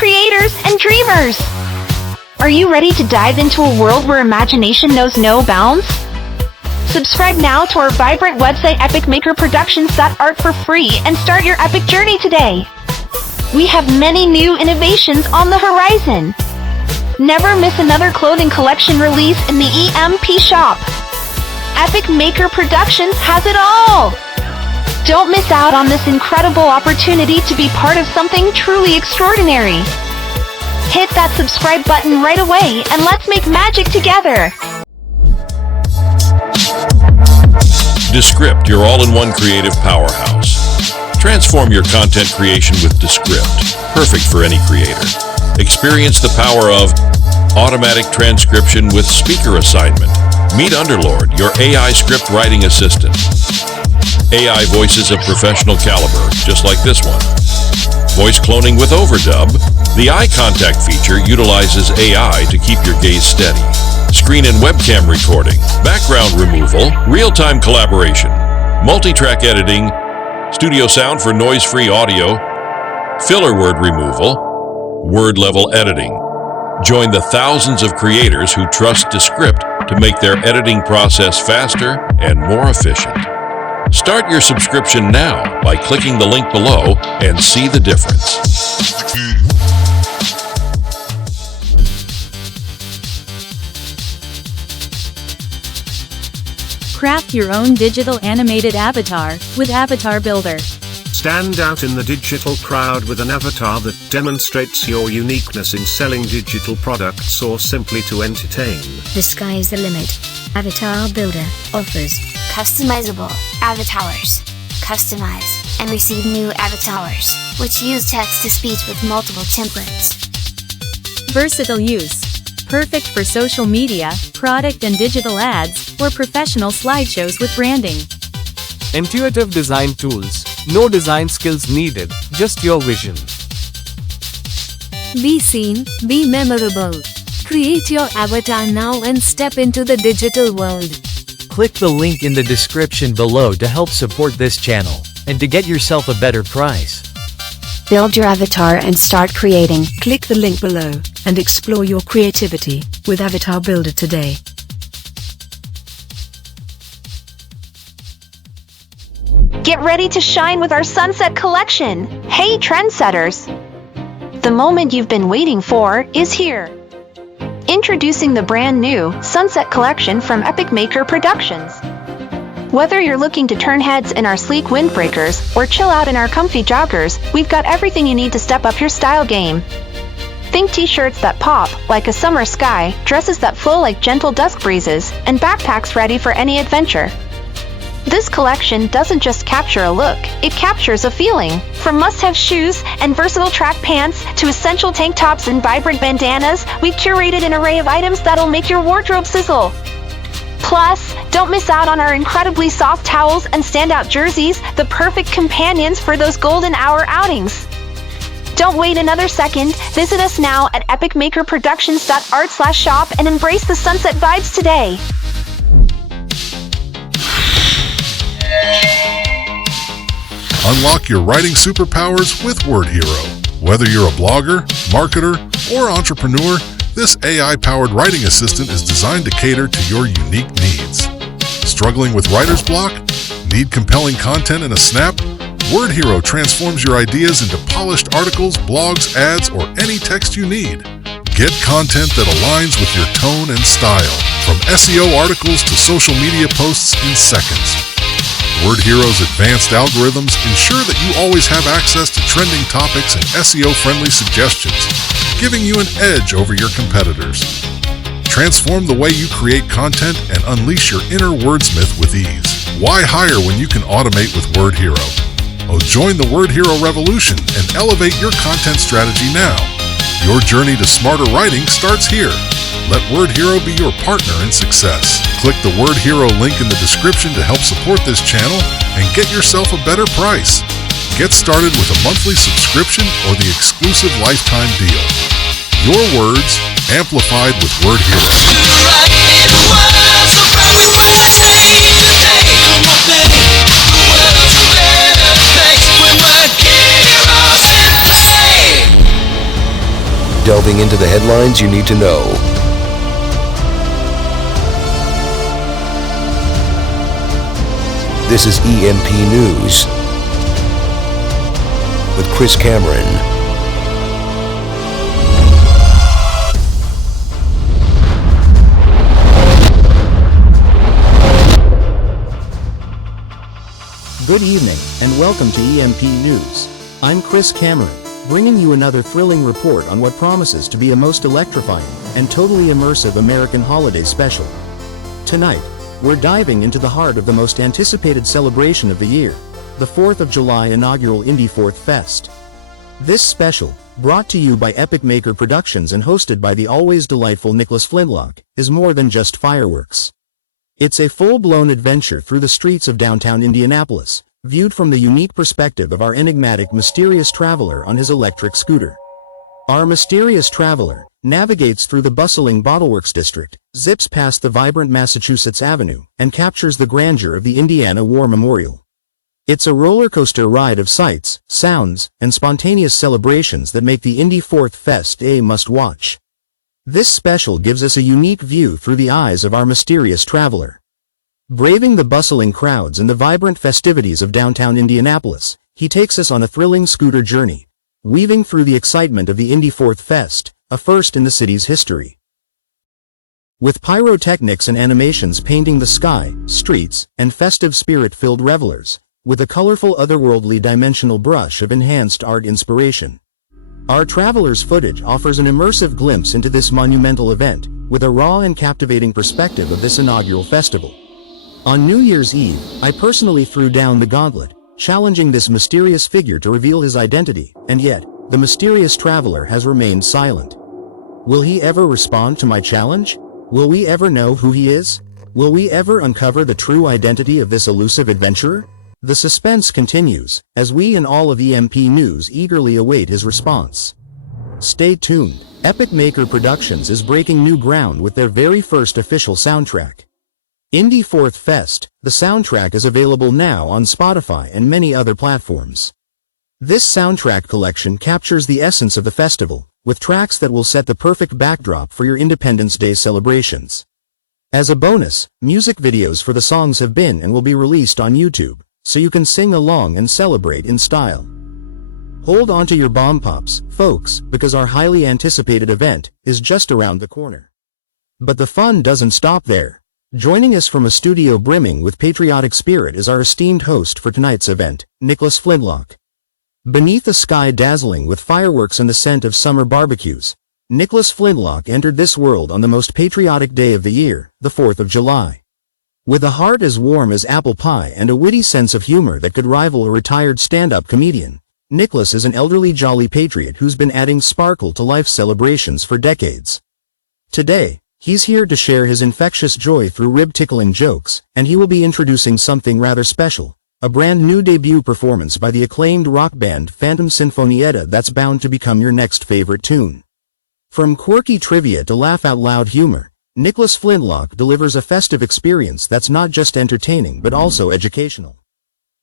creators and dreamers! Are you ready to dive into a world where imagination knows no bounds? Subscribe now to our vibrant website epicmakerproductions.art for free and start your epic journey today. We have many new innovations on the horizon. Never miss another clothing collection release in the EMP shop. Epic Maker Productions has it all! Don't miss out on this incredible opportunity to be part of something truly extraordinary. Hit that subscribe button right away and let's make magic together! Descript, your all-in-one creative powerhouse. Transform your content creation with Descript, perfect for any creator. Experience the power of automatic transcription with speaker assignment. Meet Underlord, your AI script writing assistant. AI voices of professional caliber, just like this one. Voice cloning with overdub. The eye contact feature utilizes AI to keep your gaze steady. Screen and webcam recording, background removal, real-time collaboration, multi-track editing, studio sound for noise-free audio, filler word removal, word-level editing. Join the thousands of creators who trust Descript to make their editing process faster and more efficient. Start your subscription now by clicking the link below and see the difference. Craft your own digital animated avatar with Avatar Builder. Stand out in the digital crowd with an avatar that demonstrates your uniqueness in selling digital products or simply to entertain. The sky is the limit. Avatar Builder offers customizable avatars. Customize and receive new avatars, which use text-to-speech with multiple templates. Versatile use. Perfect for social media, product and digital ads, or professional slideshows with branding. Intuitive design tools. No design skills needed, just your vision. Be seen, be memorable. Create your avatar now and step into the digital world. Click the link in the description below to help support this channel, and to get yourself a better price. Build your avatar and start creating. Click the link below, and explore your creativity with Avatar Builder today. Get ready to shine with our Sunset Collection! Hey trendsetters! The moment you've been waiting for is here. Introducing the brand new Sunset Collection from Epic Maker Productions. Whether you're looking to turn heads in our sleek windbreakers or chill out in our comfy joggers, we've got everything you need to step up your style game. Think t-shirts that pop like a summer sky, dresses that flow like gentle dusk breezes, and backpacks ready for any adventure. This collection doesn't just capture a look, it captures a feeling. From must-have shoes and versatile track pants to essential tank tops and vibrant bandanas, we've curated an array of items that'll make your wardrobe sizzle. Plus, don't miss out on our incredibly soft towels and standout jerseys, the perfect companions for those golden hour outings. Don't wait another second, visit us now at epicmakerproductions.art/shop and embrace the sunset vibes today. Unlock your writing superpowers with Word Hero. Whether you're a blogger, marketer, or entrepreneur, This AI-powered writing assistant is designed to cater to your unique needs. Struggling with writer's block? Need compelling content in a snap? Word Hero transforms your ideas into polished articles, blogs, ads, or any text you need. Get content that aligns with your tone and style, from SEO articles to social media posts in seconds. Word Hero's advanced algorithms ensure that you always have access to trending topics and SEO-friendly suggestions, giving you an edge over your competitors. Transform the way you create content and unleash your inner wordsmith with ease. Why hire when you can automate with Word Hero? Oh, join the Word Hero revolution and elevate your content strategy now. Your journey to smarter writing starts here. Let Word Hero be your partner in success. Click the Word Hero link in the description to help support this channel and get yourself a better price. Get started with a monthly subscription or the exclusive lifetime deal. Your words amplified with Word Hero. Delving into the headlines you need to know. This is EMP News with Chris Cameron. Good evening, and welcome to EMP News. I'm Chris Cameron, bringing you another thrilling report on what promises to be a most electrifying and totally immersive American holiday special. Tonight, we're diving into the heart of the most anticipated celebration of the year, the 4th of July inaugural Indy Fourth Fest. This special, brought to you by Epic Maker Productions and hosted by the always delightful Nicholas Flintlock, is more than just fireworks. It's a full-blown adventure through the streets of downtown Indianapolis, viewed from the unique perspective of our enigmatic mysterious traveler on his electric scooter. Our mysterious traveler navigates through the bustling Bottleworks district, zips past the vibrant Massachusetts Avenue, and captures the grandeur of the Indiana War Memorial. It's a roller coaster ride of sights, sounds, and spontaneous celebrations that make the Indy Fourth Fest a must-watch. This special gives us a unique view through the eyes of our mysterious traveler. Braving the bustling crowds and the vibrant festivities of downtown Indianapolis, he takes us on a thrilling scooter journey, weaving through the excitement of the Indy Fourth Fest, a first in the city's history. With pyrotechnics and animations painting the sky, streets, and festive spirit-filled revelers, with a colorful otherworldly dimensional brush of enhanced art inspiration. Our traveler's footage offers an immersive glimpse into this monumental event, with a raw and captivating perspective of this inaugural festival. On New Year's Eve, I personally threw down the gauntlet, challenging this mysterious figure to reveal his identity, and yet, the mysterious traveler has remained silent. Will he ever respond to my challenge? Will we ever know who he is? Will we ever uncover the true identity of this elusive adventurer? The suspense continues, as we and all of EMP News eagerly await his response. Stay tuned. Epic Maker Productions is breaking new ground with their very first official soundtrack. Indy Fourth Fest, the soundtrack is available now on Spotify and many other platforms. This soundtrack collection captures the essence of the festival, with tracks that will set the perfect backdrop for your Independence Day celebrations. As a bonus, music videos for the songs have been and will be released on YouTube, so you can sing along and celebrate in style. Hold on to your bomb pops, folks, because our highly anticipated event is just around the corner. But the fun doesn't stop there. Joining us from a studio brimming with patriotic spirit is our esteemed host for tonight's event, Nicholas Flintlock. Beneath a sky dazzling with fireworks and the scent of summer barbecues, Nicholas Flintlock entered this world on the most patriotic day of the year, the 4th of July. With a heart as warm as apple pie and a witty sense of humor that could rival a retired stand-up comedian, Nicholas is an elderly jolly patriot who's been adding sparkle to life's celebrations for decades. Today, he's here to share his infectious joy through rib-tickling jokes, and he will be introducing something rather special, a brand new debut performance by the acclaimed rock band Phantom Sinfonietta that's bound to become your next favorite tune. From quirky trivia to laugh-out-loud humor, Nicholas Flintlock delivers a festive experience that's not just entertaining but also educational.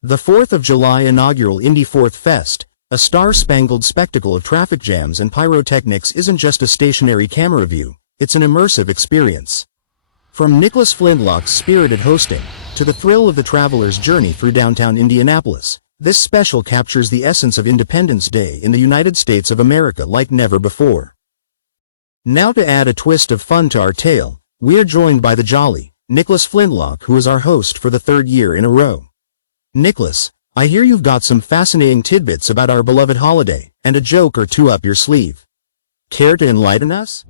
The 4th of July inaugural Indy Fourth Fest, A star-spangled spectacle of traffic jams and pyrotechnics isn't just a stationary camera view, it's an immersive experience. From Nicholas Flintlock's spirited hosting, to the thrill of the traveler's journey through downtown Indianapolis, this special captures the essence of Independence Day in the United States of America like never before. Now to add a twist of fun to our tale, we are joined by the jolly Nicholas Flintlock, who is our host for the third year in a row. Nicholas, I hear you've got some fascinating tidbits about our beloved holiday, and a joke or two up your sleeve. Care to enlighten us?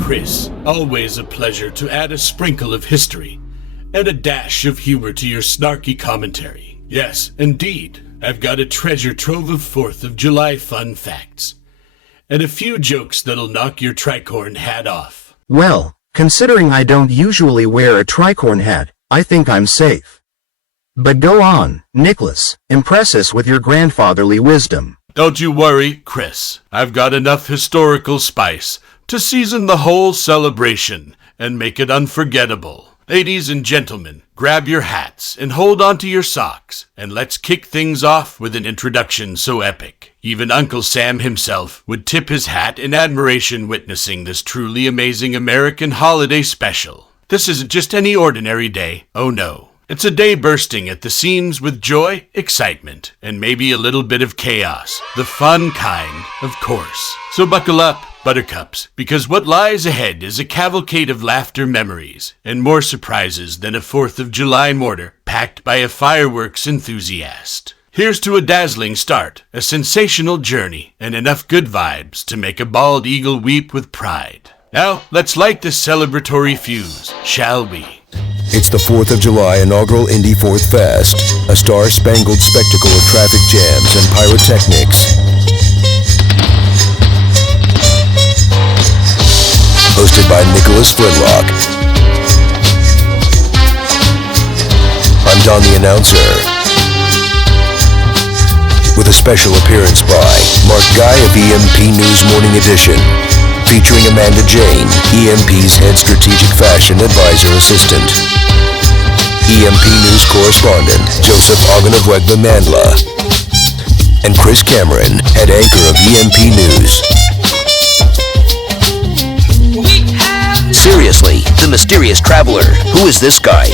Chris, always a pleasure to add a sprinkle of history and a dash of humor to your snarky commentary. Yes, indeed, I've got a treasure trove of 4th of July fun facts, and a few jokes that'll knock your tricorn hat off. Well, considering I don't usually wear a tricorn hat, I think I'm safe. But go on, Nicholas, impress us with your grandfatherly wisdom. Don't you worry, Chris. I've got enough historical spice to season the whole celebration and make it unforgettable. Ladies and gentlemen, grab your hats and hold on to your socks, and let's kick things off with an introduction so epic. Even Uncle Sam himself would tip his hat in admiration witnessing this truly amazing American holiday special. This isn't just any ordinary day, oh no. It's a day bursting at the seams with joy, excitement, and maybe a little bit of chaos. The fun kind, of course. So buckle up, buttercups, because what lies ahead is a cavalcade of laughter memories, and more surprises than a 4th of July mortar packed by a fireworks enthusiast. Here's to a dazzling start, a sensational journey, and enough good vibes to make a bald eagle weep with pride. Now, let's light this celebratory fuse, shall we? It's the 4th of July inaugural Indy Fourth Fest, a star-spangled spectacle of traffic jams and pyrotechnics. Hosted by Nicholas Flintlock. I'm Don the announcer. With a special appearance by Mark Guy of EMP News Morning Edition. Featuring Amanda Jane, EMP's head strategic fashion advisor assistant. EMP News correspondent Joseph Ogunagwegba Mandla. And Chris Cameron, head anchor of EMP News. Seriously, the mysterious traveler. Who is this guy?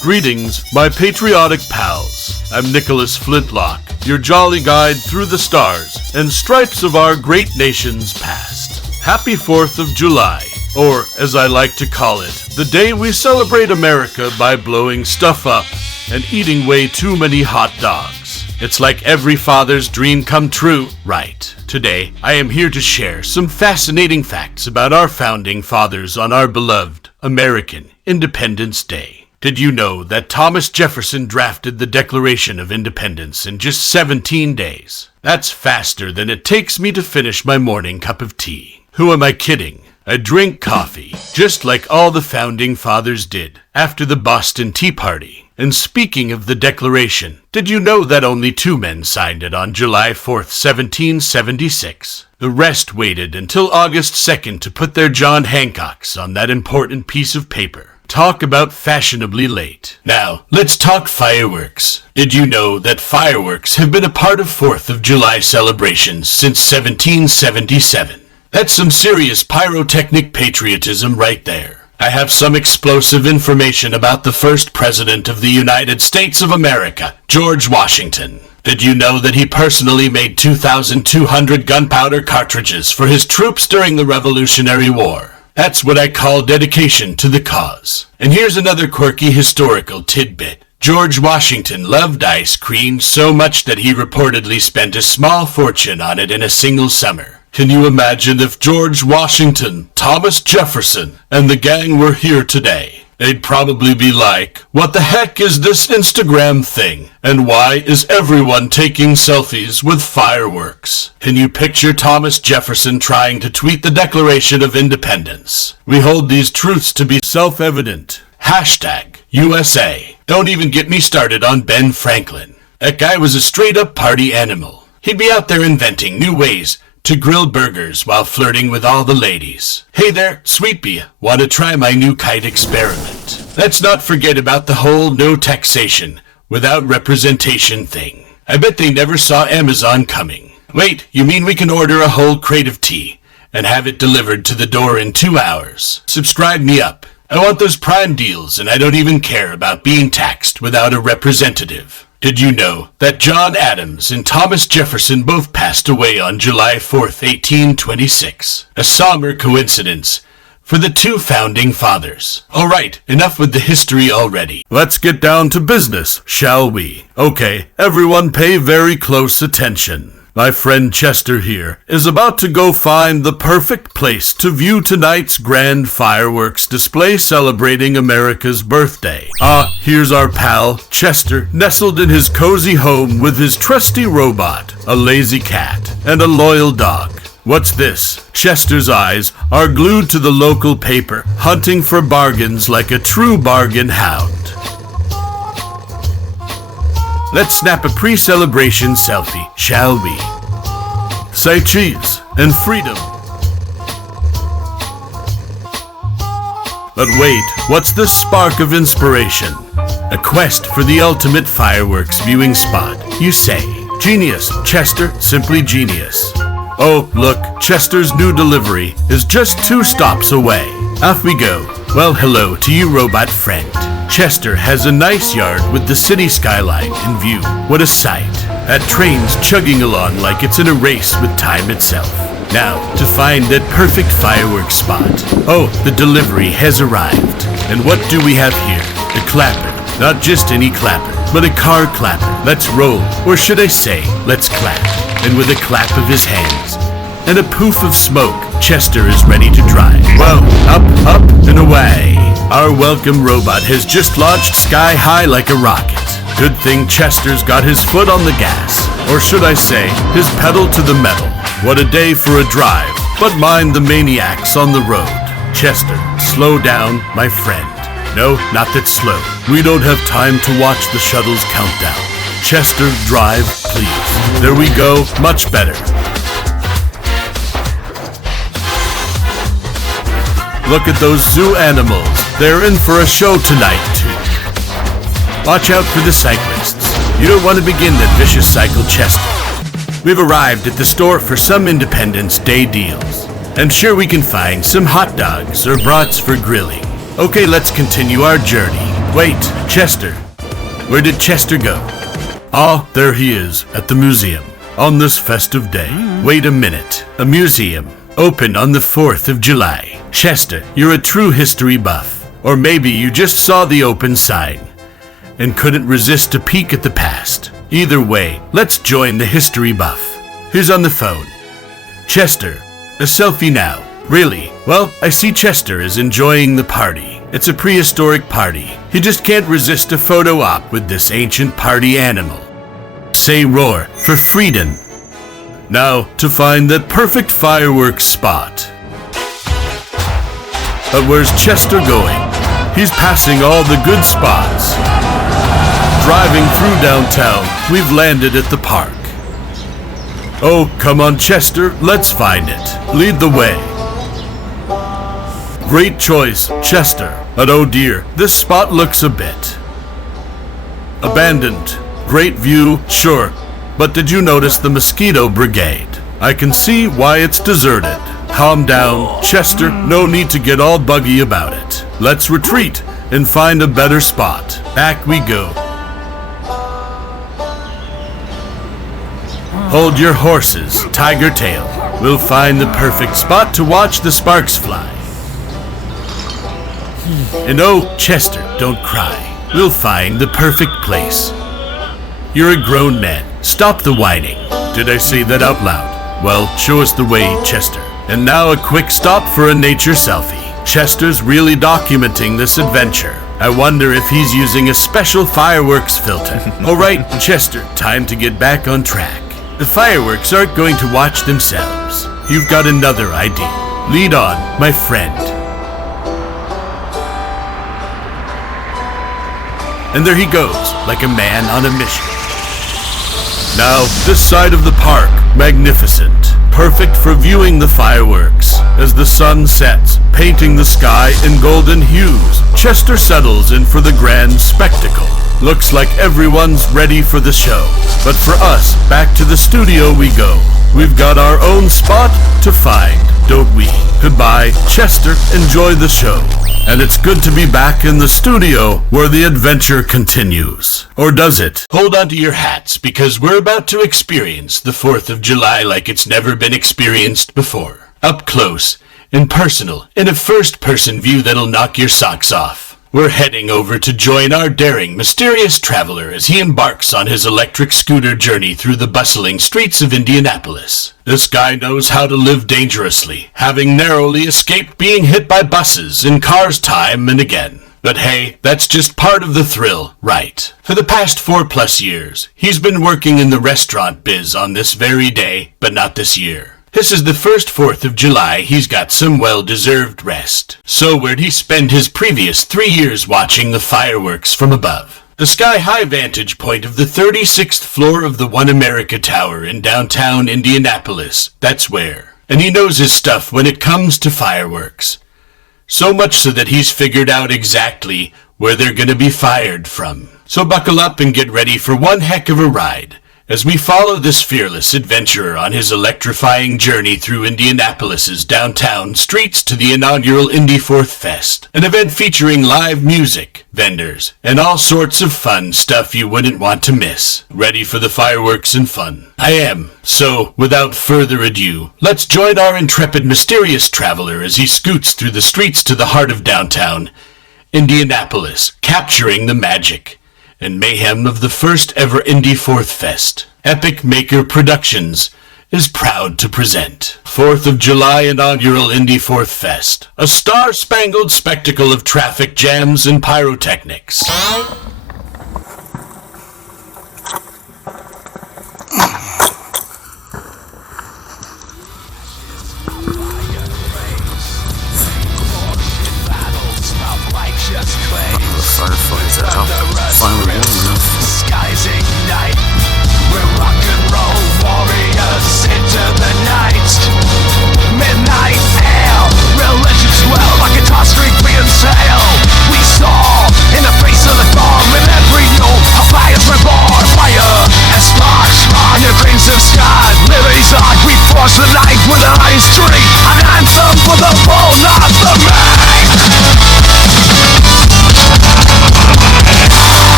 Greetings, my patriotic pals. I'm Nicholas Flintlock, your jolly guide through the stars and stripes of our great nation's past. Happy 4th of July, or as I like to call it, the day we celebrate America by blowing stuff up and eating way too many hot dogs. It's like every father's dream come true, right? Today, I am here to share some fascinating facts about our founding fathers on our beloved American Independence Day. Did you know that Thomas Jefferson drafted the Declaration of Independence in just 17 days? That's faster than it takes me to finish my morning cup of tea. Who am I kidding? I drink coffee, just like all the founding fathers did, after the Boston Tea Party. And speaking of the Declaration, did you know that only 2 men signed it on July 4th, 1776? The rest waited until August 2nd to put their John Hancocks on that important piece of paper. Talk about fashionably late. Now, let's talk fireworks. Did you know that fireworks have been a part of 4th of July celebrations since 1777? That's some serious pyrotechnic patriotism right there. I have some explosive information about the first president of the United States of America, George Washington. Did you know that he personally made 2,200 gunpowder cartridges for his troops during the Revolutionary War? That's what I call dedication to the cause. And here's another quirky historical tidbit. George Washington loved ice cream so much that he reportedly spent a small fortune on it in a single summer. Can you imagine if George Washington, Thomas Jefferson, and the gang were here today? They'd probably be like, what the heck is this Instagram thing? And why is everyone taking selfies with fireworks? Can you picture Thomas Jefferson trying to tweet the Declaration of Independence? We hold these truths to be self-evident. #USA. Don't even get me started on Ben Franklin. That guy was a straight-up party animal. He'd be out there inventing new ways to grill burgers while flirting with all the ladies. Hey there, sweet bee, want to try my new kite experiment? Let's not forget about the whole no taxation without representation thing. I bet they never saw Amazon coming. Wait, you mean we can order a whole crate of tea and have it delivered to the door in 2 hours? Subscribe me up. I want those Prime deals, and I don't even care about being taxed without a representative. Did you know that John Adams and Thomas Jefferson both passed away on July 4th, 1826? A somber coincidence for the two founding fathers. All right, enough with the history already. Let's get down to business, shall we? Okay, everyone pay very close attention. My friend Chester here is about to go find the perfect place to view tonight's grand fireworks display celebrating America's birthday. Here's our pal, Chester, nestled in his cozy home with his trusty robot, a lazy cat, and a loyal dog. What's this? Chester's eyes are glued to the local paper, hunting for bargains like a true bargain hound. Let's snap a pre-celebration selfie, shall we? Say cheese and freedom. But wait, what's the spark of inspiration? A quest for the ultimate fireworks viewing spot, you say. Genius, Chester, simply genius. Oh, look, Chester's new delivery is just 2 stops away. Off we go. Well, hello to you, robot friend. Chester has a nice yard with the city skyline in view. What a sight. That train's chugging along like it's in a race with time itself. Now, to find that perfect fireworks spot. Oh, the delivery has arrived. And what do we have here? A clapper. Not just any clapper, but a car clapper. Let's roll, or should I say, let's clap. And with a clap of his hands and a poof of smoke, Chester is ready to drive. Whoa, up, up, and away. Our welcome robot has just launched sky high like a rocket. Good thing Chester's got his foot on the gas, or should I say, his pedal to the metal. What a day for a drive, but mind the maniacs on the road. Chester, slow down, my friend. No, not that slow. We don't have time to watch the shuttle's countdown. Chester, drive, please. There we go, much better. Look at those zoo animals. They're in for a show tonight, too. Watch out for the cyclists. You don't want to begin that vicious cycle, Chester. We've arrived at the store for some Independence Day deals. And sure we can find some hot dogs or brats for grilling. Okay, let's continue our journey. Wait, Chester. Where did Chester go? There he is, at the museum, on this festive day. Wait a minute. A museum, open on the 4th of July. Chester, you're a true history buff. Or maybe you just saw the open sign and couldn't resist a peek at the past. Either way, let's join the history buff. Who's on the phone? Chester, a selfie now. Really? Well, I see Chester is enjoying the party. It's a prehistoric party. He just can't resist a photo op with this ancient party animal. Say roar for freedom. Now, to find that perfect fireworks spot. But where's Chester going? He's passing all the good spots. Driving through downtown, we've landed at the park. Oh, come on, Chester, let's find it. Lead the way. Great choice, Chester. But oh dear, this spot looks a bit abandoned. Great view, sure. But did you notice the mosquito brigade? I can see why it's deserted. Calm down, Chester, no need to get all buggy about it. Let's retreat and find a better spot. Back we go. Hold your horses, Tiger Tail. We'll find the perfect spot to watch the sparks fly. And oh, Chester, don't cry. We'll find the perfect place. You're a grown man. Stop the whining. Did I say that out loud? Well, show us the way, Chester. And now a quick stop for a nature selfie. Chester's really documenting this adventure. I wonder if he's using a special fireworks filter. Alright, Chester, time to get back on track. The fireworks aren't going to watch themselves. You've got another idea. Lead on, my friend. and there he goes, like a man on a mission. Now, this side of the park, magnificent. Perfect for viewing the fireworks. As the sun sets, painting the sky in golden hues, Chester settles in for the grand spectacle. Looks like everyone's ready for the show. But for us, back to the studio we go. We've got our own spot to find, don't we? Goodbye, Chester, enjoy the show. And it's good to be back in the studio where the adventure continues. Or does it? Hold on to your hats, because we're about to experience the 4th of July like it's never been experienced before. Up close, and personal, in a first-person view that'll knock your socks off. We're heading over to join our daring, mysterious traveler as he embarks on his electric scooter journey through the bustling streets of Indianapolis. This guy knows how to live dangerously, having narrowly escaped being hit by buses and cars time and again. But hey, that's just part of the thrill, right? For the past 4+ years, he's been working in the restaurant biz on this very day, but not this year. This is the first 4th of July, he's got some well-deserved rest. So where'd he spend his previous 3 years watching the fireworks from above? The sky-high vantage point of the 36th floor of the One America Tower in downtown Indianapolis, that's where. And he knows his stuff when it comes to fireworks. So much so that he's figured out exactly where they're gonna be fired from. So buckle up and get ready for one heck of a ride as we follow this fearless adventurer on his electrifying journey through Indianapolis's downtown streets to the inaugural Indy Fourth Fest, an event featuring live music, vendors, and all sorts of fun stuff you wouldn't want to miss. Ready for the fireworks and fun? I am. So, without further ado, let's join our intrepid, mysterious traveler as he scoots through the streets to the heart of downtown Indianapolis, capturing the magic and mayhem of the first ever Indy Fourth Fest. Epic Maker Productions is proud to present 4th of July inaugural Indy Fourth Fest, a star-spangled spectacle of traffic jams and pyrotechnics. Fireflies are out, finally warm enough. Skies ignite. We're rock and roll warriors into the night. Midnight air, religion swell like a toss streak being sail. We saw in the face of the storm, in every new a fire's reborn. Fire and sparks on the crimson skies. Liberty's on, we force the night with an iron streak. An anthem for the bold, not the man.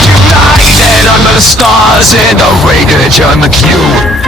United under the stars in the radiance on the cue.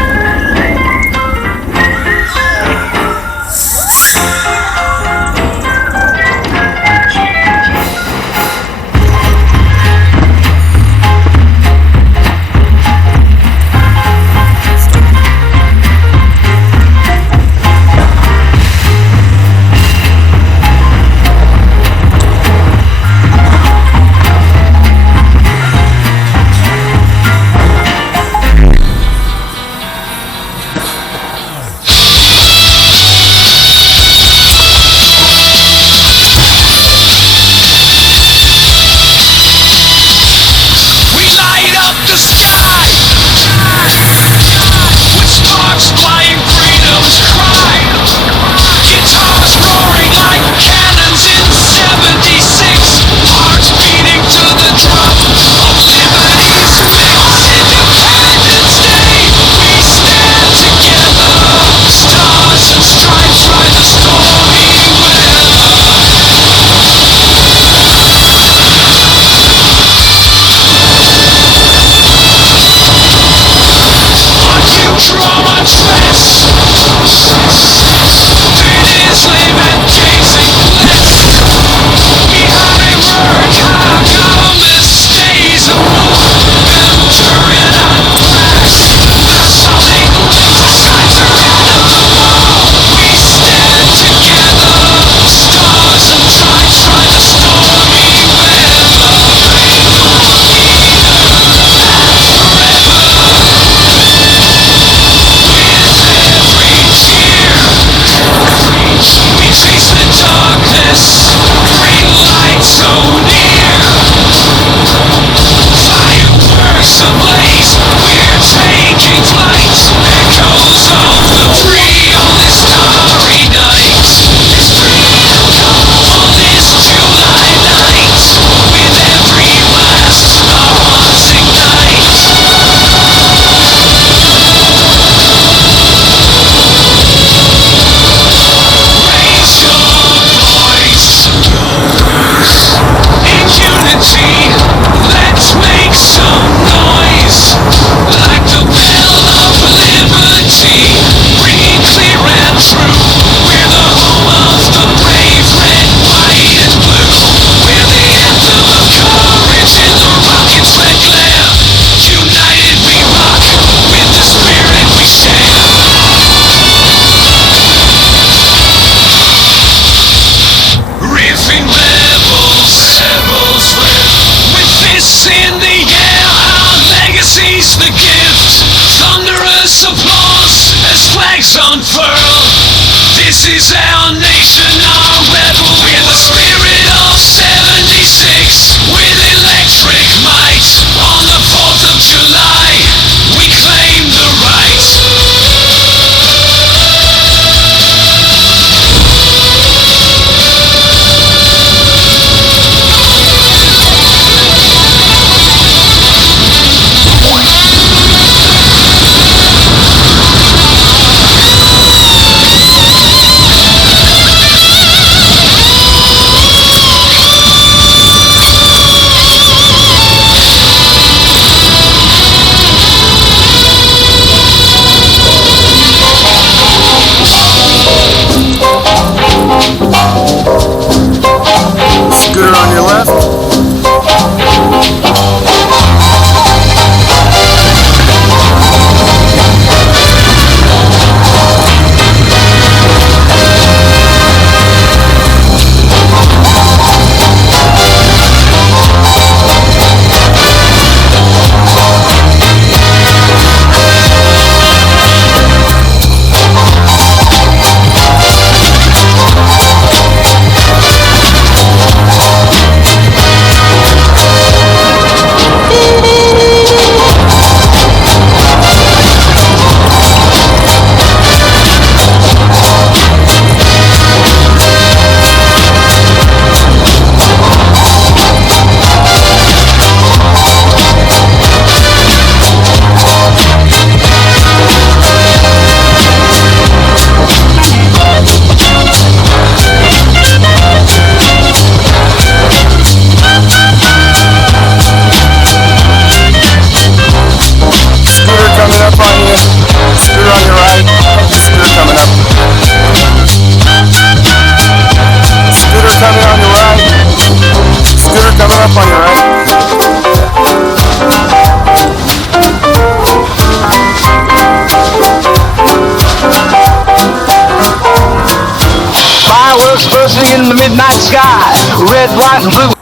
in the midnight sky, red, white, and blue.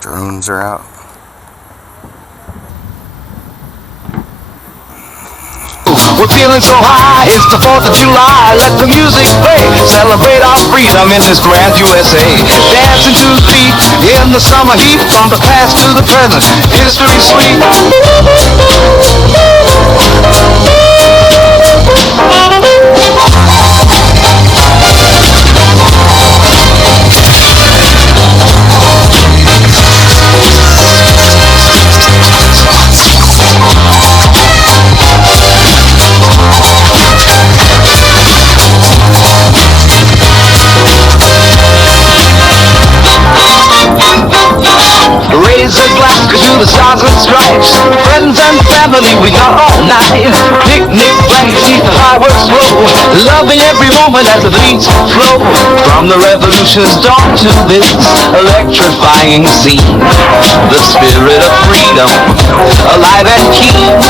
Drones are out. We're feeling so high, it's the 4th of July. Let the music play, celebrate our freedom in this grand USA. Dancing to the beat, in the summer heat, from the past to the present, history sweet. Raise a glass to the stars and stripes. Friends and family, we got all night. Picnic flags, keep the fireworks glow. Loving every moment as the beats flow. From the revolution's dawn to this electrifying scene. The spirit of freedom, alive and keen.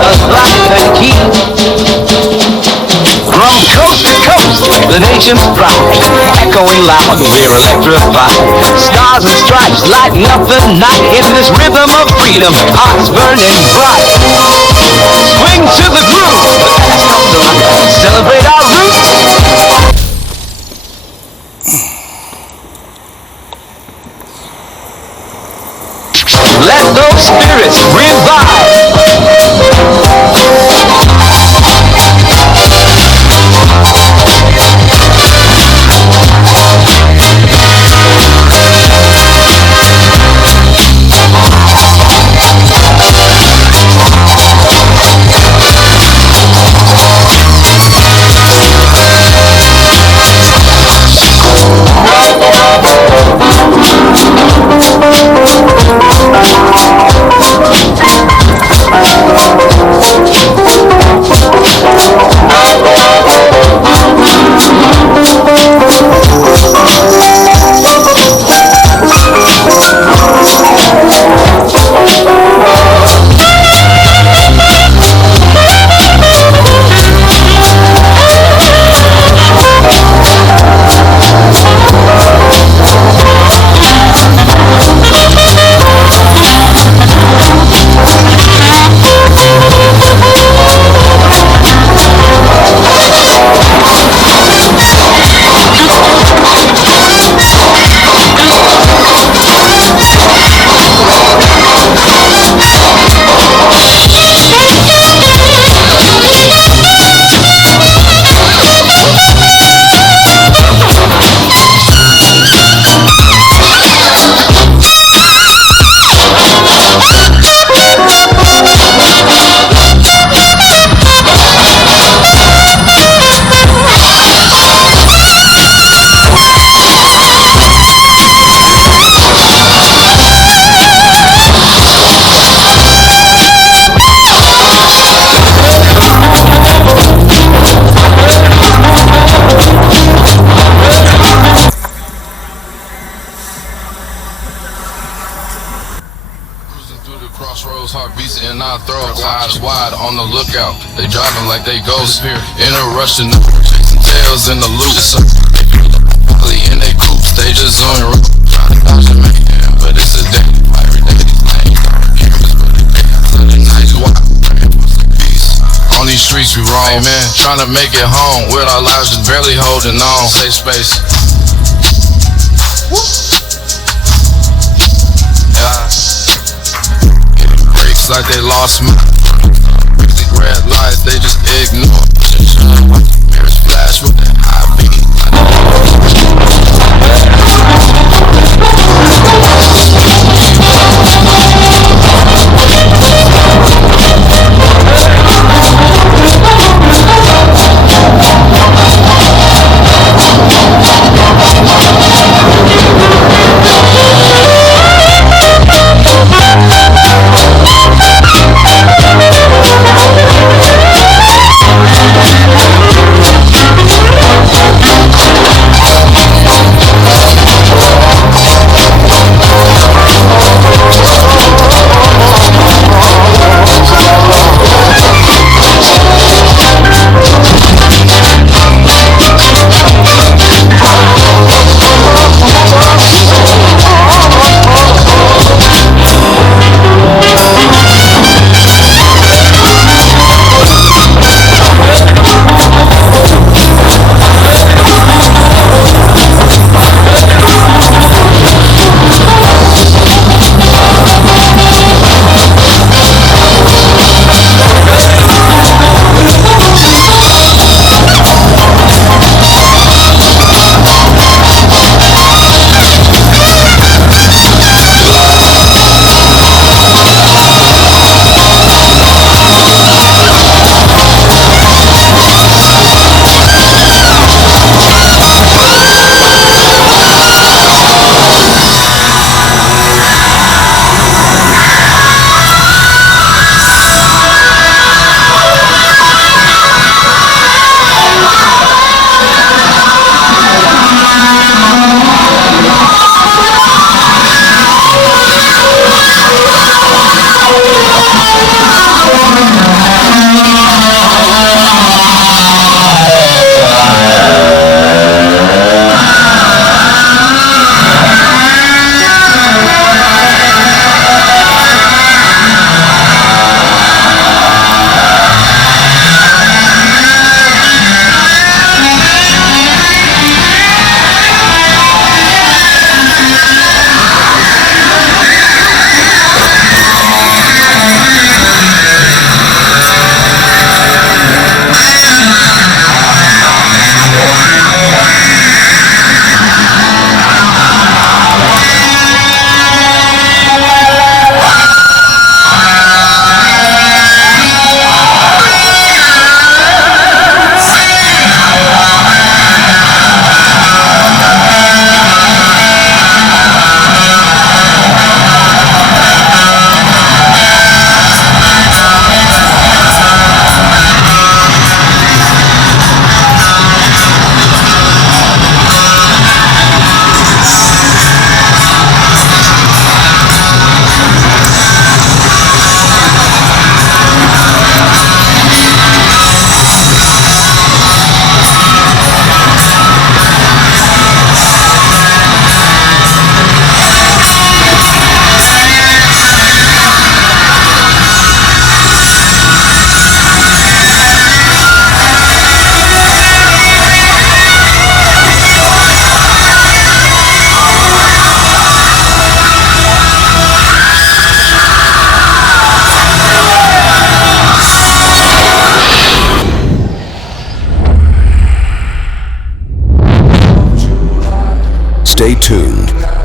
Alive and keen. From coast to coast, the nation's proud, echoing loud, we're electrified. Stars and stripes lighting up the night in this rhythm of freedom, hearts burning bright. Swing to the groove, the past comes to life, celebrate our roots. those spirits, revive. And I throw eyes wide on the lookout. They driving like they ghosts in a rush and chasing tails in the loose. In they coops, they just on but it's a day. On these streets we roam, man, trying to make it home with our lives just barely holding on. Safe space. Like they lost my red lights, they just ignore. Mirrors flash with that high beat.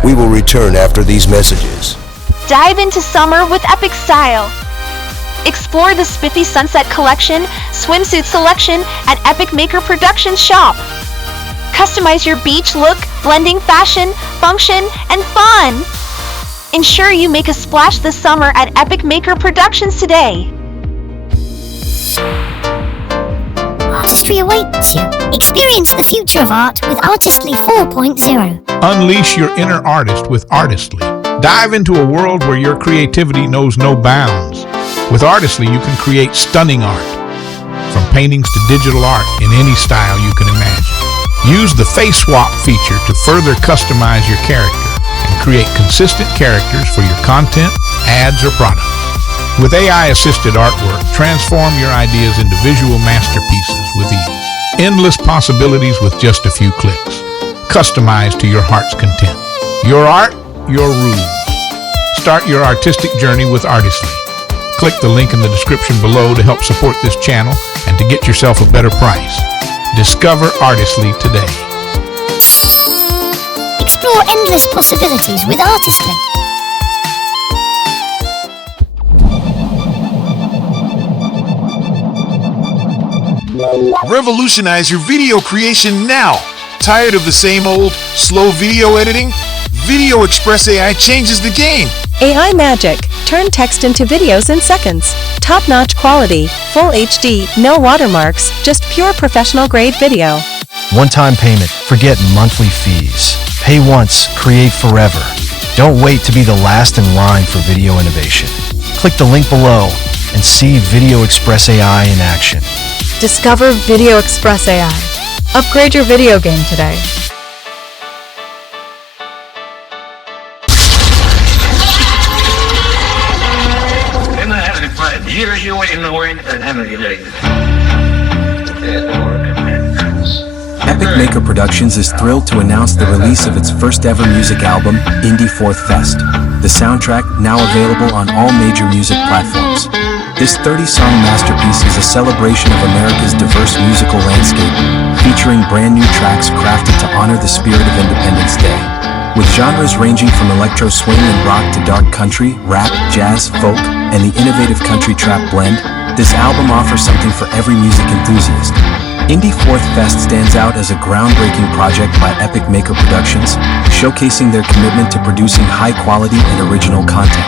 We will return after these messages. Dive into summer with epic style. Explore the spiffy Sunset Collection swimsuit selection at Epic Maker Productions shop. Customize your beach look, blending fashion, function, and fun. Ensure you make a splash this summer at Epic Maker Productions today. Artistry awaits you. Experience the future of art with Artistly 4.0. Unleash your inner artist with Artistly. Dive into a world where your creativity knows no bounds. With Artistly, you can create stunning art, from paintings to digital art in any style you can imagine. Use the face swap feature to further customize your character and create consistent characters for your content, ads, or products. With AI-assisted artwork, transform your ideas into visual masterpieces with ease. Endless possibilities with just a few clicks. Customized to your heart's content. Your art, your rules. Start your artistic journey with Artistly. Click the link in the description below to help support this channel and to get yourself a better price. Discover Artistly today. Explore endless possibilities with Artistly. Revolutionize your video creation now. Tired of the same old, slow video editing? Video Express AI changes the game. AI magic. Turn text into videos in seconds. Top-notch quality, full HD, no watermarks, just pure professional-grade video. One-time payment. Forget monthly fees. Pay once, create forever. Don't wait to be the last in line for video innovation. Click the link below and see Video Express AI in action. Discover Video Express AI. Upgrade your video game today. Epic Maker Productions is thrilled to announce the release of its first ever music album, Indy Fourth Fest. The soundtrack, now available on all major music platforms. This 30-song masterpiece is a celebration of America's diverse musical landscape, featuring brand new tracks crafted to honor the spirit of Independence Day. With genres ranging from electro swing and rock to dark country, rap, jazz, folk, and the innovative country trap blend, this album offers something for every music enthusiast. Indy Fourth Fest stands out as a groundbreaking project by Epic Maker Productions, showcasing their commitment to producing high-quality and original content.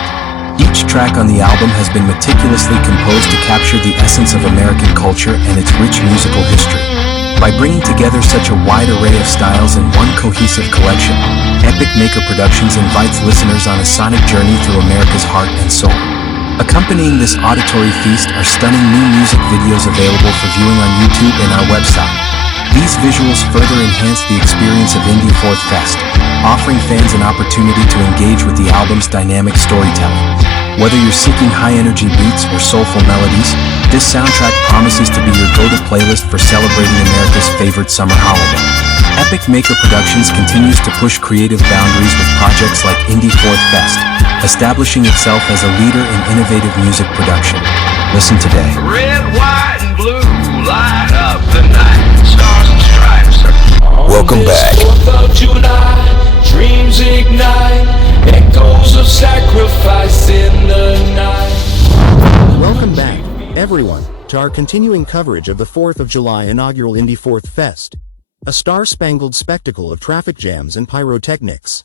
Each track on the album has been meticulously composed to capture the essence of American culture and its rich musical history. By bringing together such a wide array of styles in one cohesive collection, Epic Maker Productions invites listeners on a sonic journey through America's heart and soul. Accompanying this auditory feast are stunning new music videos available for viewing on YouTube and our website. These visuals further enhance the experience of Indy Fourth Fest, offering fans an opportunity to engage with the album's dynamic storytelling. Whether you're seeking high-energy beats or soulful melodies, this soundtrack promises to be your go-to playlist for celebrating America's favorite summer holiday. Epic Maker Productions continues to push creative boundaries with projects like Indy Fourth Fest, establishing itself as a leader in innovative music production. Listen today. Red, white, and blue light up the night. Stars and stripes. Welcome back. 4th of July, dreams ignite. Echoes of sacrifice in the night. Welcome back, everyone, to our continuing coverage of the 4th of July inaugural Indy Fourth Fest, a star-spangled spectacle of traffic jams and pyrotechnics.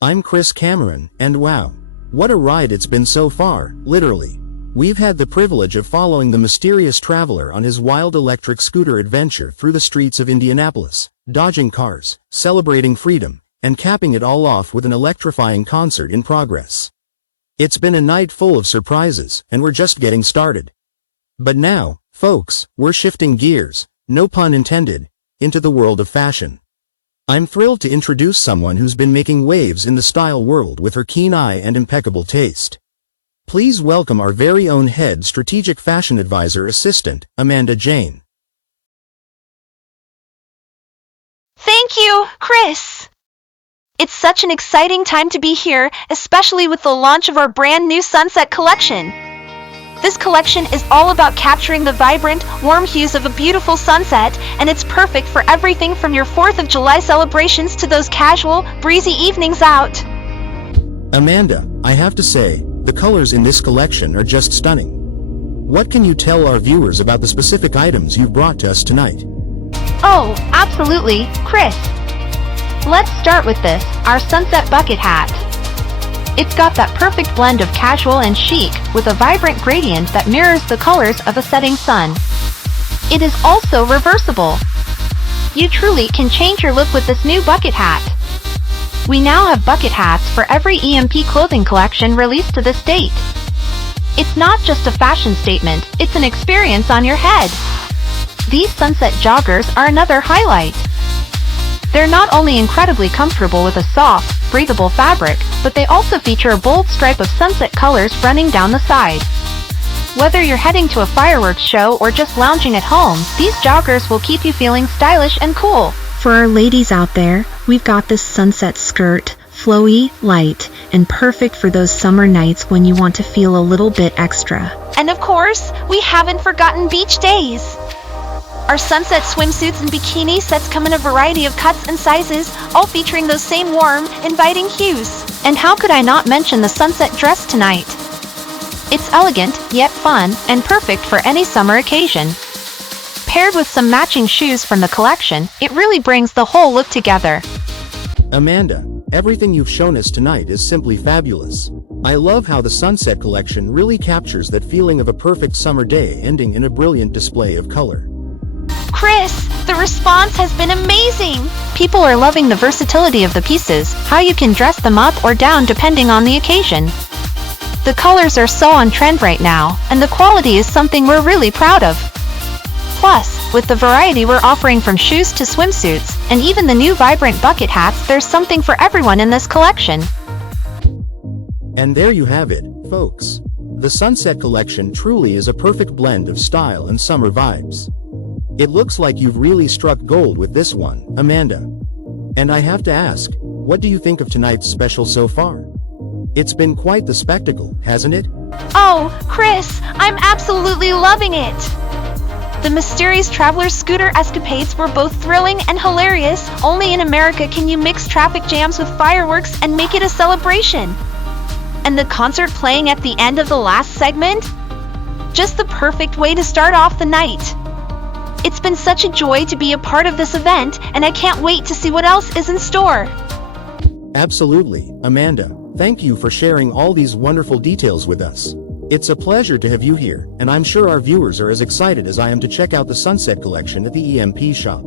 I'm Chris Cameron, and wow, what a ride it's been so far, literally. We've had the privilege of following the mysterious traveler on his wild electric scooter adventure through the streets of Indianapolis, dodging cars, celebrating freedom, and capping it all off with an electrifying concert in progress. It's been a night full of surprises, and we're just getting started. But now, folks, we're shifting gears, no pun intended, into the world of fashion. I'm thrilled to introduce someone who's been making waves in the style world with her keen eye and impeccable taste. Please welcome our very own head strategic fashion advisor assistant, Amanda Jane. Thank you, Chris. It's such an exciting time to be here, especially with the launch of our brand new Sunset collection. This collection is all about capturing the vibrant, warm hues of a beautiful sunset, and it's perfect for everything from your 4th of July celebrations to those casual, breezy evenings out. Amanda, I have to say, the colors in this collection are just stunning. What can you tell our viewers about the specific items you've brought to us tonight? Oh, absolutely, Chris. Let's start with this, our sunset bucket hat. It's got that perfect blend of casual and chic, with a vibrant gradient that mirrors the colors of a setting sun. It is also reversible. You truly can change your look with this new bucket hat. We now have bucket hats for every EMP clothing collection released to this date. It's not just a fashion statement, it's an experience on your head. These sunset joggers are another highlight. They're not only incredibly comfortable with a soft, breathable fabric, but they also feature a bold stripe of sunset colors running down the side. Whether you're heading to a fireworks show or just lounging at home, these joggers will keep you feeling stylish and cool. For our ladies out there, we've got this sunset skirt, flowy, light, and perfect for those summer nights when you want to feel a little bit extra. And of course, we haven't forgotten beach days. Our sunset swimsuits and bikini sets come in a variety of cuts and sizes, all featuring those same warm, inviting hues. And how could I not mention the sunset dress tonight? It's elegant, yet fun, and perfect for any summer occasion. Paired with some matching shoes from the collection, it really brings the whole look together. Amanda, everything you've shown us tonight is simply fabulous. I love how the Sunset Collection really captures that feeling of a perfect summer day ending in a brilliant display of color. Chris, the response has been amazing! People are loving the versatility of the pieces, how you can dress them up or down depending on the occasion. The colors are so on trend right now, and the quality is something we're really proud of. Plus, with the variety we're offering from shoes to swimsuits, and even the new vibrant bucket hats, there's something for everyone in this collection. And there you have it, folks. The Sunset Collection truly is a perfect blend of style and summer vibes. It looks like you've really struck gold with this one, Amanda. And I have to ask, what do you think of tonight's special so far? It's been quite the spectacle, hasn't it? Oh, Chris, I'm absolutely loving it! The mysterious traveler scooter escapades were both thrilling and hilarious. Only in America can you mix traffic jams with fireworks and make it a celebration. And the concert playing at the end of the last segment? Just the perfect way to start off the night. It's been such a joy to be a part of this event, and I can't wait to see what else is in store. Absolutely, Amanda. Thank you for sharing all these wonderful details with us. It's a pleasure to have you here, and I'm sure our viewers are as excited as I am to check out the Sunset Collection at the EMP shop.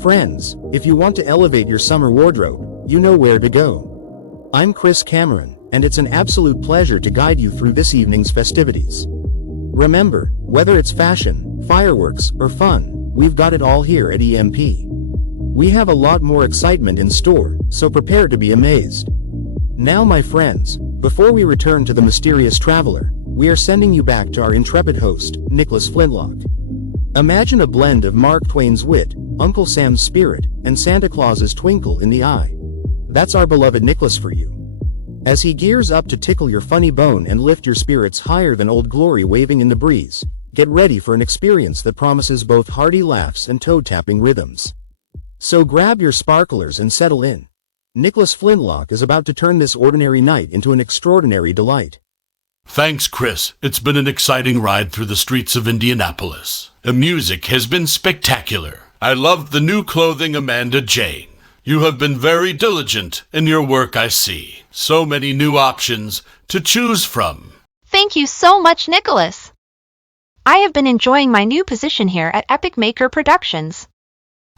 Friends, if you want to elevate your summer wardrobe, you know where to go. I'm Chris Cameron, and it's an absolute pleasure to guide you through this evening's festivities. Remember, whether it's fashion, fireworks, or fun, we've got it all here at EMP. We have a lot more excitement in store, so prepare to be amazed. Now my friends, before we return to the mysterious traveler, we are sending you back to our intrepid host, Nicholas Flintlock. Imagine a blend of Mark Twain's wit, Uncle Sam's spirit, and Santa Claus's twinkle in the eye. That's our beloved Nicholas for you. As he gears up to tickle your funny bone and lift your spirits higher than Old Glory waving in the breeze, get ready for an experience that promises both hearty laughs and toe-tapping rhythms. So grab your sparklers and settle in. Nicholas Flintlock is about to turn this ordinary night into an extraordinary delight. Thanks, Chris. It's been an exciting ride through the streets of Indianapolis. The music has been spectacular. I loved the new clothing, Amanda Jane. You have been very diligent in your work, I see. So many new options to choose from. Thank you so much, Nicholas. I have been enjoying my new position here at Epic Maker Productions.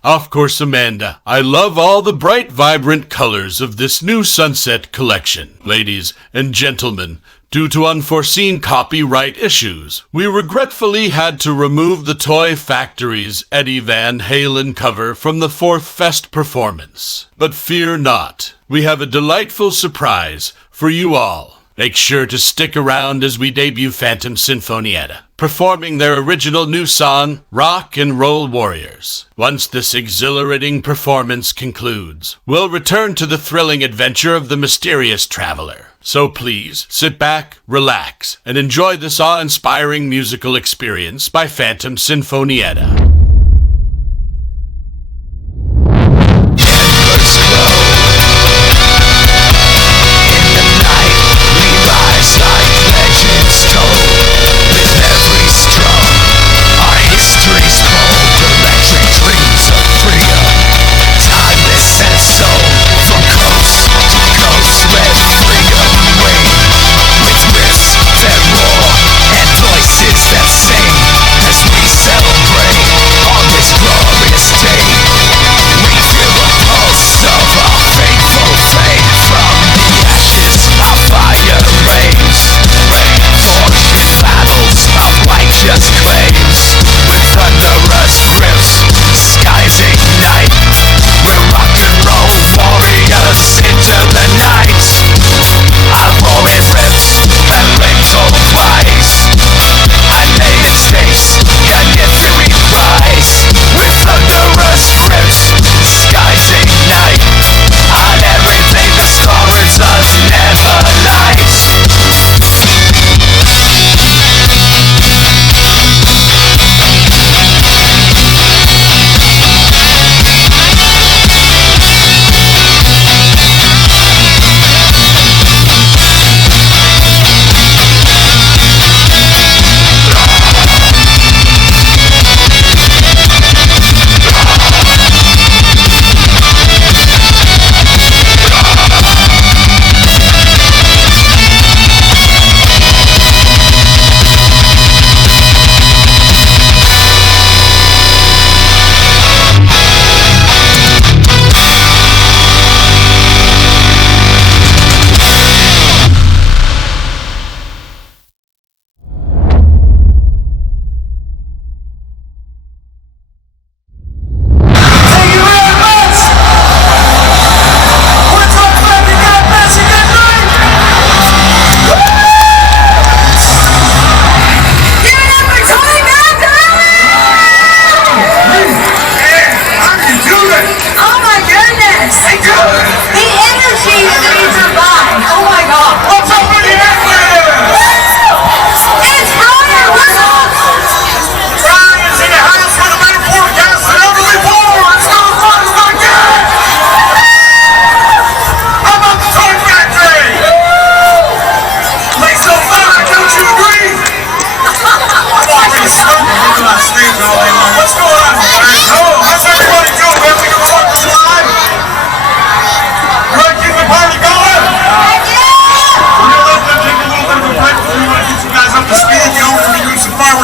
Of course, Amanda. I love all the bright, vibrant colors of this new Sunset Collection. Ladies and gentlemen, due to unforeseen copyright issues, we regretfully had to remove the Toy Factory's Eddie Van Halen cover from the Fourth Fest performance. But fear not, we have a delightful surprise for you all. Make sure to stick around as we debut Phantom Sinfonietta, performing their original new song, Rock and Roll Warriors. Once this exhilarating performance concludes, we'll return to the thrilling adventure of the mysterious traveler. So please, sit back, relax, and enjoy this awe-inspiring musical experience by Phantom Sinfonietta.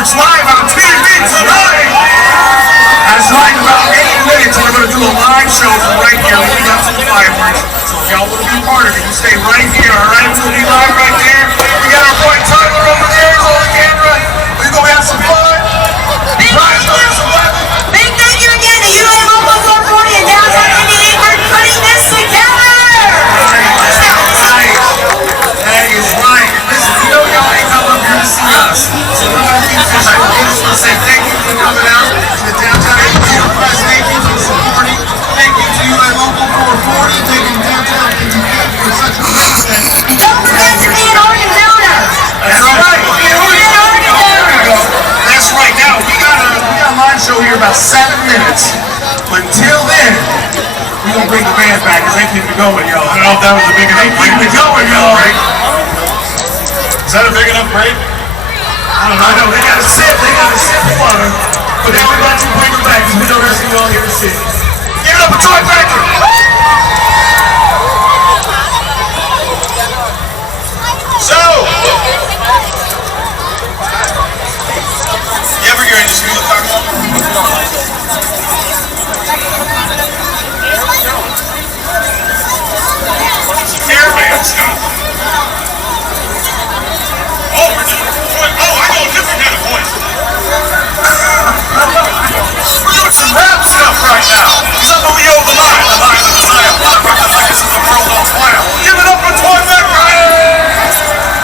Live on TV tonight! That's right, in about 8 minutes we're going to do a live show from right here leading up to the fireworks. So if y'all want to be part of it, you stay right here, alright? We'll be live right there. We got our boy Tyler over there, he's on the camera. We're going to have some fun. Big thank you again to UA Local 440 in downtown Indiana for putting this together! That is right. Listen, you know y'all ain't come up here to see us. So I just want to say thank you for coming out to the downtown Indiana Press. Thank you for supporting. Thank you to UA Local 440. Thank you to downtown Indiana for such a great event. Don't forget to be an organ donor! That's right. Be an organ donor! That's right. Now, we got a live show here about 7 minutes. But until then, we're going to bring the band back because they keep it going, y'all. I don't know if that was a big enough break. They keep it going, y'all. Is that a big enough break? I don't know. I know. They got to sip the water. But now we're about to bring them back because we know there's you all here to see. Give it up for Joy Factory! So, you ever hear this music talk about? Caravan stuff. Oh, I know a different kind of voice. We're doing some rap stuff right now. Something we owe the line. The line of the Messiah. Rock the legacy of the world on fire. Give it up for Toy Factory!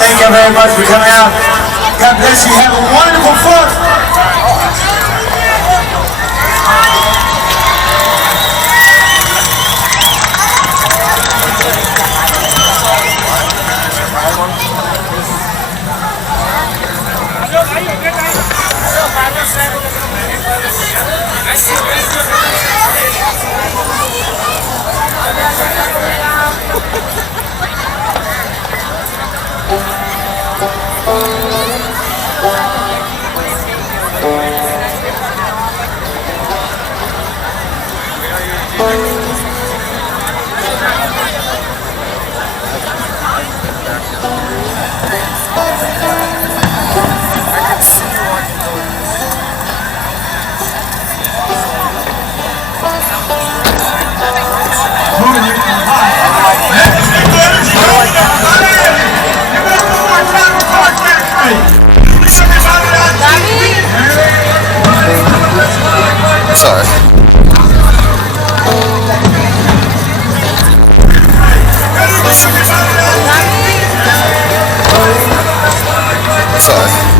Thank you very much for coming out. God bless you. Have a wonderful 4th. Sorry. Sorry.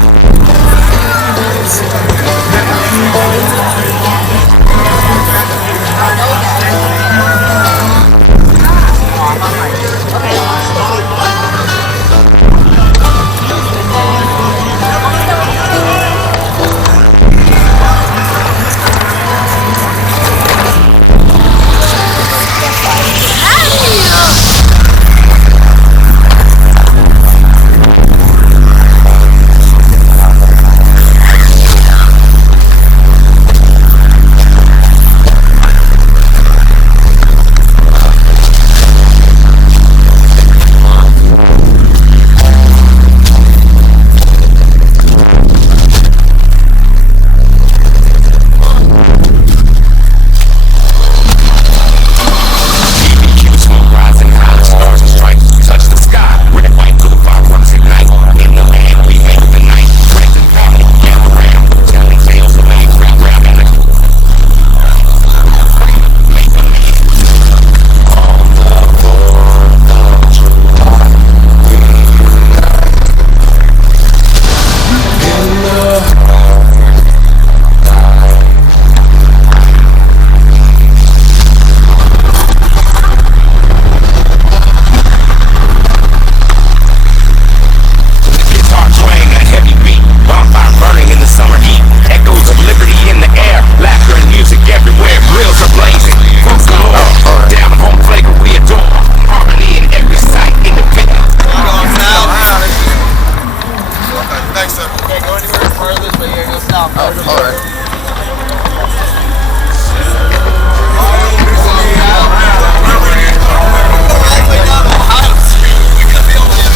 alright.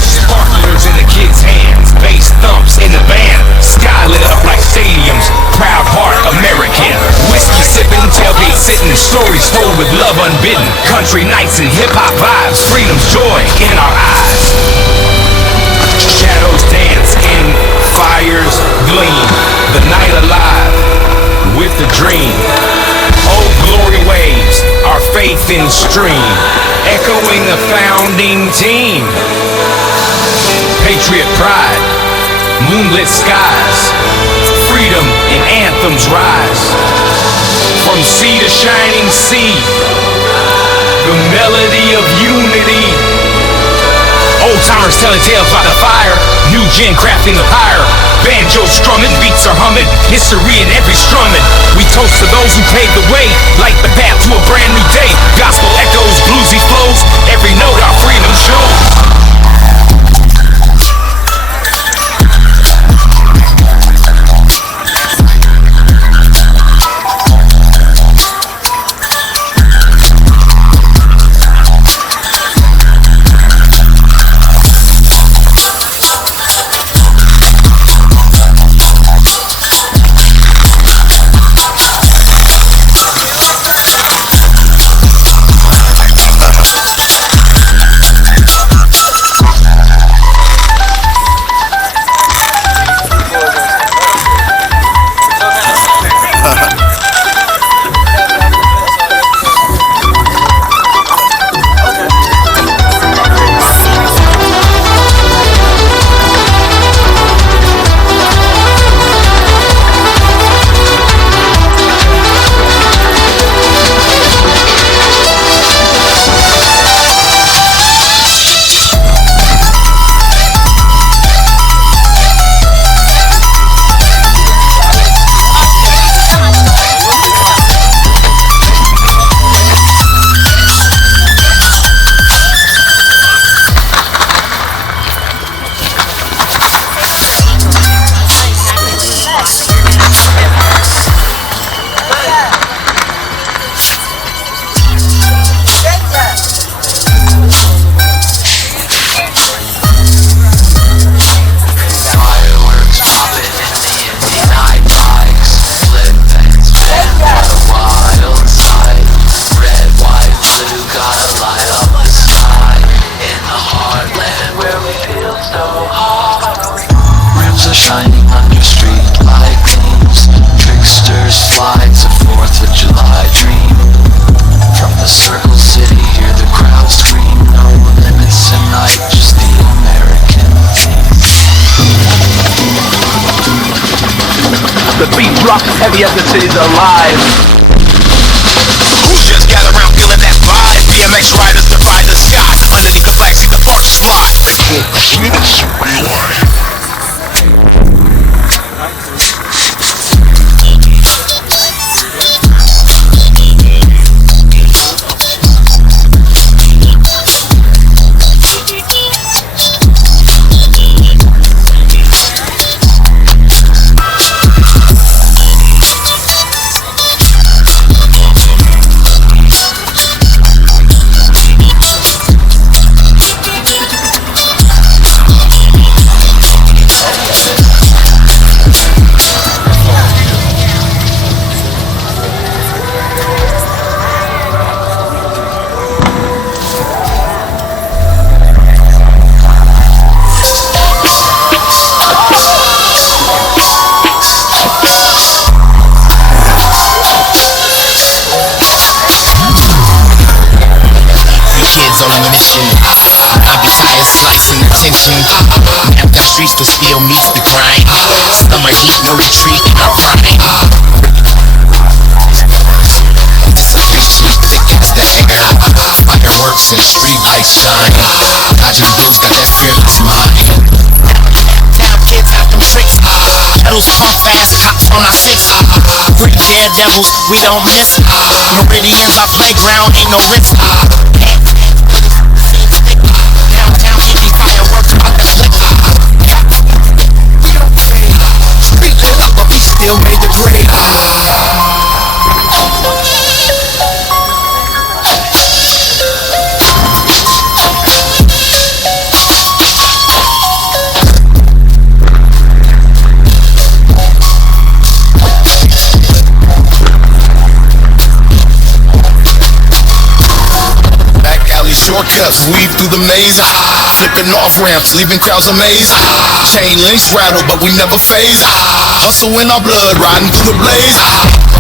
Sparklers in the kids' hands, bass thumps in the band, sky lit up like stadiums, proud heart American, whiskey sipping, tailgate sitting, stories told with love unbidden, country nights and hip-hop vibes, freedom's joy in our eyes. Shadows dance in fires gleam, the night alive with the dream. Old glory waves, our faith in stream, echoing the founding team. Patriot pride, moonlit skies, freedom and anthems rise. From sea to shining sea, the melody of unity. Old timers telling tales by the fire, new gen crafting the pyre. Banjo strumming, beats are humming, history in every strumming. We toast to those who paved the way, light the path to a brand new day. Gospel echoes, bluesy flows, every note our freedom shows. Heavy as the city's alive. Who's just gather around feeling that vibe? BMX riders defy the sky. Underneath the flag, see the sparks fly. Streets but still meets the grind. Summer heat, no retreat in our prime. Fireworks and street lights shine. Dodging bills, got that fearless mind. Now kids got them tricks. Pedals pump fast, cops on our six. Free daredevils, we don't miss. Meridians, our playground, ain't no risk. Downtown Indy, fireworks, about to flick. shortcuts weave through the maze. Flipping off ramps, leaving crowds amazed. Chain links rattle, but we never phase. Hustle in our blood, riding through the blaze.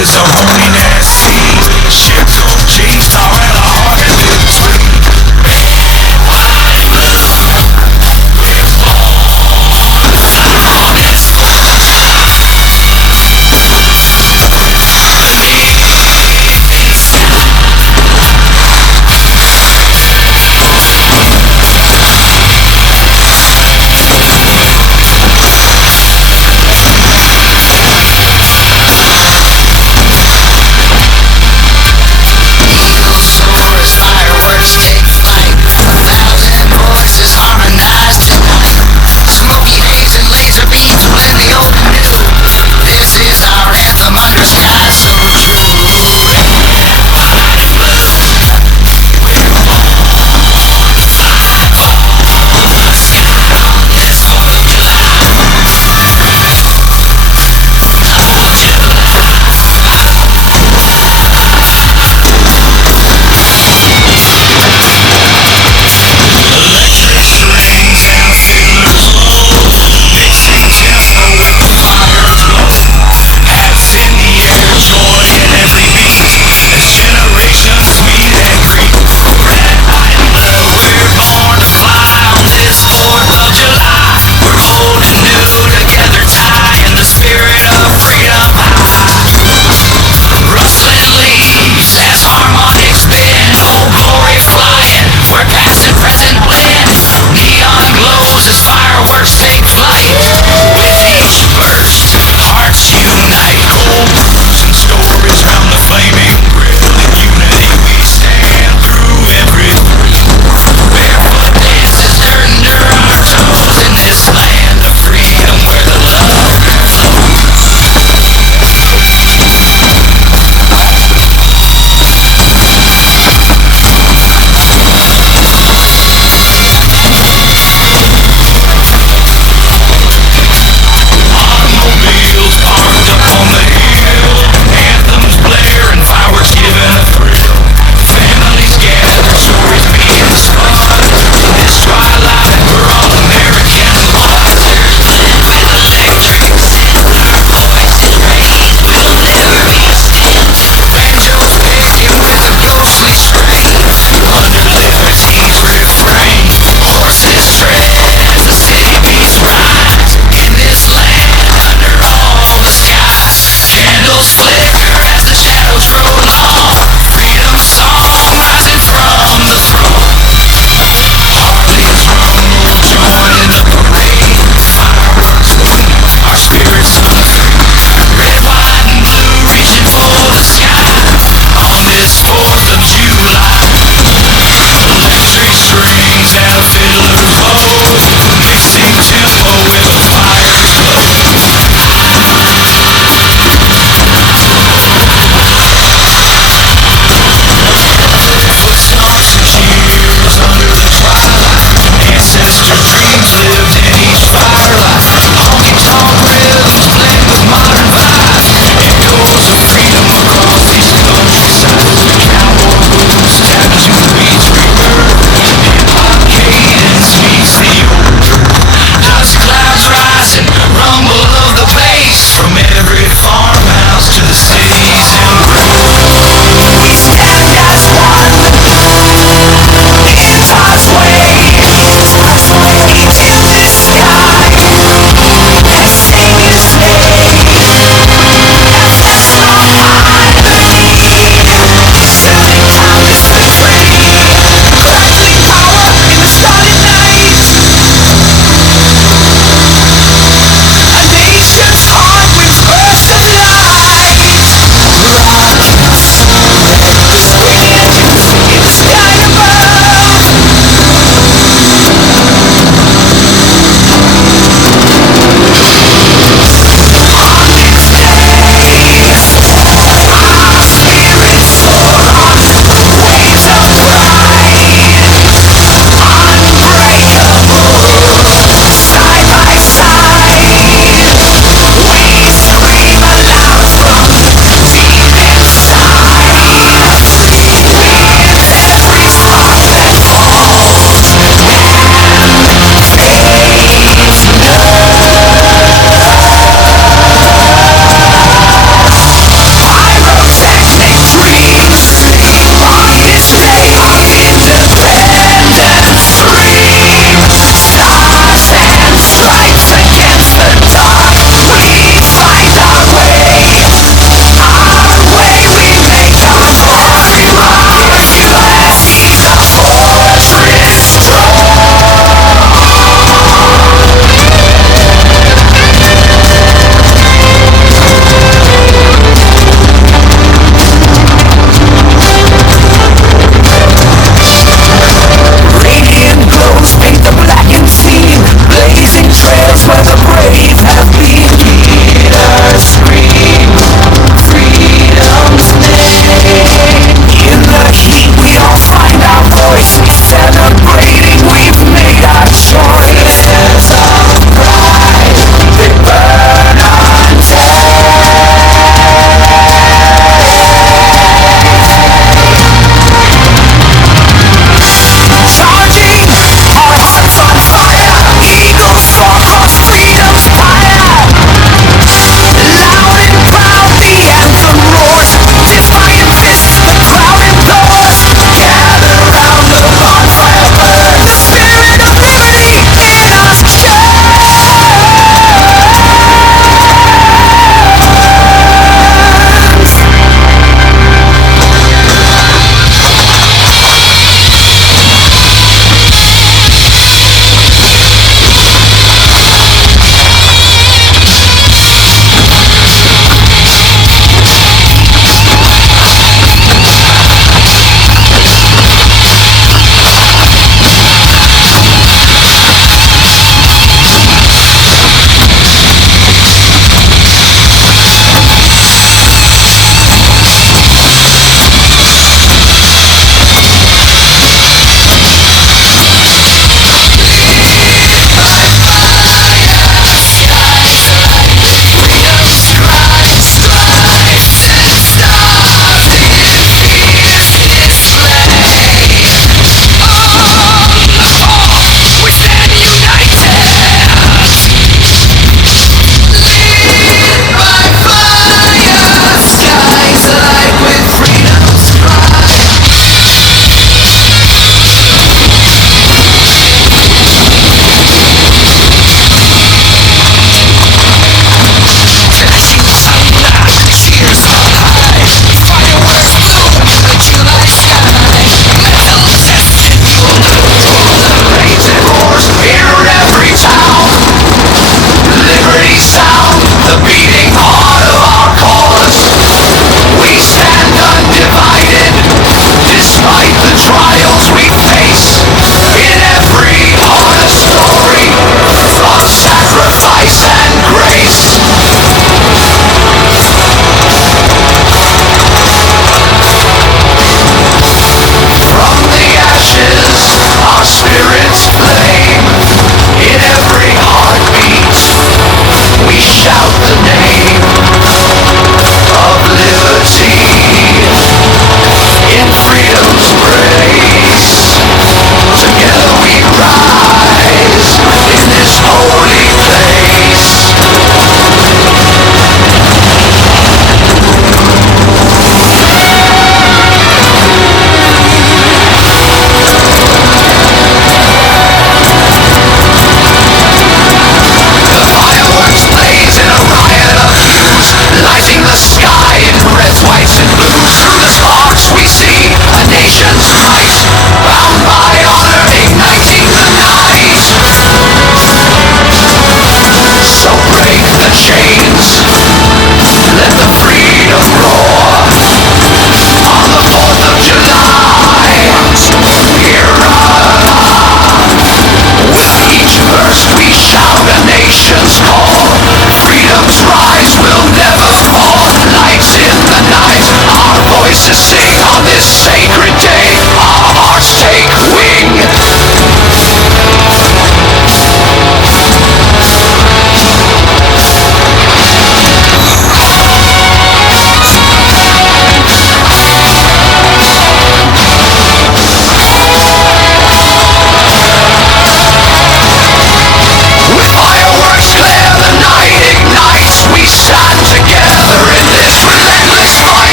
is a horny nasty. Shit cool G's all at a hard and live free.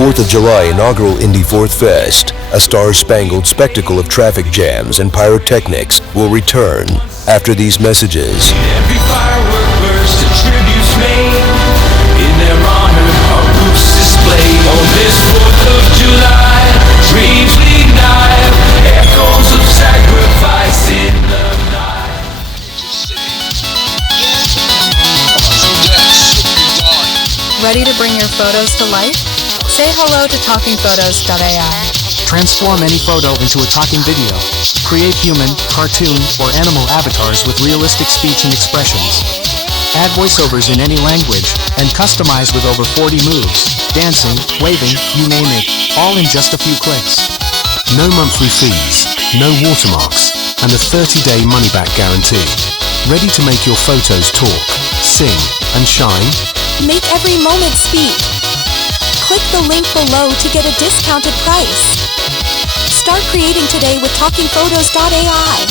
4th of July inaugural Indy Fourth Fest, a star-spangled spectacle of traffic jams and pyrotechnics, will return after these messages. Every firework burst, a tribute's made. In their honor, our groups display. On this 4th of July, dreams we ignite. Echoes of sacrifice in the night. Ready to bring your photos to life? Say hello to talkingphotos.ai. Transform any photo into a talking video. Create human, cartoon, or animal avatars with realistic speech and expressions. Add voiceovers in any language, and customize with over 40 moves, dancing, waving, you name it, all in just a few clicks. No monthly fees, no watermarks, and a 30-day money-back guarantee. Ready to make your photos talk, sing, and shine? Make every moment speak. Click the link below to get a discounted price. Start creating today with talkingphotos.ai.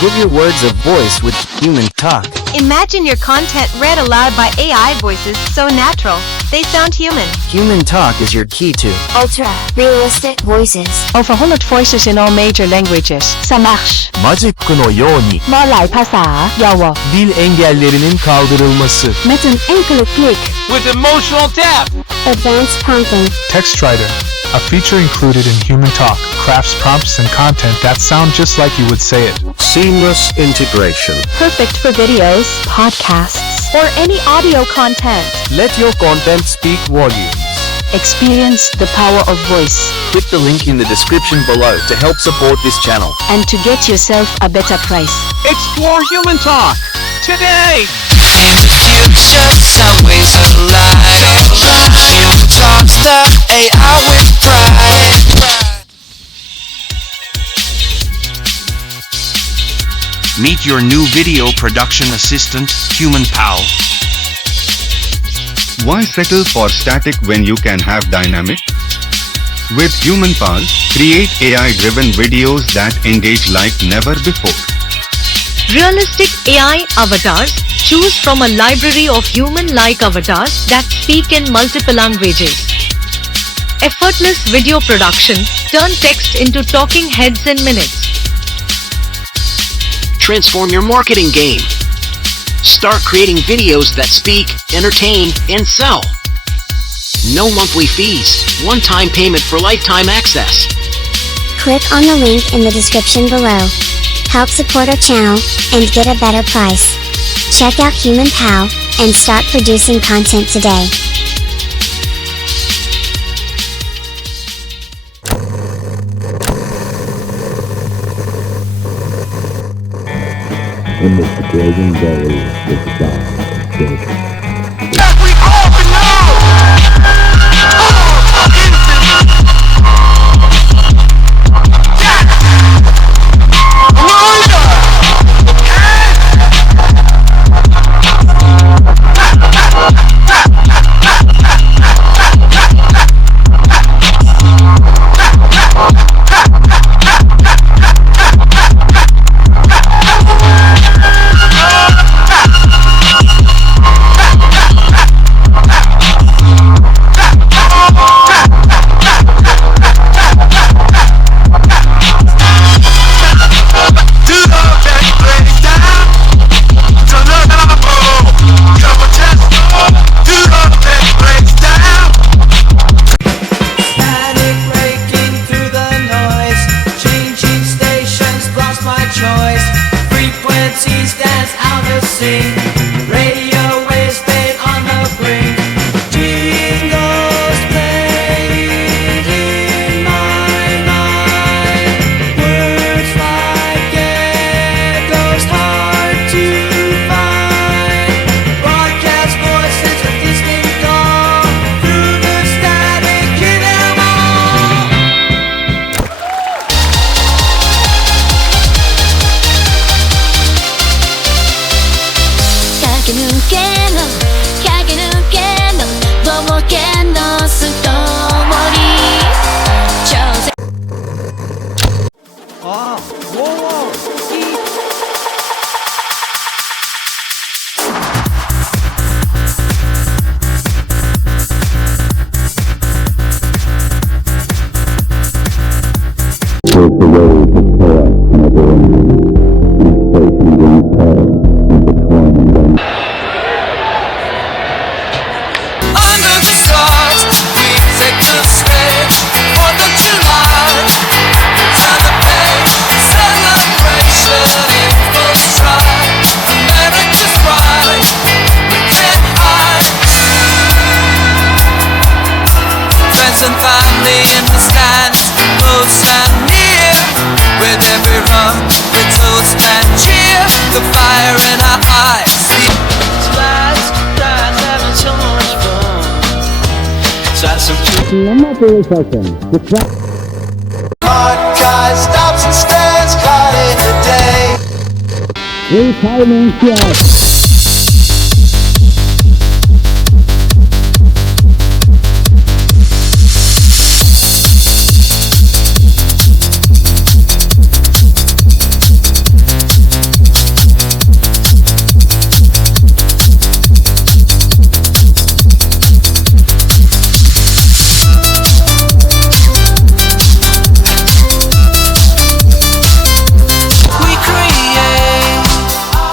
Give your words a voice with human talk. Imagine your content read aloud by AI voices so natural, they sound human. Human talk is your key to Ultra realistic voices. Over 100 voices in all major languages. Ça marche. Magic no yoni. มาหลายภาษา Yawa. Dil engellerinin kaldırılması. Met een enkele klik. With emotional depth. Advanced prompting. Text Writer, a feature included in Human Talk, crafts prompts and content that sound just like you would say it. Seamless integration. Perfect for videos, podcasts, or any audio content. Let your content speak volumes. Experience the power of voice. Click the link in the description below to help support this channel. And to get yourself a better price. Explore human talk today. In the future's always alive. Human talks the AI with pride. Meet your new video production assistant, Human Pal. Why settle for static when you can have dynamic? With Human Pal, create AI-driven videos that engage like never before. Realistic AI avatars. Choose from a library of human-like avatars that speak in multiple languages. Effortless video production. Turn text into talking heads in minutes. Transform your marketing game. Start creating videos that speak, entertain, and sell. No monthly fees. One-time payment for lifetime access. Click on the link in the description below. Help support our channel and get a better price. Check out Human Pal and start producing content today. In this surprising valley with the sound. waves of chaos never ending. Each station brings chaos intertwined and Under the stars, we take the stage for the July celebration in full stride. America's pride, we can't hide. Friends and family in the stands, close and near. With every run, we toast and cheer. The fire in our eyes. Hard guy stops and stares, caught in a day.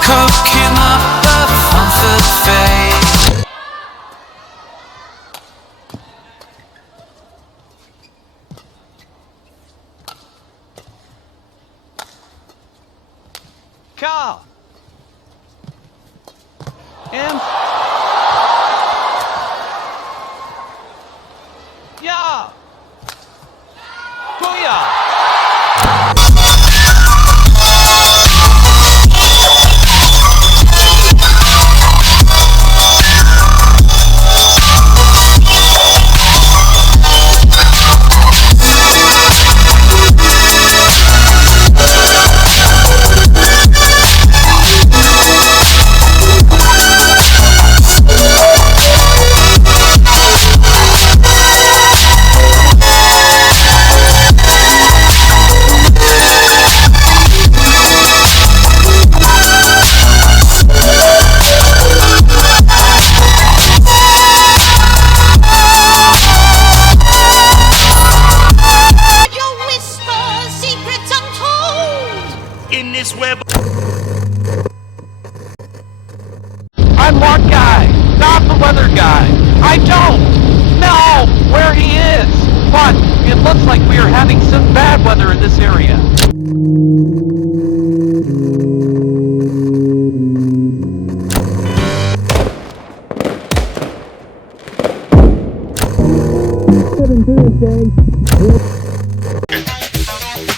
Cooking up the comfort fade. Gogh! And... Yeah! Booyah! I'm Mark Guy, not the weather guy. I don't know where he is, but it looks like we are having some bad weather in this area.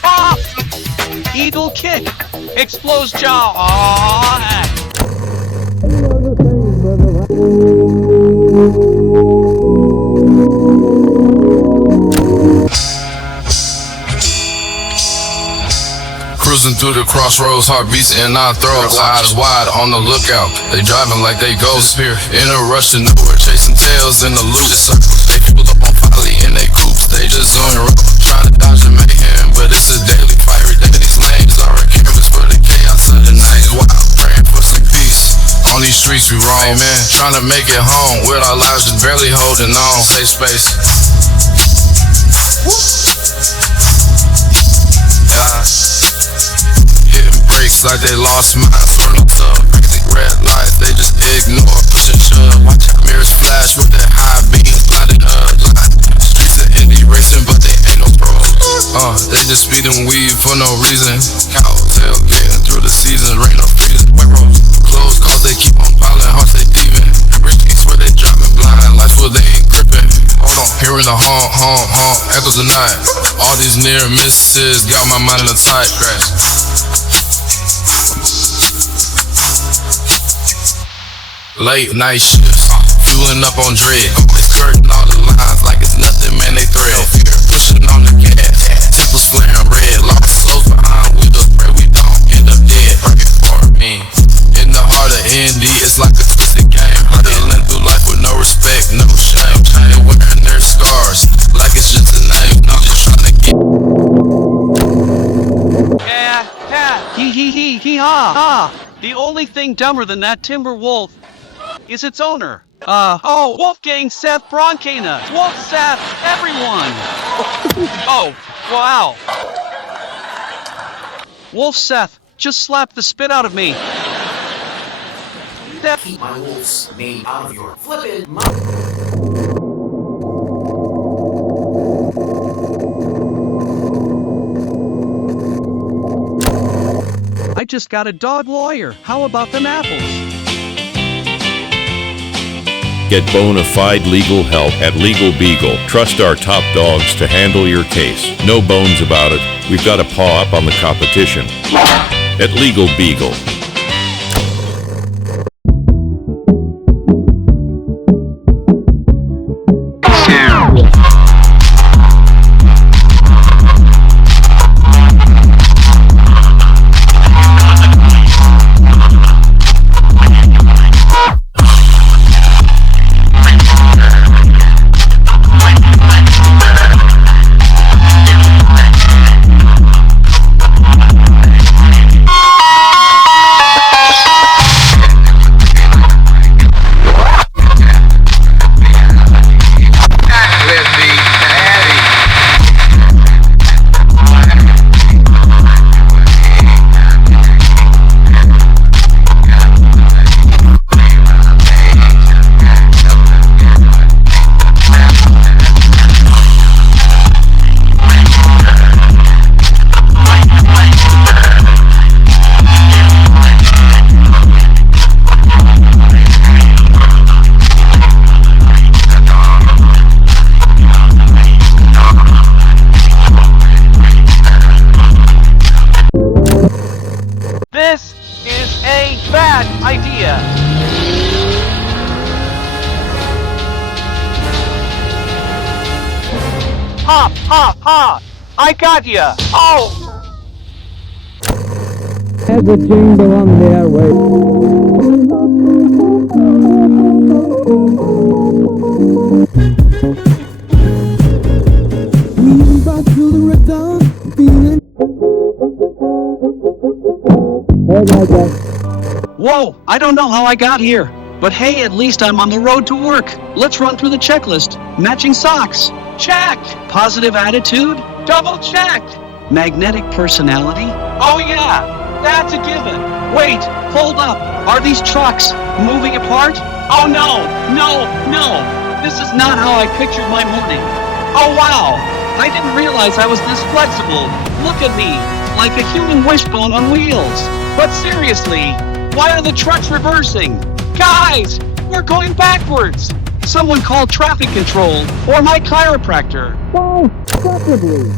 Ah! Eagle kick, explodes jaw. Aww. Cruising through the crossroads, heartbeats in our throats, eyes wide on the lookout. They driving like they ghosts, in a rush to nowhere, chasing tails in the loop. They pull up on Folly in they coops, they just zooming around, trying to dodge the mayhem, but it's a daily fight. Every day these lanes are a canvas for the chaos of the night. Wild, praying for some peace. On these streets we roam, man, trying to make it home with our lives just barely holding on. Safe space. Hitting brakes like they lost minds, swerving up to crazy red lights, they just ignore, push and shove. Watch out, mirrors flash with that high beams, blinding streets of Indy racing, but they ain't no pros. They just speed and weave for no reason. Cows hell getting through the season, rain or freezing. Closed cars they keep on piling, hearts they thieving. Risky where they dropping blind, lights where they ain't gripping. Hold on, hearing the honk, honk, honk, echoes the night. All these near misses got my mind in a tight scratch. Late night shifts, fueling up on dread. Skirting all the lines like it's nothing, man, they thread. Pushing on the gas, temples flaring red. Lost souls behind wheels, pray we don't end up dead. Pray for me. In the heart of Indy, it's like a twisted game. Hustling through life with no respect, no shame. They wearing their scars like it's just a name. I'm just trying to get. Ha. The only thing dumber than that timber wolf is its owner. Wolfgang Seth Bronkana. Wolf Seth, everyone. Oh, wow. Wolf Seth, just slap the spit out of me. Keep my wolves made out of your flippin' mouth. I just got a dog lawyer. How about them apples? Get bona fide legal help at Legal Beagle. Trust our top dogs to handle your case. No bones about it. We've got a paw up on the competition. At Legal Beagle. This is a bad idea. Ha, ha, ha! I got ya! Oh! Everything along their way. We back to the rhythm, feeling. Whoa, I don't know how I got here. But hey, at least I'm on the road to work. Let's run through the checklist. Matching socks. Check. Positive attitude. Double check. Magnetic personality. Oh yeah, that's a given. Wait, hold up. Are these trucks moving apart? Oh no, no, no. This is not how I pictured my morning. Oh wow, I didn't realize I was this flexible. Look at me, like a human wishbone on wheels. But seriously, why are the trucks reversing? Guys, we're going backwards. Someone call traffic control or my chiropractor. Oh, preferably.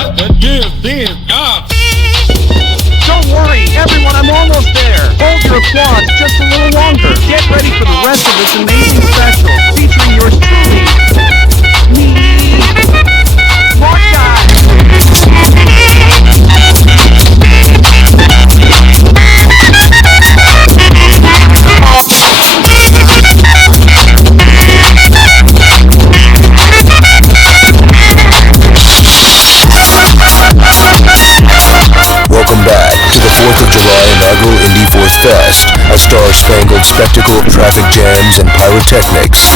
Don't worry, everyone, I'm almost there. Hold your applause just a little longer. Get ready for the rest of this amazing special, featuring yours truly, me, Smart Guy. Welcome back to the 4th of July inaugural Indy Fourth Fest, a star-spangled spectacle of traffic jams and pyrotechnics.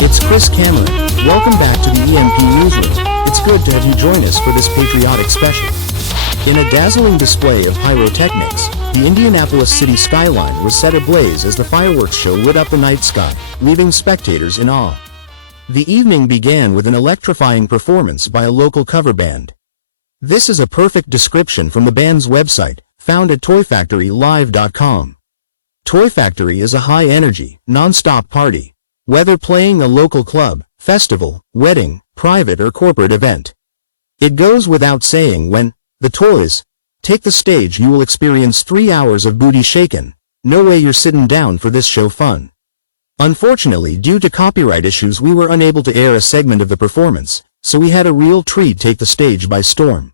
It's Chris Cameron. Welcome back to the EMP Newsroom. It's good to have you join us for this patriotic special. In a dazzling display of pyrotechnics, the Indianapolis city skyline was set ablaze as the fireworks show lit up the night sky, leaving spectators in awe. The evening began with an electrifying performance by a local cover band. This is a perfect description from the band's website, found at toyfactorylive.com. Toy Factory is a high-energy, non-stop party, whether playing a local club, festival, wedding, private or corporate event. It goes without saying when the toys take the stage, you will experience 3 hours of booty shakin'. No way you're sitting down for this show fun. Unfortunately, due to copyright issues, we were unable to air a segment of the performance, so we had a real treat take the stage by storm.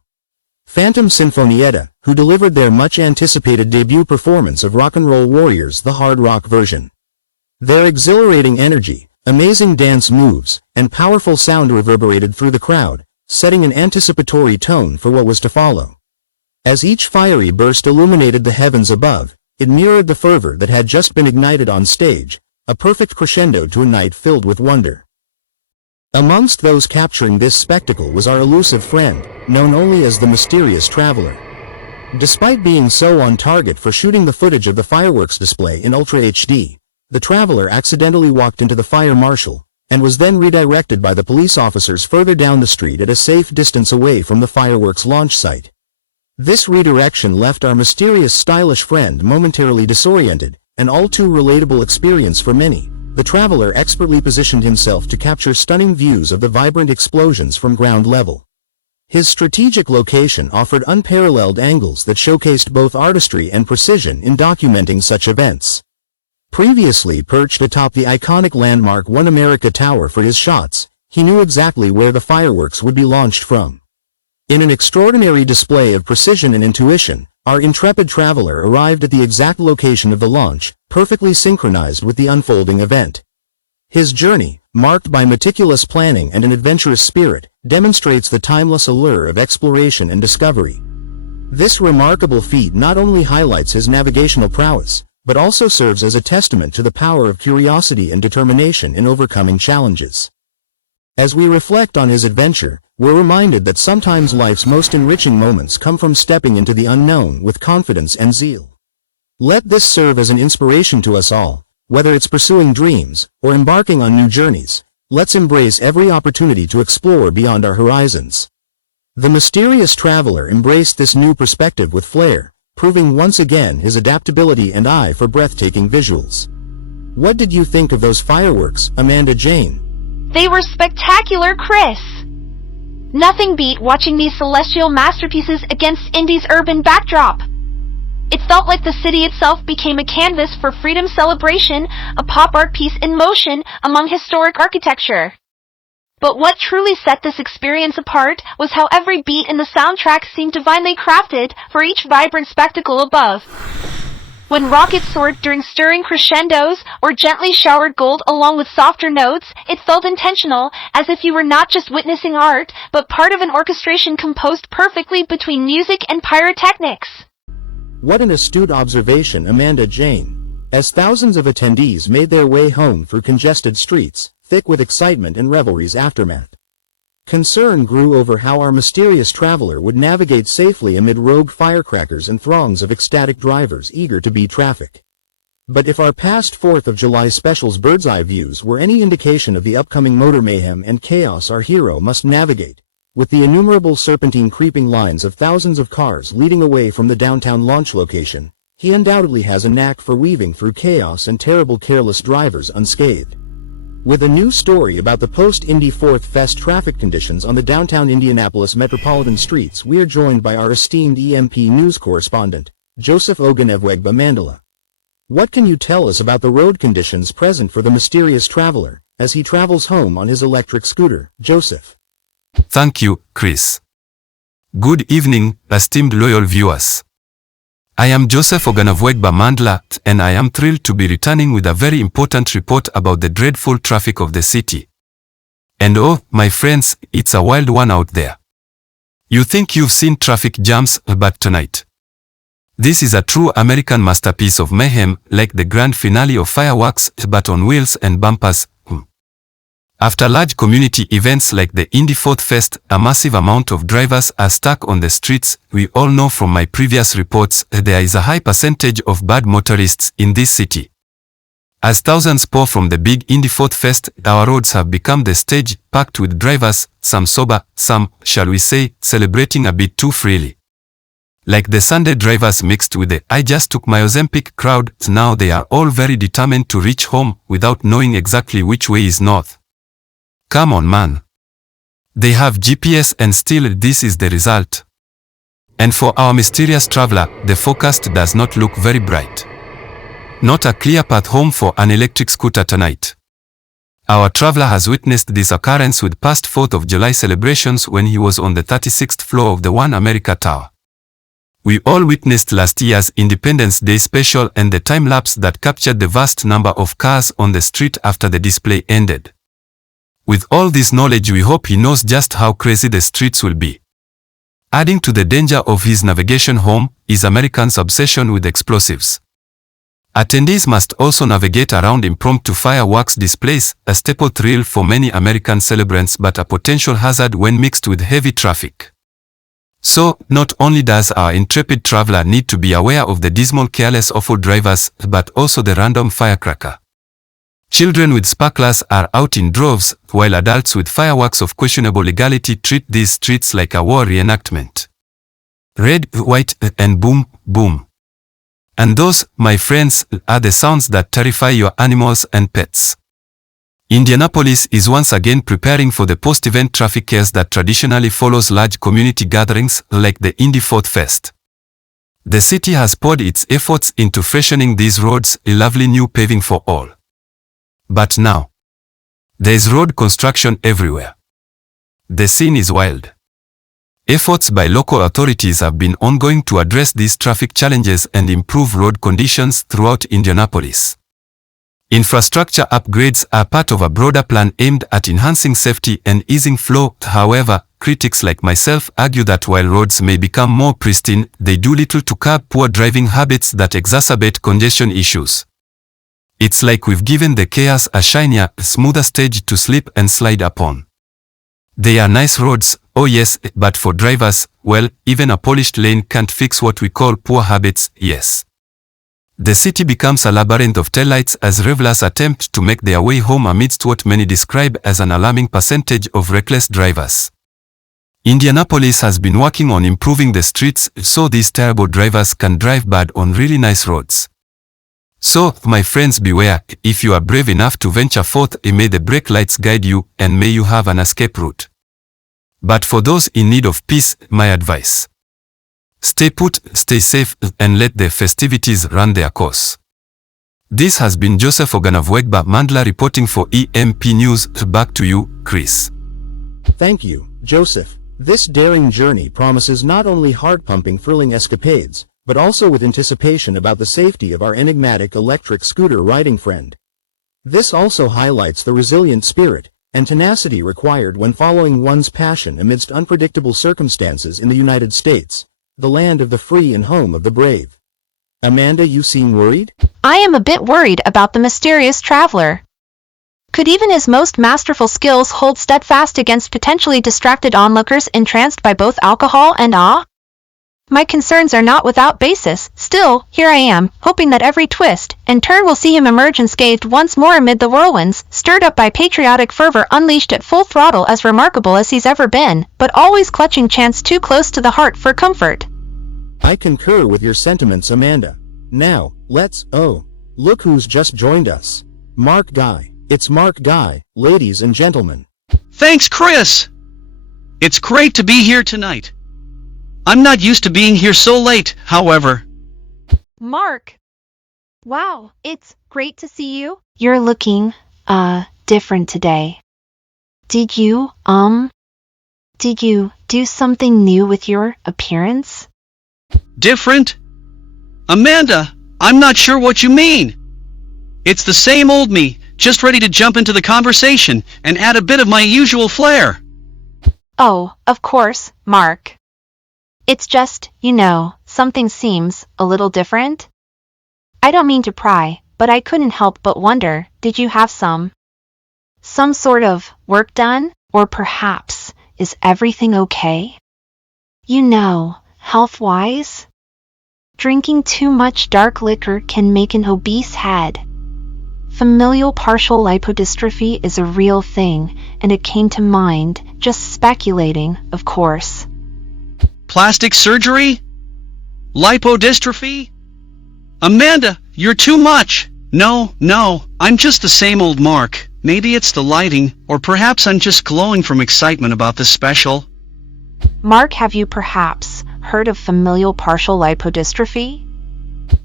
Phantom Sinfonietta, who delivered their much-anticipated debut performance of Rock and Roll Warriors, the hard rock version. Their exhilarating energy, amazing dance moves, and powerful sound reverberated through the crowd, setting an anticipatory tone for what was to follow. As each fiery burst illuminated the heavens above, it mirrored the fervor that had just been ignited on stage, a perfect crescendo to a night filled with wonder. Amongst those capturing this spectacle was our elusive friend, known only as the Mysterious Traveler. Despite being so on target for shooting the footage of the fireworks display in Ultra HD, the Traveler accidentally walked into the fire marshal, and was then redirected by the police officers further down the street at a safe distance away from the fireworks launch site. This redirection left our mysterious stylish friend momentarily disoriented, an all too relatable experience for many. The Traveler expertly positioned himself to capture stunning views of the vibrant explosions from ground level. His strategic location offered unparalleled angles that showcased both artistry and precision in documenting such events. Previously perched atop the iconic landmark One America Tower for his shots, he knew exactly where the fireworks would be launched from. In an extraordinary display of precision and intuition, our intrepid traveler arrived at the exact location of the launch, perfectly synchronized with the unfolding event. His journey, marked by meticulous planning and an adventurous spirit, demonstrates the timeless allure of exploration and discovery. This remarkable feat not only highlights his navigational prowess, but also serves as a testament to the power of curiosity and determination in overcoming challenges. As we reflect on his adventure, we're reminded that sometimes life's most enriching moments come from stepping into the unknown with confidence and zeal. Let this serve as an inspiration to us all, whether it's pursuing dreams or embarking on new journeys. Let's embrace every opportunity to explore beyond our horizons. The Mysterious Traveler embraced this new perspective with flair, proving once again his adaptability and eye for breathtaking visuals. What did you think of those fireworks, Amanda Jane? They were spectacular, Chris. Nothing beat watching these celestial masterpieces against Indy's urban backdrop. It felt like the city itself became a canvas for freedom celebration, a pop art piece in motion among historic architecture. But what truly set this experience apart was how every beat in the soundtrack seemed divinely crafted for each vibrant spectacle above. When rockets soared during stirring crescendos or gently showered gold along with softer notes, it felt intentional, as if you were not just witnessing art, but part of an orchestration composed perfectly between music and pyrotechnics. What an astute observation, Amanda Jane. As thousands of attendees made their way home through congested streets, thick with excitement and revelry's aftermath, concern grew over how our mysterious traveler would navigate safely amid rogue firecrackers and throngs of ecstatic drivers eager to beat traffic. But if our past 4th of July special's bird's-eye views were any indication of the upcoming motor mayhem and chaos our hero must navigate, with the innumerable serpentine creeping lines of thousands of cars leading away from the downtown launch location, He undoubtedly has a knack for weaving through chaos and terrible careless drivers unscathed. With a new story about the post-Indy Fourth Fest traffic conditions on the downtown Indianapolis metropolitan streets, we are joined by our esteemed EMP news correspondent, Joseph Oganevwegba Mandela. What can you tell us about the road conditions present for the mysterious traveler, as he travels home on his electric scooter, Joseph? Thank you, Chris. Good evening, esteemed loyal viewers. I am Joseph Oganevwegba Mandela, and I am thrilled to be returning with a very important report about the dreadful traffic of the city. And oh, my friends, it's a wild one out there. You think you've seen traffic jams, but tonight, this is a true American masterpiece of mayhem, like the grand finale of fireworks, but on wheels and bumpers. After large community events like the Indy Fourth Fest, a massive amount of drivers are stuck on the streets. We all know from my previous reports there is a high percentage of bad motorists in this city. As thousands pour from the big Indy Fourth Fest, our roads have become the stage, packed with drivers, some sober, some, shall we say, celebrating a bit too freely. Like the Sunday drivers mixed with the "I just took my Ozempic" crowd, now they are all very determined to reach home without knowing exactly which way is north. Come on, man. They have GPS and still this is the result. And for our mysterious traveler, the forecast does not look very bright. Not a clear path home for an electric scooter tonight. Our traveler has witnessed this occurrence with past 4th of July celebrations when he was on the 36th floor of the One America Tower. We all witnessed last year's Independence Day special and the time-lapse that captured the vast number of cars on the street after the display ended. With all this knowledge, we hope he knows just how crazy the streets will be. Adding to the danger of his navigation home is Americans' obsession with explosives. Attendees must also navigate around impromptu fireworks displays, a staple thrill for many American celebrants but a potential hazard when mixed with heavy traffic. So, not only does our intrepid traveler need to be aware of the dismal, careless, awful drivers, but also the random firecracker. Children with sparklers are out in droves, while adults with fireworks of questionable legality treat these streets like a war reenactment. Red, white, and boom, boom. And those, my friends, are the sounds that terrify your animals and pets. Indianapolis is once again preparing for the post-event traffic chaos that traditionally follows large community gatherings like the Indy Fourth Fest. The city has poured its efforts into freshening these roads, a lovely new paving for all. But now, there is road construction everywhere. The scene is wild. Efforts by local authorities have been ongoing to address these traffic challenges and improve road conditions throughout Indianapolis. Infrastructure upgrades are part of a broader plan aimed at enhancing safety and easing flow. However, critics like myself argue that while roads may become more pristine, they do little to curb poor driving habits that exacerbate congestion issues. It's like we've given the chaos a shinier, smoother stage to slip and slide upon. They are nice roads, oh yes, but for drivers, well, even a polished lane can't fix what we call poor habits, yes. The city becomes a labyrinth of taillights as revelers attempt to make their way home amidst what many describe as an alarming percentage of reckless drivers. Indianapolis has been working on improving the streets so these terrible drivers can drive bad on really nice roads. So, my friends, beware. If you are brave enough to venture forth, may the brake lights guide you, and may you have an escape route. But for those in need of peace, my advice: stay put, stay safe, and let the festivities run their course. This has been Joseph Oganevwegba Mandela reporting for EMP News. Back to you, Chris. Thank you, Joseph. This daring journey promises not only heart-pumping, thrilling escapades, but also with anticipation about the safety of our enigmatic electric scooter riding friend. This also highlights the resilient spirit and tenacity required when following one's passion amidst unpredictable circumstances in the United States, the land of the free and home of the brave. Amanda, you seem worried? I am a bit worried about the mysterious traveler. Could even his most masterful skills hold steadfast against potentially distracted onlookers entranced by both alcohol and awe? My concerns are not without basis. Still, here I am, hoping that every twist and turn will see him emerge unscathed once more amid the whirlwinds, stirred up by patriotic fervor unleashed at full throttle, as remarkable as he's ever been, but always clutching chance too close to the heart for comfort. I concur with your sentiments, Amanda. Now, look who's just joined us. Mark Guy. It's Mark Guy, ladies and gentlemen. Thanks, Chris! It's great to be here tonight. I'm not used to being here so late, however. Mark! Wow, it's great to see you. You're looking, different today. Did you do something new with your appearance? Different? Amanda, I'm not sure what you mean. It's the same old me, just ready to jump into the conversation and add a bit of my usual flair. Oh, of course, Mark. It's just, something seems a little different. I don't mean to pry, but I couldn't help but wonder, did you have some sort of work done? Or perhaps, is everything okay? Health-wise? Drinking too much dark liquor can make an obese head. Familial partial lipodystrophy is a real thing, and it came to mind, just speculating, of course. Plastic surgery? Lipodystrophy? Amanda, you're too much! No, I'm just the same old Mark. Maybe it's the lighting, or perhaps I'm just glowing from excitement about this special. Mark, have you perhaps heard of familial partial lipodystrophy?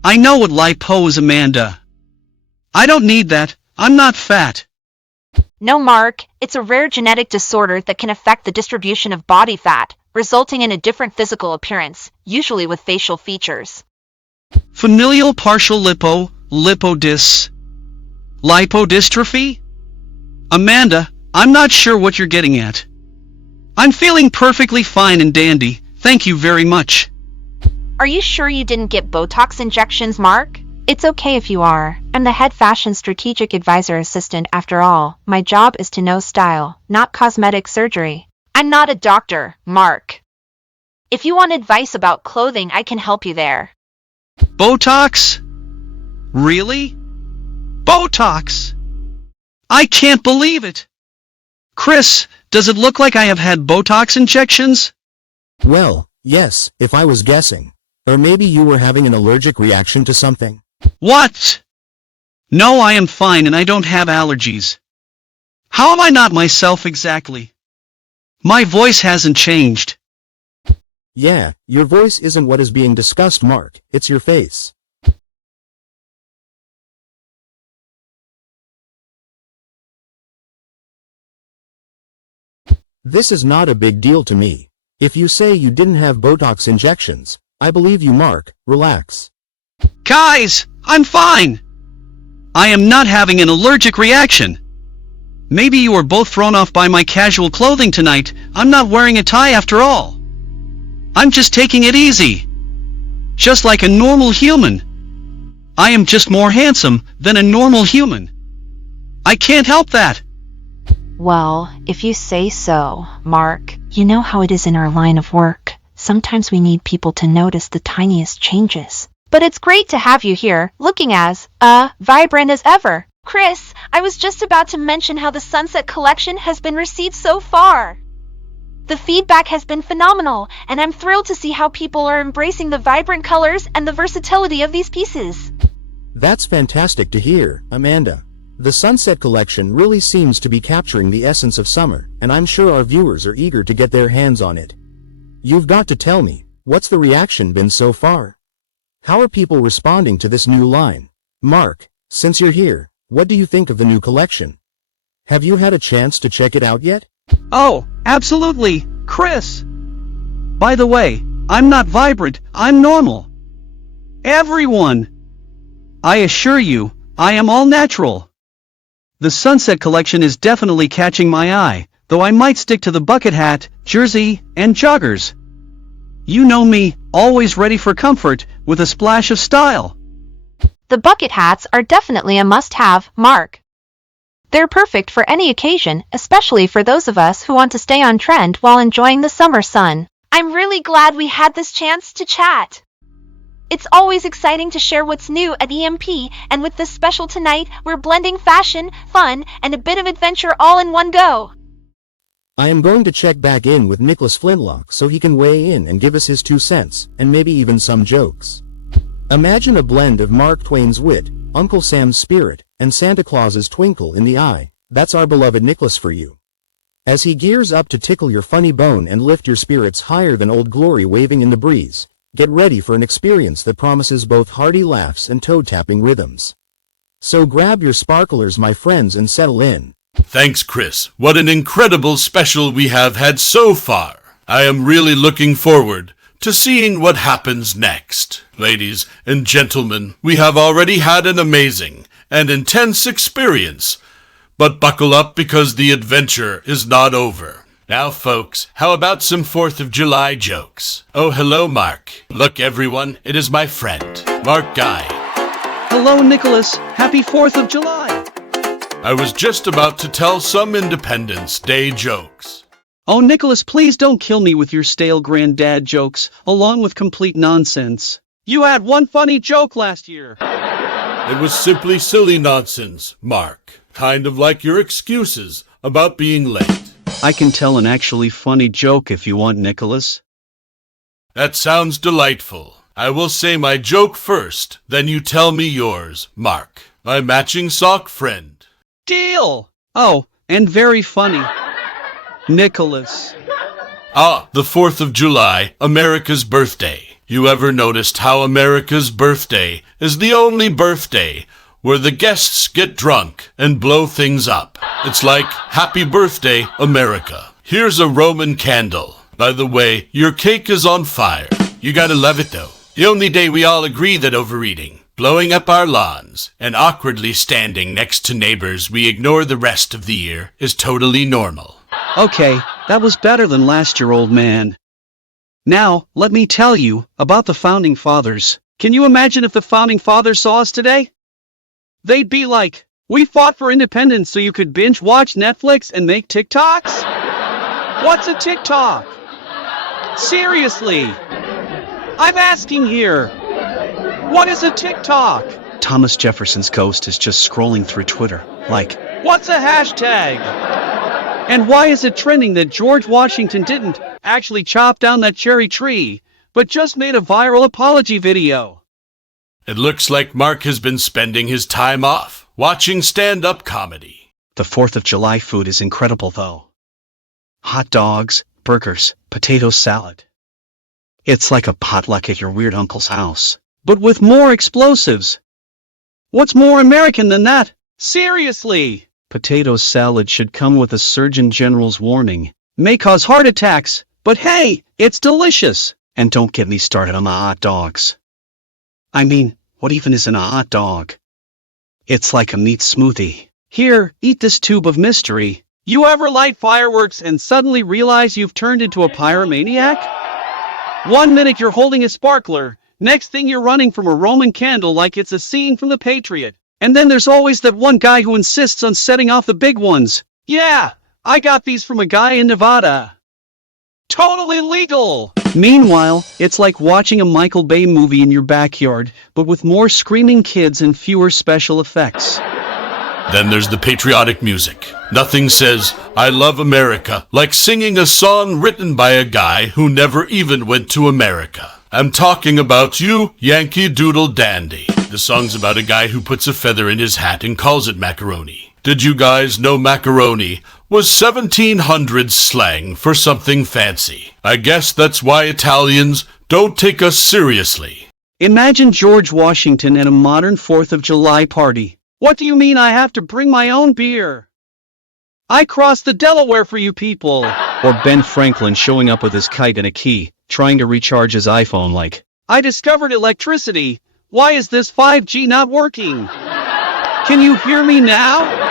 I know what lipo is, Amanda. I don't need that. I'm not fat. No, Mark, it's a rare genetic disorder that can affect the distribution of body fat, resulting in a different physical appearance, usually with facial features. Familial partial lipodystrophy? Amanda, I'm not sure what you're getting at. I'm feeling perfectly fine and dandy, thank you very much. Are you sure you didn't get Botox injections, Mark? It's okay if you are. I'm the head fashion strategic advisor assistant after all. My job is to know style, not cosmetic surgery. I'm not a doctor, Mark. If you want advice about clothing, I can help you there. Botox? Really? Botox? I can't believe it! Chris, does it look like I have had Botox injections? Well, yes, if I was guessing. Or maybe you were having an allergic reaction to something. What? No, I am fine and I don't have allergies. How am I not myself exactly? My voice hasn't changed. Yeah, your voice isn't what is being discussed, Mark. It's your face. This is not a big deal to me. If you say you didn't have Botox injections, I believe you, Mark. Relax. Guys, I'm fine. I am not having an allergic reaction. Maybe you were both thrown off by my casual clothing tonight. I'm not wearing a tie after all. I'm just taking it easy. Just like a normal human. I am just more handsome than a normal human. I can't help that. Well, if you say so, Mark. You know how it is in our line of work. Sometimes we need people to notice the tiniest changes. But it's great to have you here, looking as, vibrant as ever. Chris, I was just about to mention how the Sunset Collection has been received so far. The feedback has been phenomenal, and I'm thrilled to see how people are embracing the vibrant colors and the versatility of these pieces. That's fantastic to hear, Amanda. The Sunset Collection really seems to be capturing the essence of summer, and I'm sure our viewers are eager to get their hands on it. You've got to tell me, what's the reaction been so far? How are people responding to this new line? Mark, since you're here, what do you think of the new collection? Have you had a chance to check it out yet? Oh, absolutely, Chris. By the way, I'm not vibrant, I'm normal. Everyone. I assure you, I am all natural. The Sunset Collection is definitely catching my eye, though I might stick to the bucket hat, jersey, and joggers. You know me, always ready for comfort, with a splash of style. The bucket hats are definitely a must-have, Mark. They're perfect for any occasion, especially for those of us who want to stay on trend while enjoying the summer sun. I'm really glad we had this chance to chat. It's always exciting to share what's new at EMP, and with this special tonight, we're blending fashion, fun, and a bit of adventure all in one go. I am going to check back in with Nicholas Flintlock so he can weigh in and give us his 2 cents, and maybe even some jokes. Imagine a blend of Mark Twain's wit, Uncle Sam's spirit, and Santa Claus's twinkle in the eye. That's our beloved Nicholas for you. As he gears up to tickle your funny bone and lift your spirits higher than Old Glory waving in the breeze, get ready for an experience that promises both hearty laughs and toe-tapping rhythms. So grab your sparklers, my friends, and settle in. Thanks, Chris. What an incredible special we have had so far. I am really looking forward to seeing what happens next. Ladies and gentlemen, we have already had an amazing and intense experience. But buckle up because the adventure is not over. Now, folks, how about some 4th of July jokes? Oh, hello, Mark. Look, everyone, it is my friend, Mark Guy. Hello, Nicholas. Happy 4th of July. I was just about to tell some Independence Day jokes. Oh, Nicholas, please don't kill me with your stale granddad jokes, along with complete nonsense. You had one funny joke last year. It was simply silly nonsense, Mark. Kind of like your excuses about being late. I can tell an actually funny joke if you want, Nicholas. That sounds delightful. I will say my joke first, then you tell me yours, Mark, my matching sock friend. Deal! Oh, and very funny. Nicholas. Ah, the 4th of July, America's birthday. You ever noticed how America's birthday is the only birthday where the guests get drunk and blow things up? It's like, Happy Birthday, America. Here's a Roman candle. By the way, your cake is on fire. You gotta love it though. The only day we all agree that overeating, blowing up our lawns, and awkwardly standing next to neighbors we ignore the rest of the year is totally normal. Okay, that was better than last year, old man. Now, let me tell you about the Founding Fathers. Can you imagine if the Founding Fathers saw us today? They'd be like, we fought for independence so you could binge watch Netflix and make TikToks? What's a TikTok? Seriously? I'm asking here. What is a TikTok? Thomas Jefferson's ghost is just scrolling through Twitter, like, what's a hashtag? And why is it trending that George Washington didn't actually chop down that cherry tree, but just made a viral apology video? It looks like Mark has been spending his time off, watching stand-up comedy. The 4th of July food is incredible though. Hot dogs, burgers, potato salad. It's like a potluck at your weird uncle's house, but with more explosives. What's more American than that? Seriously! Potato salad should come with a Surgeon General's warning. May cause heart attacks, but hey, it's delicious! And don't get me started on the hot dogs. I mean, what even is in a hot dog? It's like a meat smoothie. Here, eat this tube of mystery. You ever light fireworks and suddenly realize you've turned into a pyromaniac? 1 minute you're holding a sparkler, next thing you're running from a Roman candle like it's a scene from The Patriot. And then there's always that one guy who insists on setting off the big ones. Yeah, I got these from a guy in Nevada. Totally legal! Meanwhile, it's like watching a Michael Bay movie in your backyard, but with more screaming kids and fewer special effects. Then there's the patriotic music. Nothing says, I love America, like singing a song written by a guy who never even went to America. I'm talking about you, Yankee Doodle Dandy. The song's about a guy who puts a feather in his hat and calls it macaroni. Did you guys know macaroni was 1700s slang for something fancy? I guess that's why Italians don't take us seriously. Imagine George Washington at a modern 4th of July party. What do you mean I have to bring my own beer? I crossed the Delaware for you people. Or Ben Franklin showing up with his kite and a key, trying to recharge his iPhone like, I discovered electricity. Why is this 5G not working? Can you hear me now?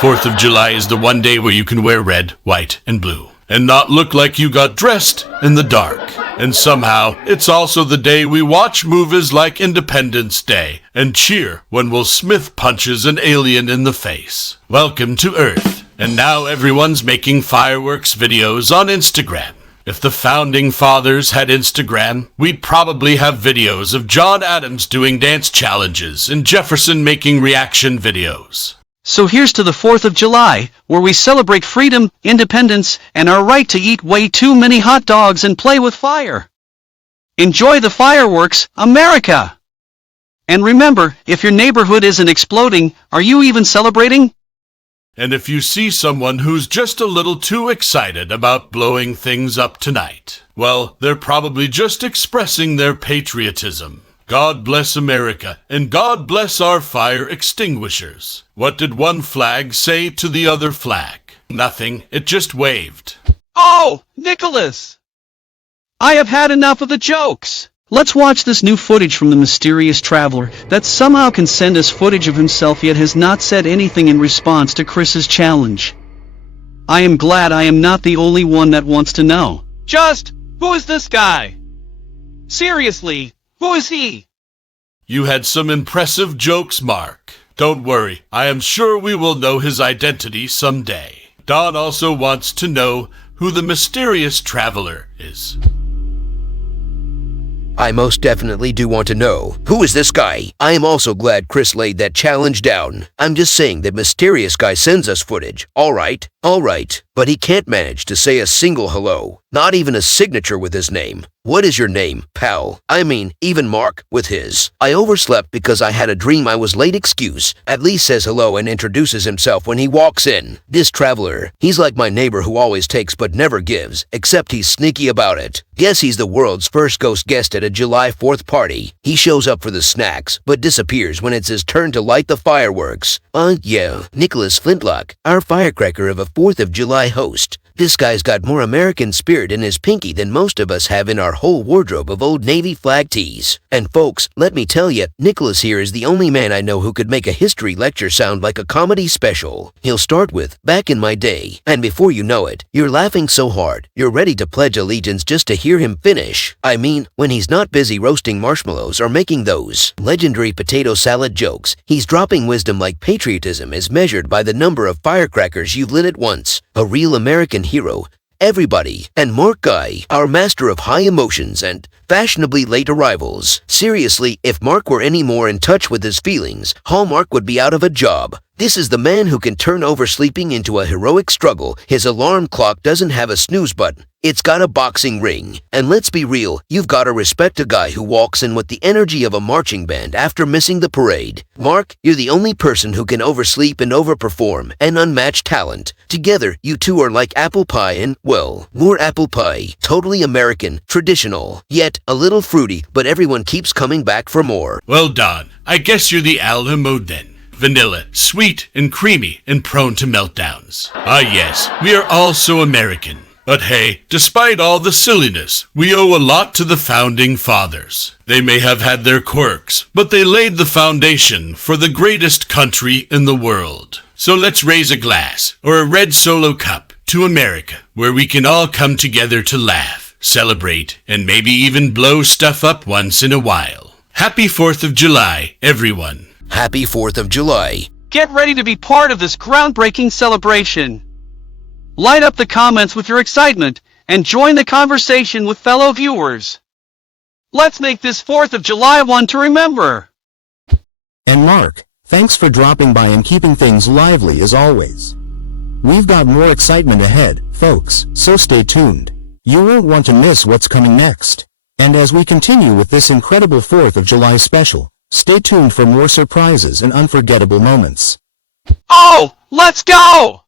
4th of July is the one day where you can wear red, white, and blue, and not look like you got dressed in the dark. And somehow, it's also the day we watch movies like Independence Day and cheer when Will Smith punches an alien in the face. Welcome to Earth. And now everyone's making fireworks videos on Instagram. If the Founding Fathers had Instagram, we'd probably have videos of John Adams doing dance challenges and Jefferson making reaction videos. So here's to the 4th of July, where we celebrate freedom, independence, and our right to eat way too many hot dogs and play with fire. Enjoy the fireworks, America! And remember, if your neighborhood isn't exploding, are you even celebrating? And if you see someone who's just a little too excited about blowing things up tonight, well, they're probably just expressing their patriotism. God bless America, and God bless our fire extinguishers. What did one flag say to the other flag? Nothing, it just waved. Oh, Nicholas! I have had enough of the jokes. Let's watch this new footage from the mysterious traveler that somehow can send us footage of himself yet has not said anything in response to Chris's challenge. I am glad I am not the only one that wants to know. Just, who is this guy? Seriously, who is he? You had some impressive jokes, Mark. Don't worry, I am sure we will know his identity someday. Don also wants to know who the mysterious traveler is. I most definitely do want to know. Who is this guy? I am also glad Chris laid that challenge down. I'm just saying that mysterious guy sends us footage. All right. But he can't manage to say a single hello. Not even a signature with his name. What is your name, pal? I mean, even Mark with his. I overslept because I had a dream I was late excuse. At least says hello and introduces himself when he walks in. This traveler, he's like my neighbor who always takes but never gives, except he's sneaky about it. Guess he's the world's first ghost guest at a July 4th party. He shows up for the snacks, but disappears when it's his turn to light the fireworks. Yeah, Nicholas Flintlock, our firecracker of a 4th of July host. This guy's got more American spirit in his pinky than most of us have in our whole wardrobe of old Navy flag tees. And folks, let me tell you, Nicholas here is the only man I know who could make a history lecture sound like a comedy special. He'll start with, back in my day, and before you know it, you're laughing so hard, you're ready to pledge allegiance just to hear him finish. I mean, when he's not busy roasting marshmallows or making those legendary potato salad jokes, he's dropping wisdom like patriotism is measured by the number of firecrackers you've lit at once. A real American hero. Everybody, and Mark Guy, our master of high emotions and fashionably late arrivals. Seriously, if Mark were any more in touch with his feelings, Hallmark would be out of a job. This is the man who can turn oversleeping into a heroic struggle. His alarm clock doesn't have a snooze button. It's got a boxing ring. And let's be real, you've got to respect a guy who walks in with the energy of a marching band after missing the parade. Mark, you're the only person who can oversleep and overperform, and unmatched talent. Together, you two are like apple pie and, well, more apple pie. Totally American, traditional, yet a little fruity, but everyone keeps coming back for more. Well, Don, I guess you're the a la mode then. Vanilla, sweet and creamy and prone to meltdowns. Ah yes, we are all so American. But hey, despite all the silliness, we owe a lot to the founding fathers. They may have had their quirks, but they laid the foundation for the greatest country in the world. So let's raise a glass, or a red Solo cup, to America, where we can all come together to laugh, celebrate, and maybe even blow stuff up once in a while. Happy 4th of July, everyone. Happy 4th of July. Get ready to be part of this groundbreaking celebration. Light up the comments with your excitement, and join the conversation with fellow viewers. Let's make this 4th of July one to remember. And Mark, thanks for dropping by and keeping things lively as always. We've got more excitement ahead, folks, so stay tuned. You won't want to miss what's coming next. And as we continue with this incredible 4th of July special, stay tuned for more surprises and unforgettable moments. Oh, let's go!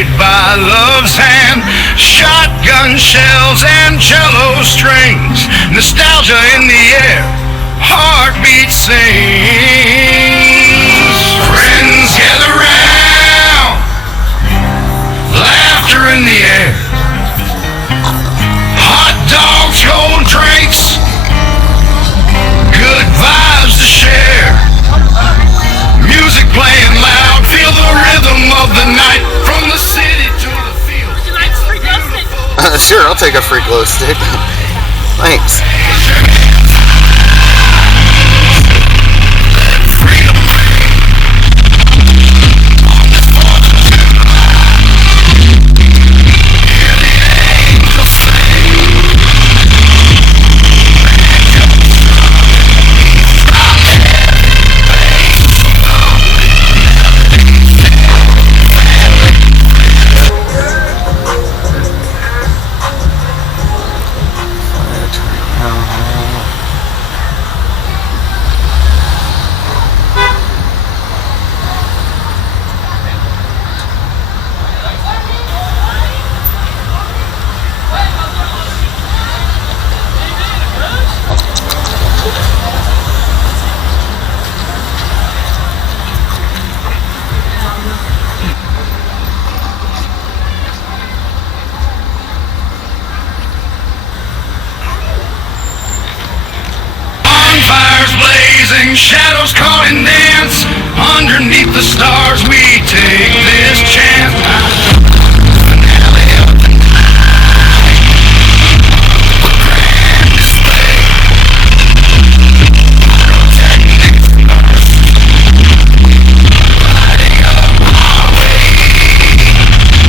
made by love's hand. Shotgun shells and cello strings, nostalgia in the air, heartbeat sings. Friends gather round, laughter in the air, hot dogs, cold drinks, good vibes to share. Music playing loud, feel the rhythm of the night, from the city to the field. Would you like a free glow stick? Sure, I'll take a free glow stick. Thanks. Shadows caught in dance, underneath the stars we take this chance. Finale of the night, grand display, protecting us, lighting up our way.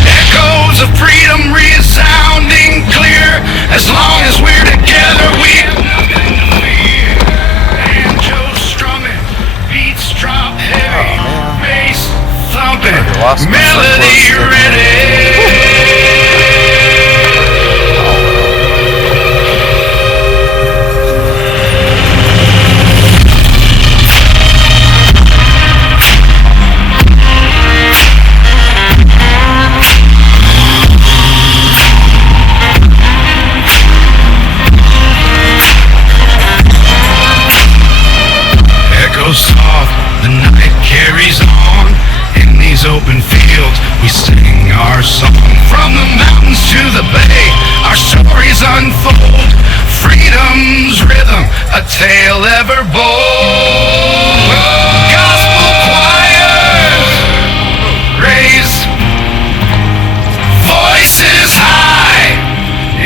Echoes of freedom resounding clear, as long as we're together we have nothing to fear. Drop heavy, bass thumping, melody ready. Echoes soft, the night carries on. In these open fields we sing our song. From the mountains to the bay, our stories unfold. Freedom's rhythm, a tale ever bold. Gospel choirs raise voices high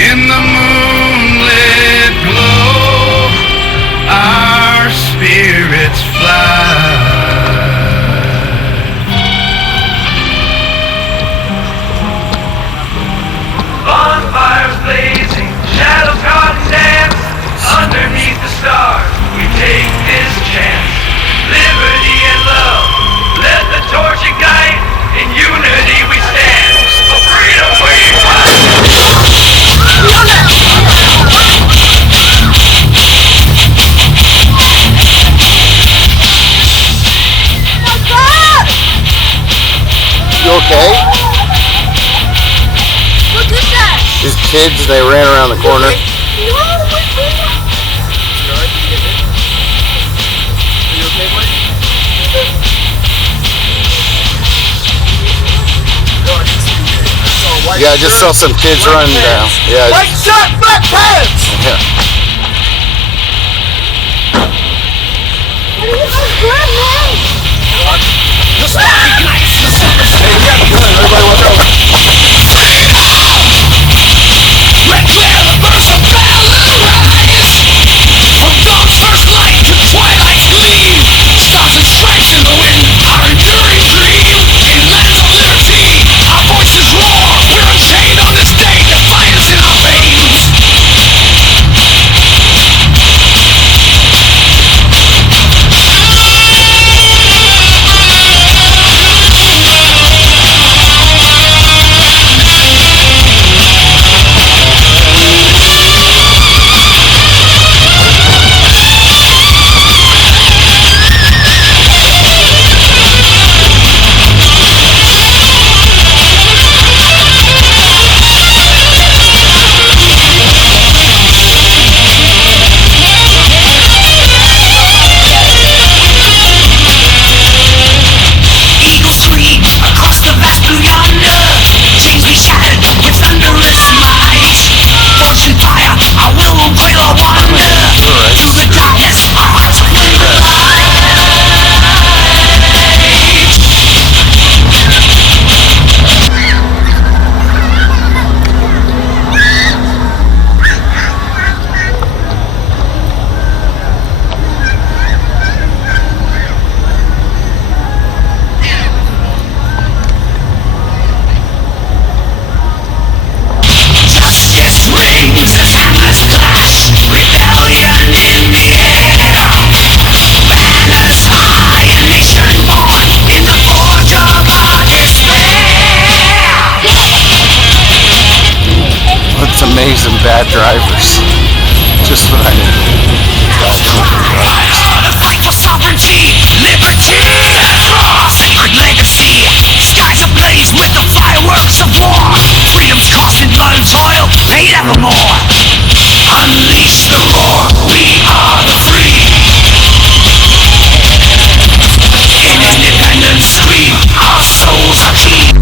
in the moonlit glow. Our spirits fly. Bonfires blazing, shadows caught in dance, underneath the stars we take this chance. Liberty and love, let the torch ignite, in unity we stand, for freedom we fight. You okay? Look at that! These kids, they ran around the corner. Yeah, I just saw some kids running down. Yeah. White shirt, black pants! Yeah. bad drivers. Just what I need. The fight for sovereignty, liberty, sacred legacy. Skies ablaze with the fireworks of war. Freedom's costing blood and toil, hate evermore. Unleash the roar, we are the free. In independence scream, our souls are key.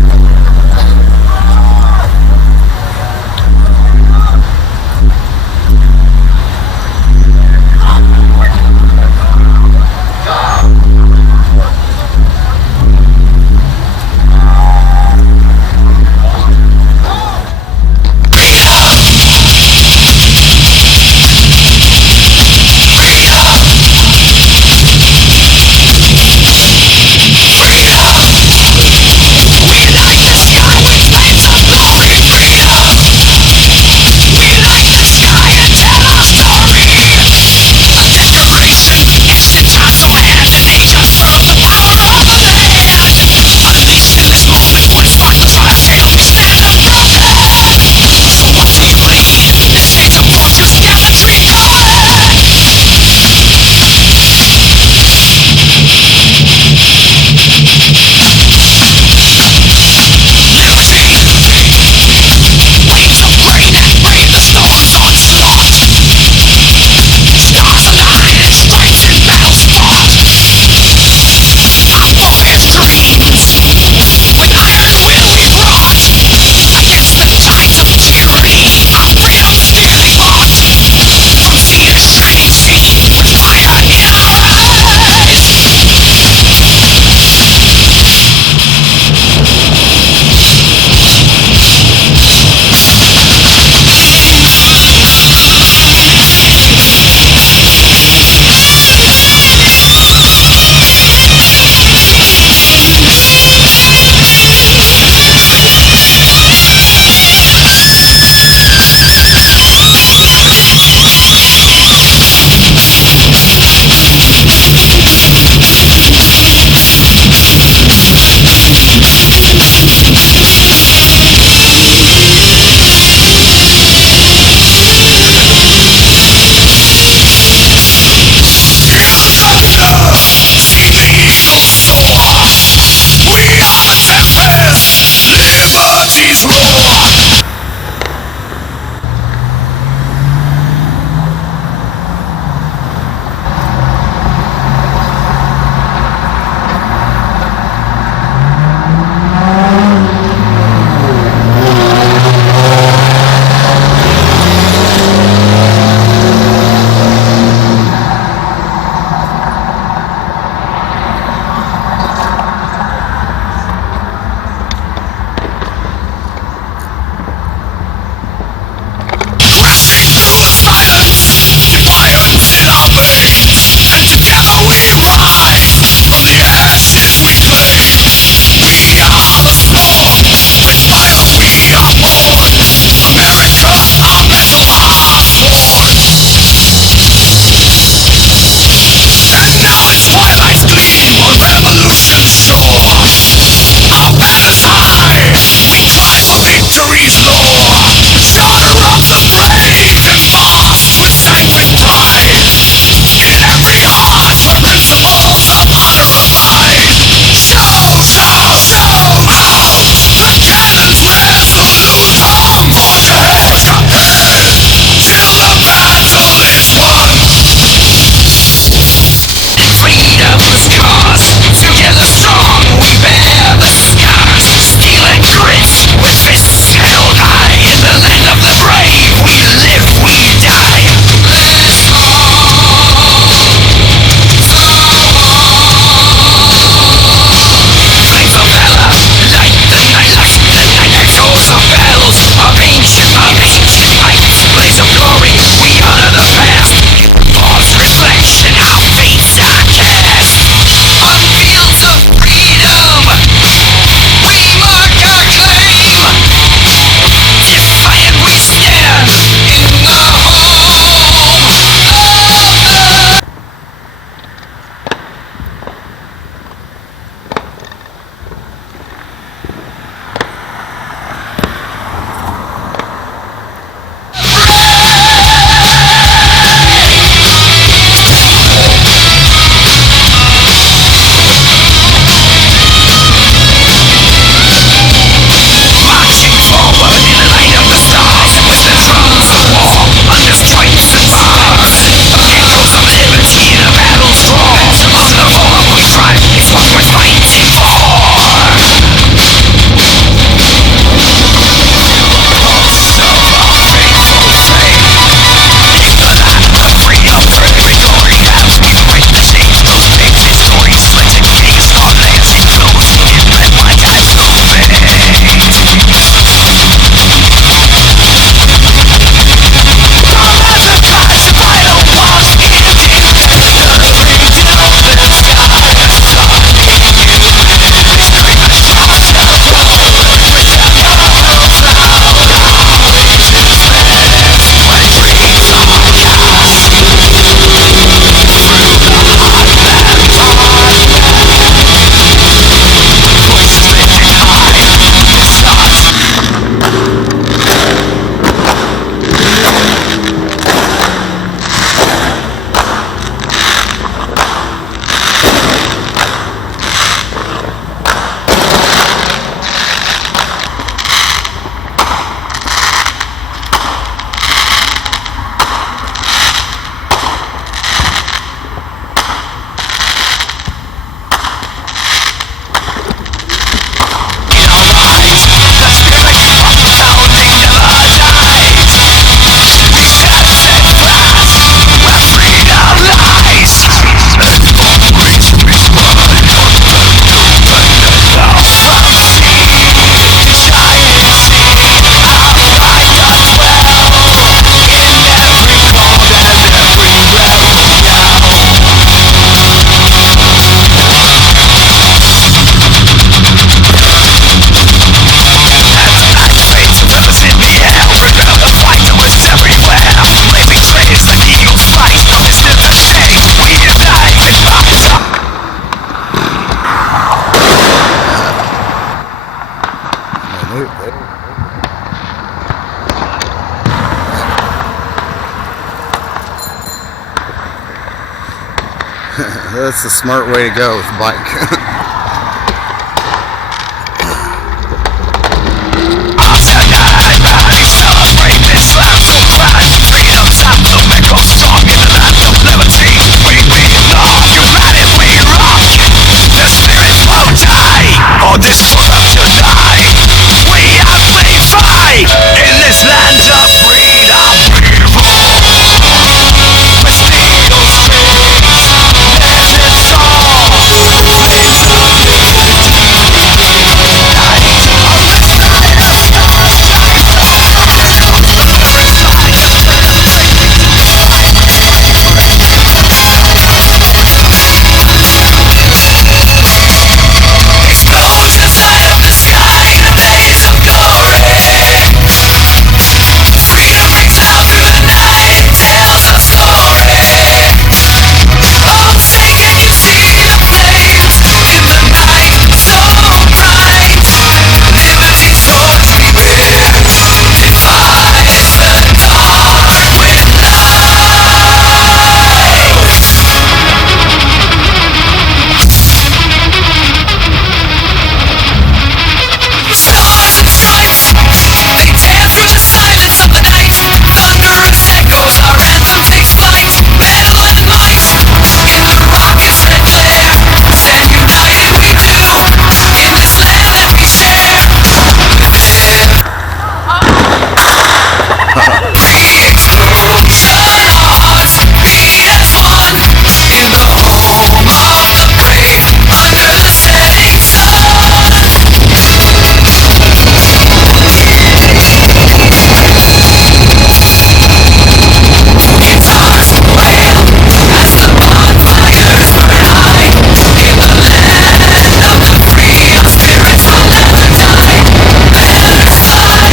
that's the smart way to go with the bike. On this world tonight, we happily fight in this land of freedom. With steel springs, and it's explosions out of the sky in a blaze of glory. Freedom rings out through the night, it tells a story. Oh, say can you see the flames in the night so bright? Liberty's torch we bear, defies the dark with stars and stripes, they tear through the silence of the night. Thunder and echoes, our anthem takes flight. Metal and might, in the rocket's red glare. Stand united we do, in this land that we share. Re-explosion, our hearts beat as one. In the home of the brave, under the setting sun. Guitars wail as the bonfires burn high. In the land of the free, our spirits will never die. Banners fly.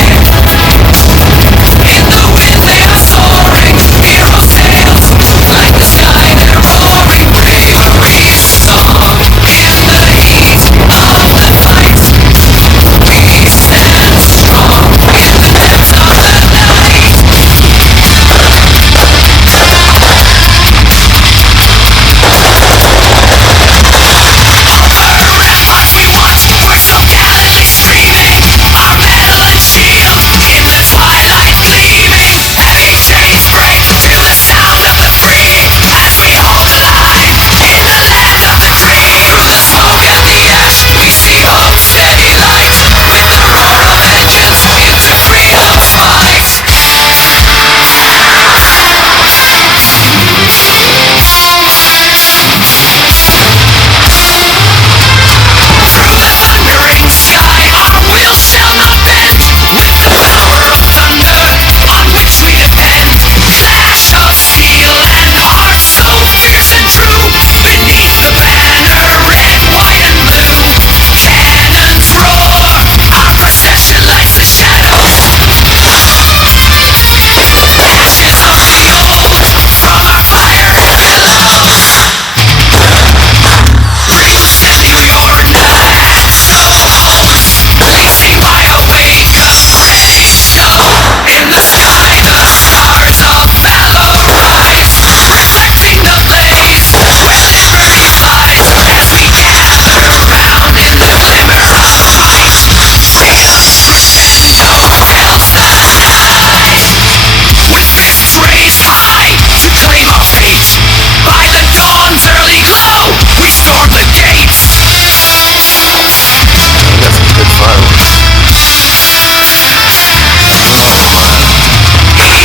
In the wind they are soaring, hero tales like the sky they're roaring. Bravery's song in the heat of the fight. We stand strong in the depths of the night. Our ramparts we watch, we're so gallantly streaming. Our metal and shields in the twilight gleaming. Heavy chains break to the sound of the free as we hold the line in the land of the dream. Through the smoke and the ash we see hope steady light. With the roar of engines into freedom's fight. Through the thundering sky our will shall not bend. With the power of thunder on which we depend. Clash of steel and hearts so fierce and true. Beneath the banner red, white and blue. Cannons roar, our procession lights the shadows. Ashes of the old from our fire it billows. Ricocheting your nationals, blazing by a wake of gray show. In the sky the stars of valor rise, reflecting the blaze where liberty flies. As we gather round in the glimmer of might, freedom's crescendo fills the sky. With fists raised high to claim our fate, by the dawn's early glow we storm the gates. That's some good fireworks.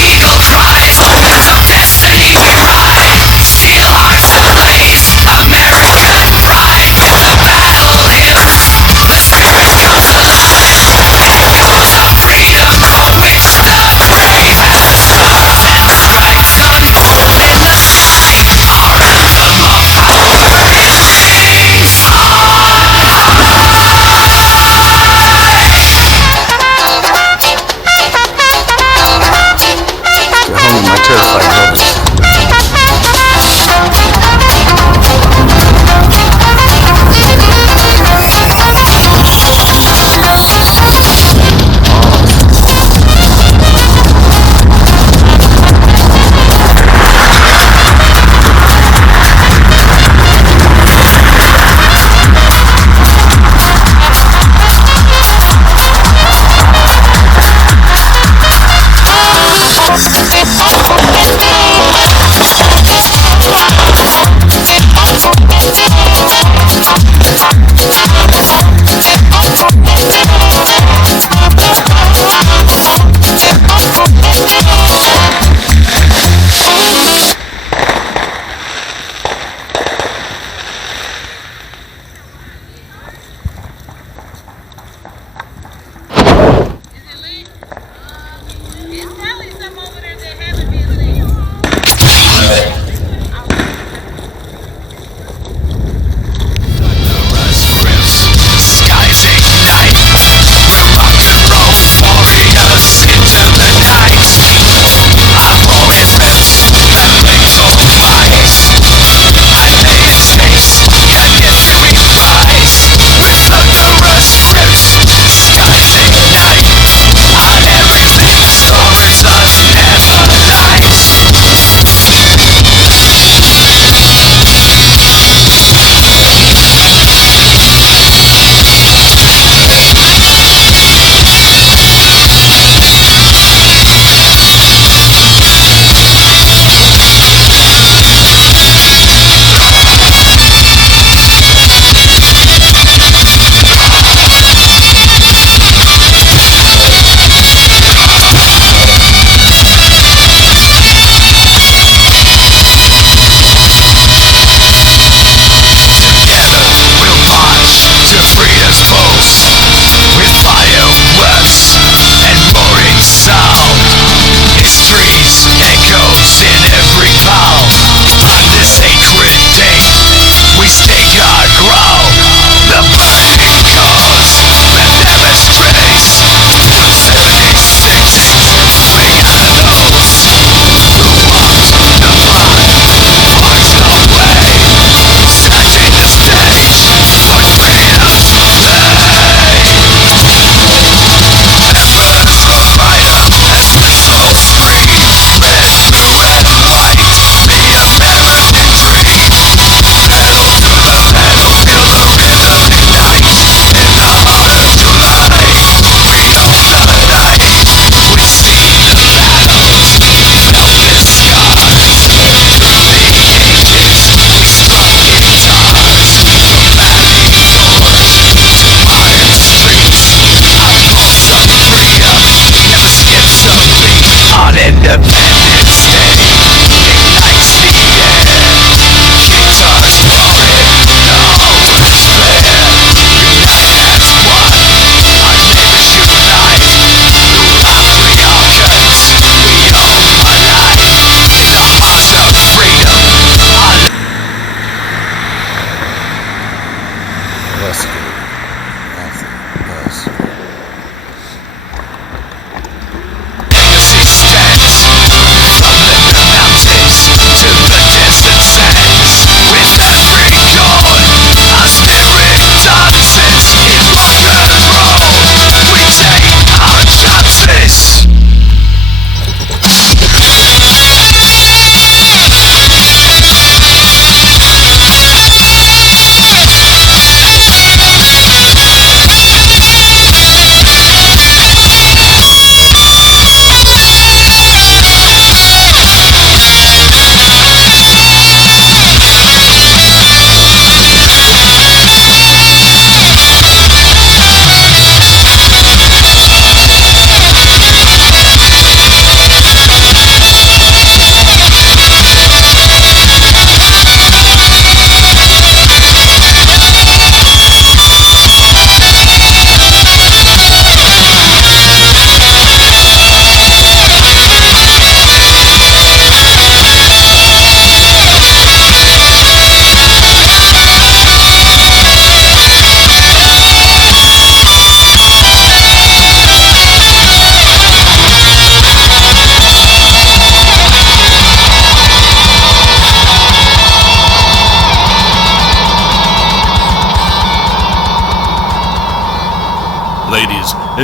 Eagle cries, winds of destiny we ride. Steel hearts ablaze, American pride. In the battle hymns, the spirit comes alive. Echoes of freedom for which the brave have served. And stripes unfold in the sky. Our anthem of power it rings Get home with my terrified brothers.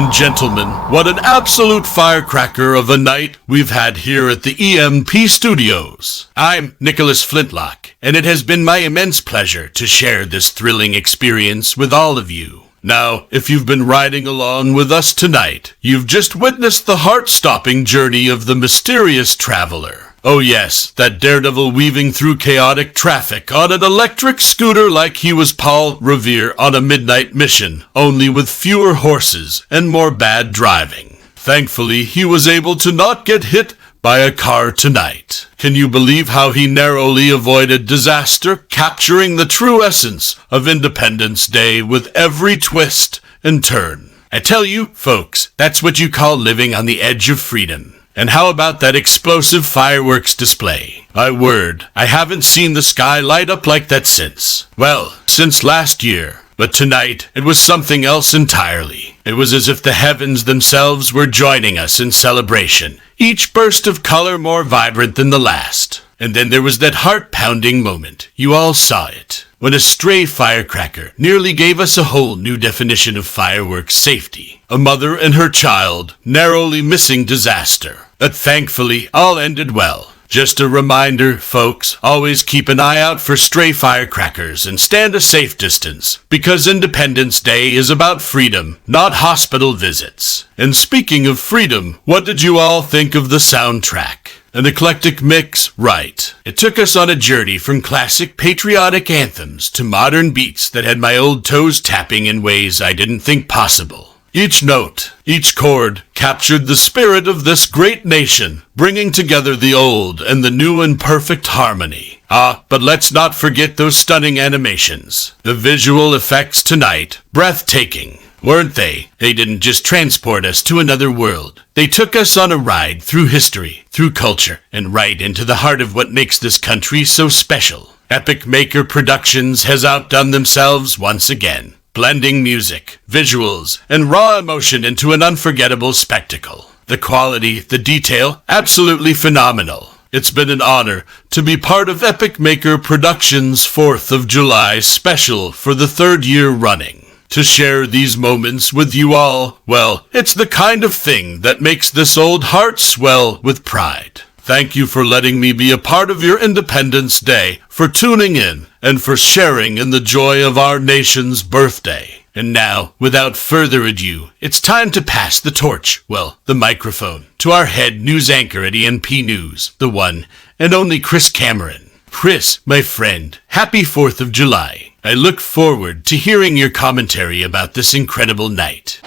and gentlemen, what an absolute firecracker of a night we've had here at the EMP Studios. I'm Nicholas Flintlock, and it has been my immense pleasure to share this thrilling experience with all of you. Now, if you've been riding along with us tonight, you've just witnessed the heart-stopping journey of the mysterious traveler. Oh yes, that daredevil weaving through chaotic traffic on an electric scooter like he was Paul Revere on a midnight mission, only with fewer horses and more bad driving. Thankfully, he was able to not get hit by a car tonight. Can you believe how he narrowly avoided disaster, capturing the true essence of Independence Day with every twist and turn? I tell you, folks, that's what you call living on the edge of freedom. And how about that explosive fireworks display? My word, I haven't seen the sky light up like that since. Well, since last year. But tonight, it was something else entirely. It was as if the heavens themselves were joining us in celebration, each burst of color more vibrant than the last. And then there was that heart-pounding moment. You all saw it. When a stray firecracker nearly gave us a whole new definition of fireworks safety. A mother and her child narrowly missing disaster. But thankfully, all ended well. Just a reminder, folks, always keep an eye out for stray firecrackers and stand a safe distance, because Independence Day is about freedom, not hospital visits. And speaking of freedom, what did you all think of the soundtrack? An eclectic mix, right. It took us on a journey from classic patriotic anthems to modern beats that had my old toes tapping in ways I didn't think possible. Each note, each chord, captured the spirit of this great nation, bringing together the old and the new in perfect harmony. But let's not forget those stunning animations. The visual effects tonight, breathtaking. Weren't they? They didn't just transport us to another world. They took us on a ride through history, through culture, and right into the heart of what makes this country so special. Epic Maker Productions has outdone themselves once again, blending music, visuals, and raw emotion into an unforgettable spectacle. The quality, the detail, absolutely phenomenal. It's been an honor to be part of Epic Maker Productions' 4th of July special for the 3rd year running. To share these moments with you all, well, it's the kind of thing that makes this old heart swell with pride. Thank you for letting me be a part of your Independence Day, for tuning in, and for sharing in the joy of our nation's birthday. And now, without further ado, it's time to pass the torch, well, the microphone, to our head news anchor at EMP News, the one and only Chris Cameron. Chris, my friend, happy 4th of July. I look forward to hearing your commentary about this incredible night.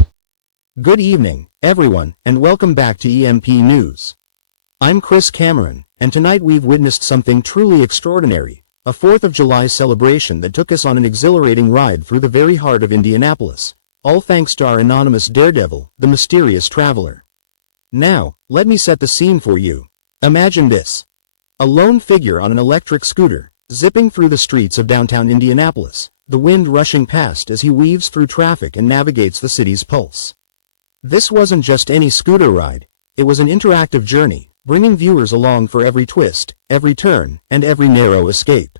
Good evening, everyone, and welcome back to EMP News. I'm Chris Cameron, and tonight we've witnessed something truly extraordinary, a 4th of July celebration that took us on an exhilarating ride through the very heart of Indianapolis, all thanks to our anonymous daredevil, the mysterious traveler. Now, let me set the scene for you. Imagine this. A lone figure on an electric scooter, zipping through the streets of downtown Indianapolis, the wind rushing past as he weaves through traffic and navigates the city's pulse. This wasn't just any scooter ride, it was an interactive journey, bringing viewers along for every twist, every turn, and every narrow escape.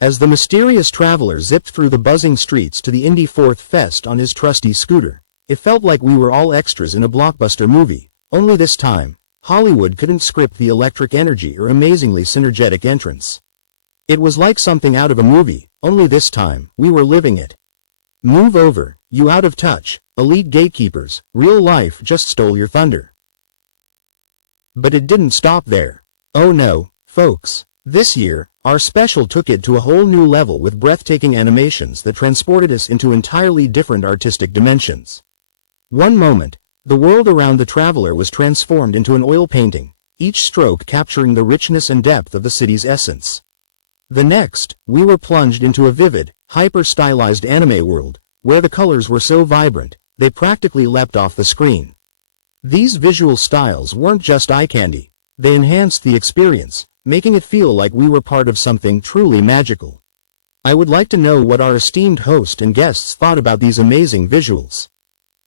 As the mysterious traveler zipped through the buzzing streets to the Indy Fourth Fest on his trusty scooter, it felt like we were all extras in a blockbuster movie, only this time, Hollywood couldn't script the electric energy or amazingly synergetic entrance. It was like something out of a movie, only this time, we were living it. Move over, you out of touch, elite gatekeepers, real life just stole your thunder. But it didn't stop there. Oh no, folks. This year, our special took it to a whole new level with breathtaking animations that transported us into entirely different artistic dimensions. One moment, the world around the traveler was transformed into an oil painting, each stroke capturing the richness and depth of the city's essence. The next, we were plunged into a vivid, hyper-stylized anime world, where the colors were so vibrant, they practically leapt off the screen. These visual styles weren't just eye candy, they enhanced the experience, making it feel like we were part of something truly magical. I would like to know what our esteemed host and guests thought about these amazing visuals.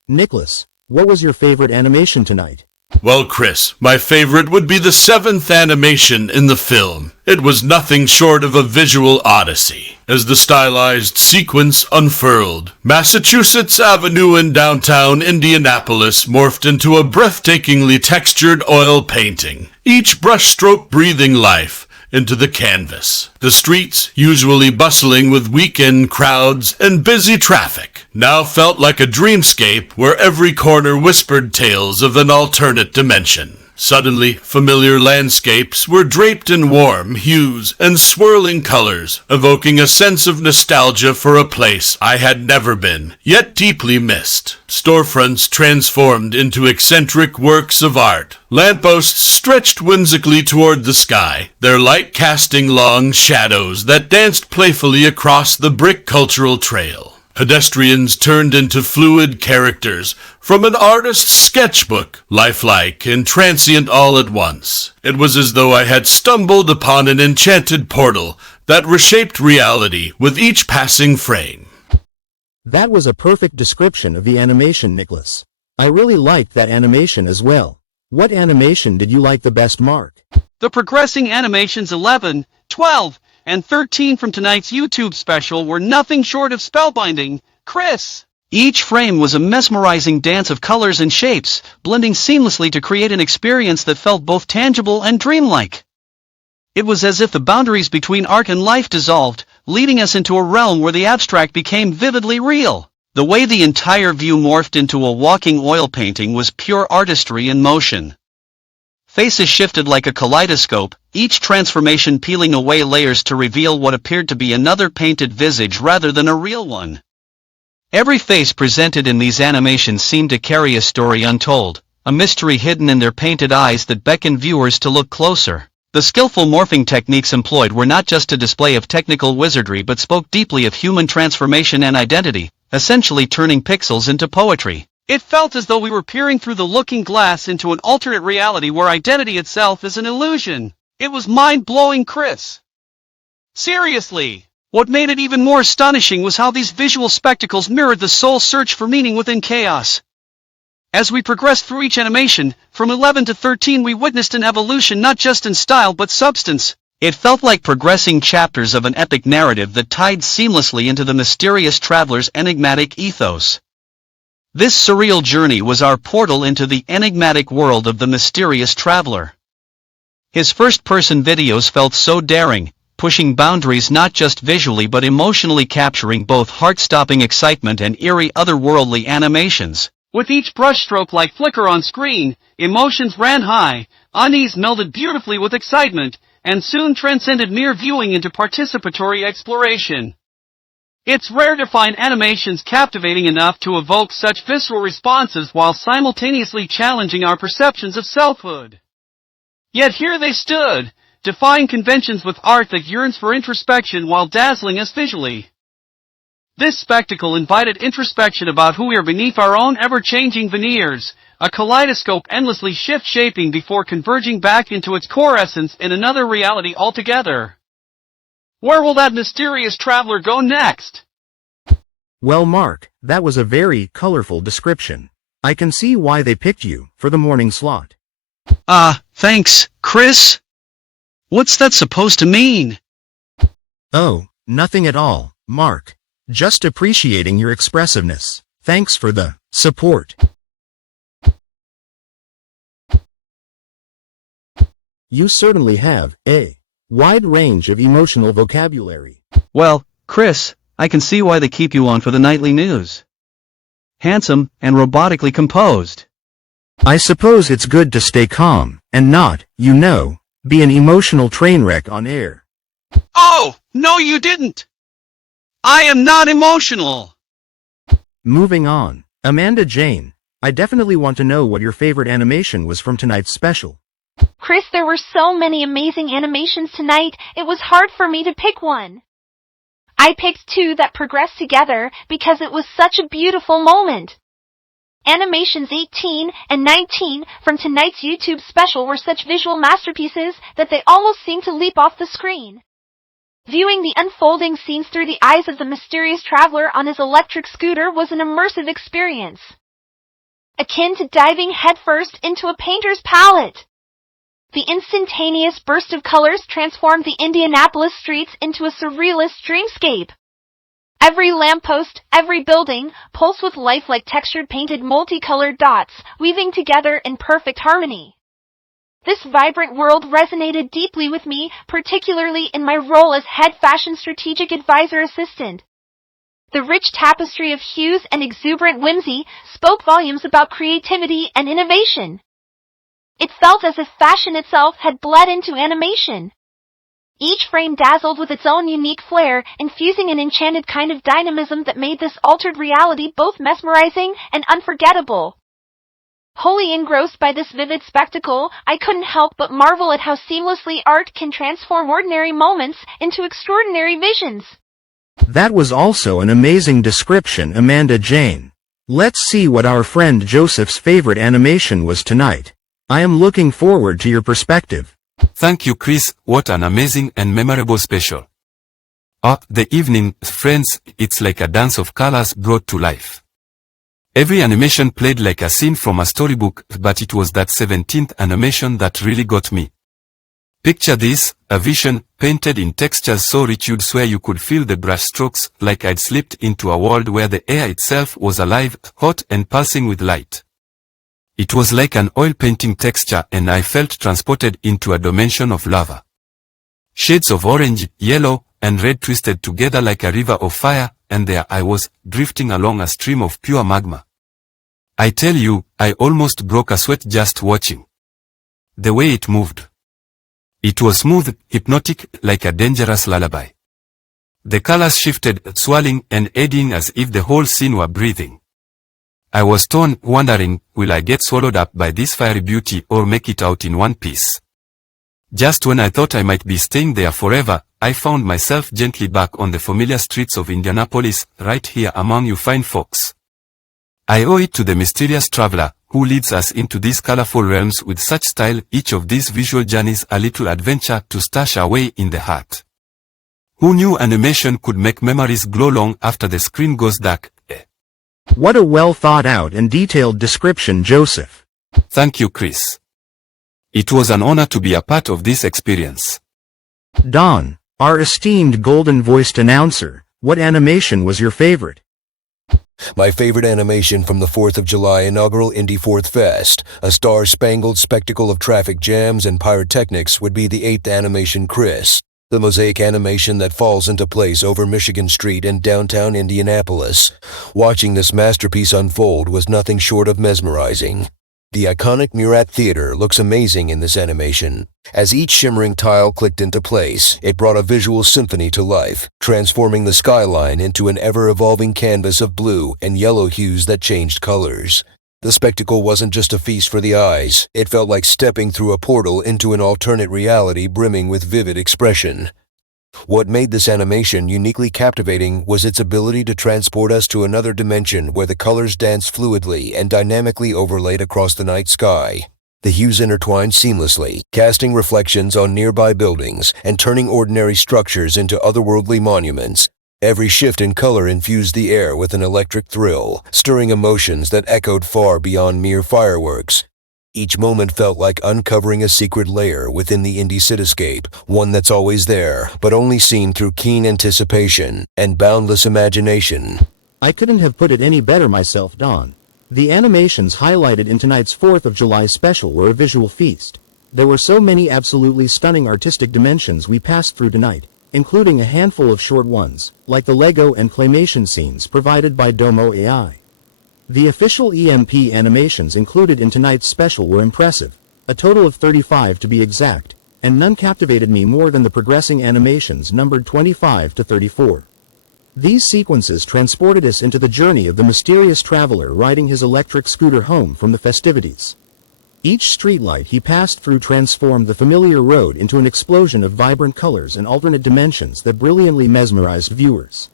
Nicholas, what was your favorite animation tonight? Well, Chris, my favorite would be the 7th animation in the film. It was nothing short of a visual odyssey. As the stylized sequence unfurled, Massachusetts Avenue in downtown Indianapolis morphed into a breathtakingly textured oil painting, each brushstroke breathing life into the canvas. The streets, usually bustling with weekend crowds and busy traffic, now felt like a dreamscape where every corner whispered tales of an alternate dimension. Suddenly, familiar landscapes were draped in warm hues and swirling colors, evoking a sense of nostalgia for a place I had never been, yet deeply missed. Storefronts transformed into eccentric works of art. Lampposts stretched whimsically toward the sky, their light casting long shadows that danced playfully across the brick cultural trail. Pedestrians turned into fluid characters from an artist's sketchbook, lifelike and transient all at once. It was as though I had stumbled upon an enchanted portal that reshaped reality with each passing frame. That was a perfect description of the animation, Nicholas. I really liked that animation as well. What animation did you like the best, Mark? The progressing animations 11, 12, and 13 from tonight's YouTube special were nothing short of spellbinding, Chris. Each frame was a mesmerizing dance of colors and shapes, blending seamlessly to create an experience that felt both tangible and dreamlike. It was as if the boundaries between art and life dissolved, leading us into a realm where the abstract became vividly real. The way the entire view morphed into a walking oil painting was pure artistry in motion. Faces shifted like a kaleidoscope, each transformation peeling away layers to reveal what appeared to be another painted visage rather than a real one. Every face presented in these animations seemed to carry a story untold, a mystery hidden in their painted eyes that beckoned viewers to look closer. The skillful morphing techniques employed were not just a display of technical wizardry but spoke deeply of human transformation and identity, essentially turning pixels into poetry. It felt as though we were peering through the looking glass into an alternate reality where identity itself is an illusion. It was mind-blowing, Chris. Seriously. What made it even more astonishing was how these visual spectacles mirrored the soul search for meaning within chaos. As we progressed through each animation, from 11 to 13 we witnessed an evolution not just in style but substance. It felt like progressing chapters of an epic narrative that tied seamlessly into the mysterious traveler's enigmatic ethos. This surreal journey was our portal into the enigmatic world of the mysterious traveler. His first-person videos felt so daring, pushing boundaries not just visually but emotionally, capturing both heart-stopping excitement and eerie otherworldly animations. With each brushstroke like flicker on screen, emotions ran high, unease melded beautifully with excitement, and soon transcended mere viewing into participatory exploration. It's rare to find animations captivating enough to evoke such visceral responses while simultaneously challenging our perceptions of selfhood. Yet here they stood, defying conventions with art that yearns for introspection while dazzling us visually. This spectacle invited introspection about who we are beneath our own ever-changing veneers, a kaleidoscope endlessly shift-shaping before converging back into its core essence in another reality altogether. Where will that mysterious traveler go next? Well, Mark, that was a very colorful description. I can see why they picked you for the morning slot. Thanks, Chris. What's that supposed to mean? Oh, nothing at all, Mark. Just appreciating your expressiveness. Thanks for the support. You certainly have a wide range of emotional vocabulary. Well, Chris, I can see why they keep you on for the nightly news. Handsome and robotically composed. I suppose it's good to stay calm, and not, be an emotional train wreck on air. Oh, no you didn't! I am not emotional! Moving on. Amanda Jane, I definitely want to know what your favorite animation was from tonight's special. Chris, there were so many amazing animations tonight, it was hard for me to pick one. I picked two that progressed together because it was such a beautiful moment. Animations 18 and 19 from tonight's YouTube special were such visual masterpieces that they almost seemed to leap off the screen. Viewing the unfolding scenes through the eyes of the mysterious traveler on his electric scooter was an immersive experience. akin to diving headfirst into a painter's palette. The instantaneous burst of colors transformed the Indianapolis streets into a surrealist dreamscape. Every lamppost, every building, pulsed with life like textured painted multicolored dots, weaving together in perfect harmony. This vibrant world resonated deeply with me, particularly in my role as head fashion strategic advisor assistant. The rich tapestry of hues and exuberant whimsy spoke volumes about creativity and innovation. It felt as if fashion itself had bled into animation. Each frame dazzled with its own unique flair, infusing an enchanted kind of dynamism that made this altered reality both mesmerizing and unforgettable. Wholly engrossed by this vivid spectacle, I couldn't help but marvel at how seamlessly art can transform ordinary moments into extraordinary visions. That was also an amazing description, Amanda Jane. Let's see what our friend Joseph's favorite animation was tonight. I am looking forward to your perspective. Thank you, Chris. What an amazing and memorable special. The evening, friends, it's like a dance of colors brought to life. Every animation played like a scene from a storybook, but it was that 17th animation that really got me. Picture this, a vision, painted in textures so rich you'd swear you could feel the brush strokes, like I'd slipped into a world where the air itself was alive, hot and pulsing with light. It was like an oil painting texture, and I felt transported into a dimension of lava. Shades of orange, yellow, and red twisted together like a river of fire, and there I was, drifting along a stream of pure magma. I tell you, I almost broke a sweat just watching. The way it moved. It was smooth, hypnotic, like a dangerous lullaby. The colors shifted, swirling and eddying as if the whole scene were breathing. I was torn, wondering, will I get swallowed up by this fiery beauty or make it out in one piece? Just when I thought I might be staying there forever, I found myself gently back on the familiar streets of Indianapolis, right here among you fine folks. I owe it to the mysterious traveler, who leads us into these colorful realms with such style, each of these visual journeys a little adventure to stash away in the heart. Who knew animation could make memories glow long after the screen goes dark? What a well thought out and detailed description, Joseph. Thank you, Chris. It was an honor to be a part of this experience. Don, our esteemed golden-voiced announcer, what animation was your favorite? My favorite animation from the 4th of July inaugural Indy Fourth Fest, a star-spangled spectacle of traffic jams and pyrotechnics, would be the 8th animation Chris, the mosaic animation that falls into place over Michigan Street in downtown Indianapolis. Watching this masterpiece unfold was nothing short of mesmerizing. The iconic Murat Theater looks amazing in this animation. As each shimmering tile clicked into place, it brought a visual symphony to life, transforming the skyline into an ever-evolving canvas of blue and yellow hues that changed colors. The spectacle wasn't just a feast for the eyes, it felt like stepping through a portal into an alternate reality brimming with vivid expression. What made this animation uniquely captivating was its ability to transport us to another dimension where the colors danced fluidly and dynamically overlaid across the night sky. The hues intertwined seamlessly, casting reflections on nearby buildings and turning ordinary structures into otherworldly monuments. Every shift in color infused the air with an electric thrill, stirring emotions that echoed far beyond mere fireworks. Each moment felt like uncovering a secret layer within the Indy cityscape, one that's always there, but only seen through keen anticipation and boundless imagination. I couldn't have put it any better myself, Don. The animations highlighted in tonight's 4th of July special were a visual feast. There were so many absolutely stunning artistic dimensions we passed through tonight, including a handful of short ones, like the Lego and claymation scenes provided by Domo AI. The official EMP animations included in tonight's special were impressive, a total of 35 to be exact, and none captivated me more than the progressing animations numbered 25 to 34. These sequences transported us into the journey of the mysterious traveler riding his electric scooter home from the festivities. Each streetlight he passed through transformed the familiar road into an explosion of vibrant colors and alternate dimensions that brilliantly mesmerized viewers.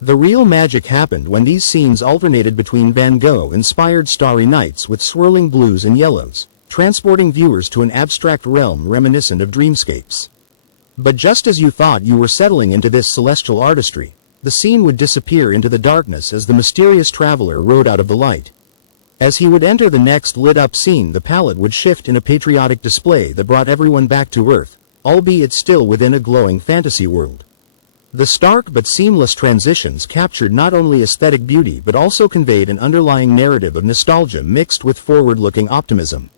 The real magic happened when these scenes alternated between Van Gogh-inspired starry nights with swirling blues and yellows, transporting viewers to an abstract realm reminiscent of dreamscapes. But just as you thought you were settling into this celestial artistry, the scene would disappear into the darkness as the mysterious traveler rode out of the light. As he would enter the next lit-up scene, the palette would shift in a patriotic display that brought everyone back to earth, albeit still within a glowing fantasy world. The stark but seamless transitions captured not only aesthetic beauty but also conveyed an underlying narrative of nostalgia mixed with forward-looking optimism.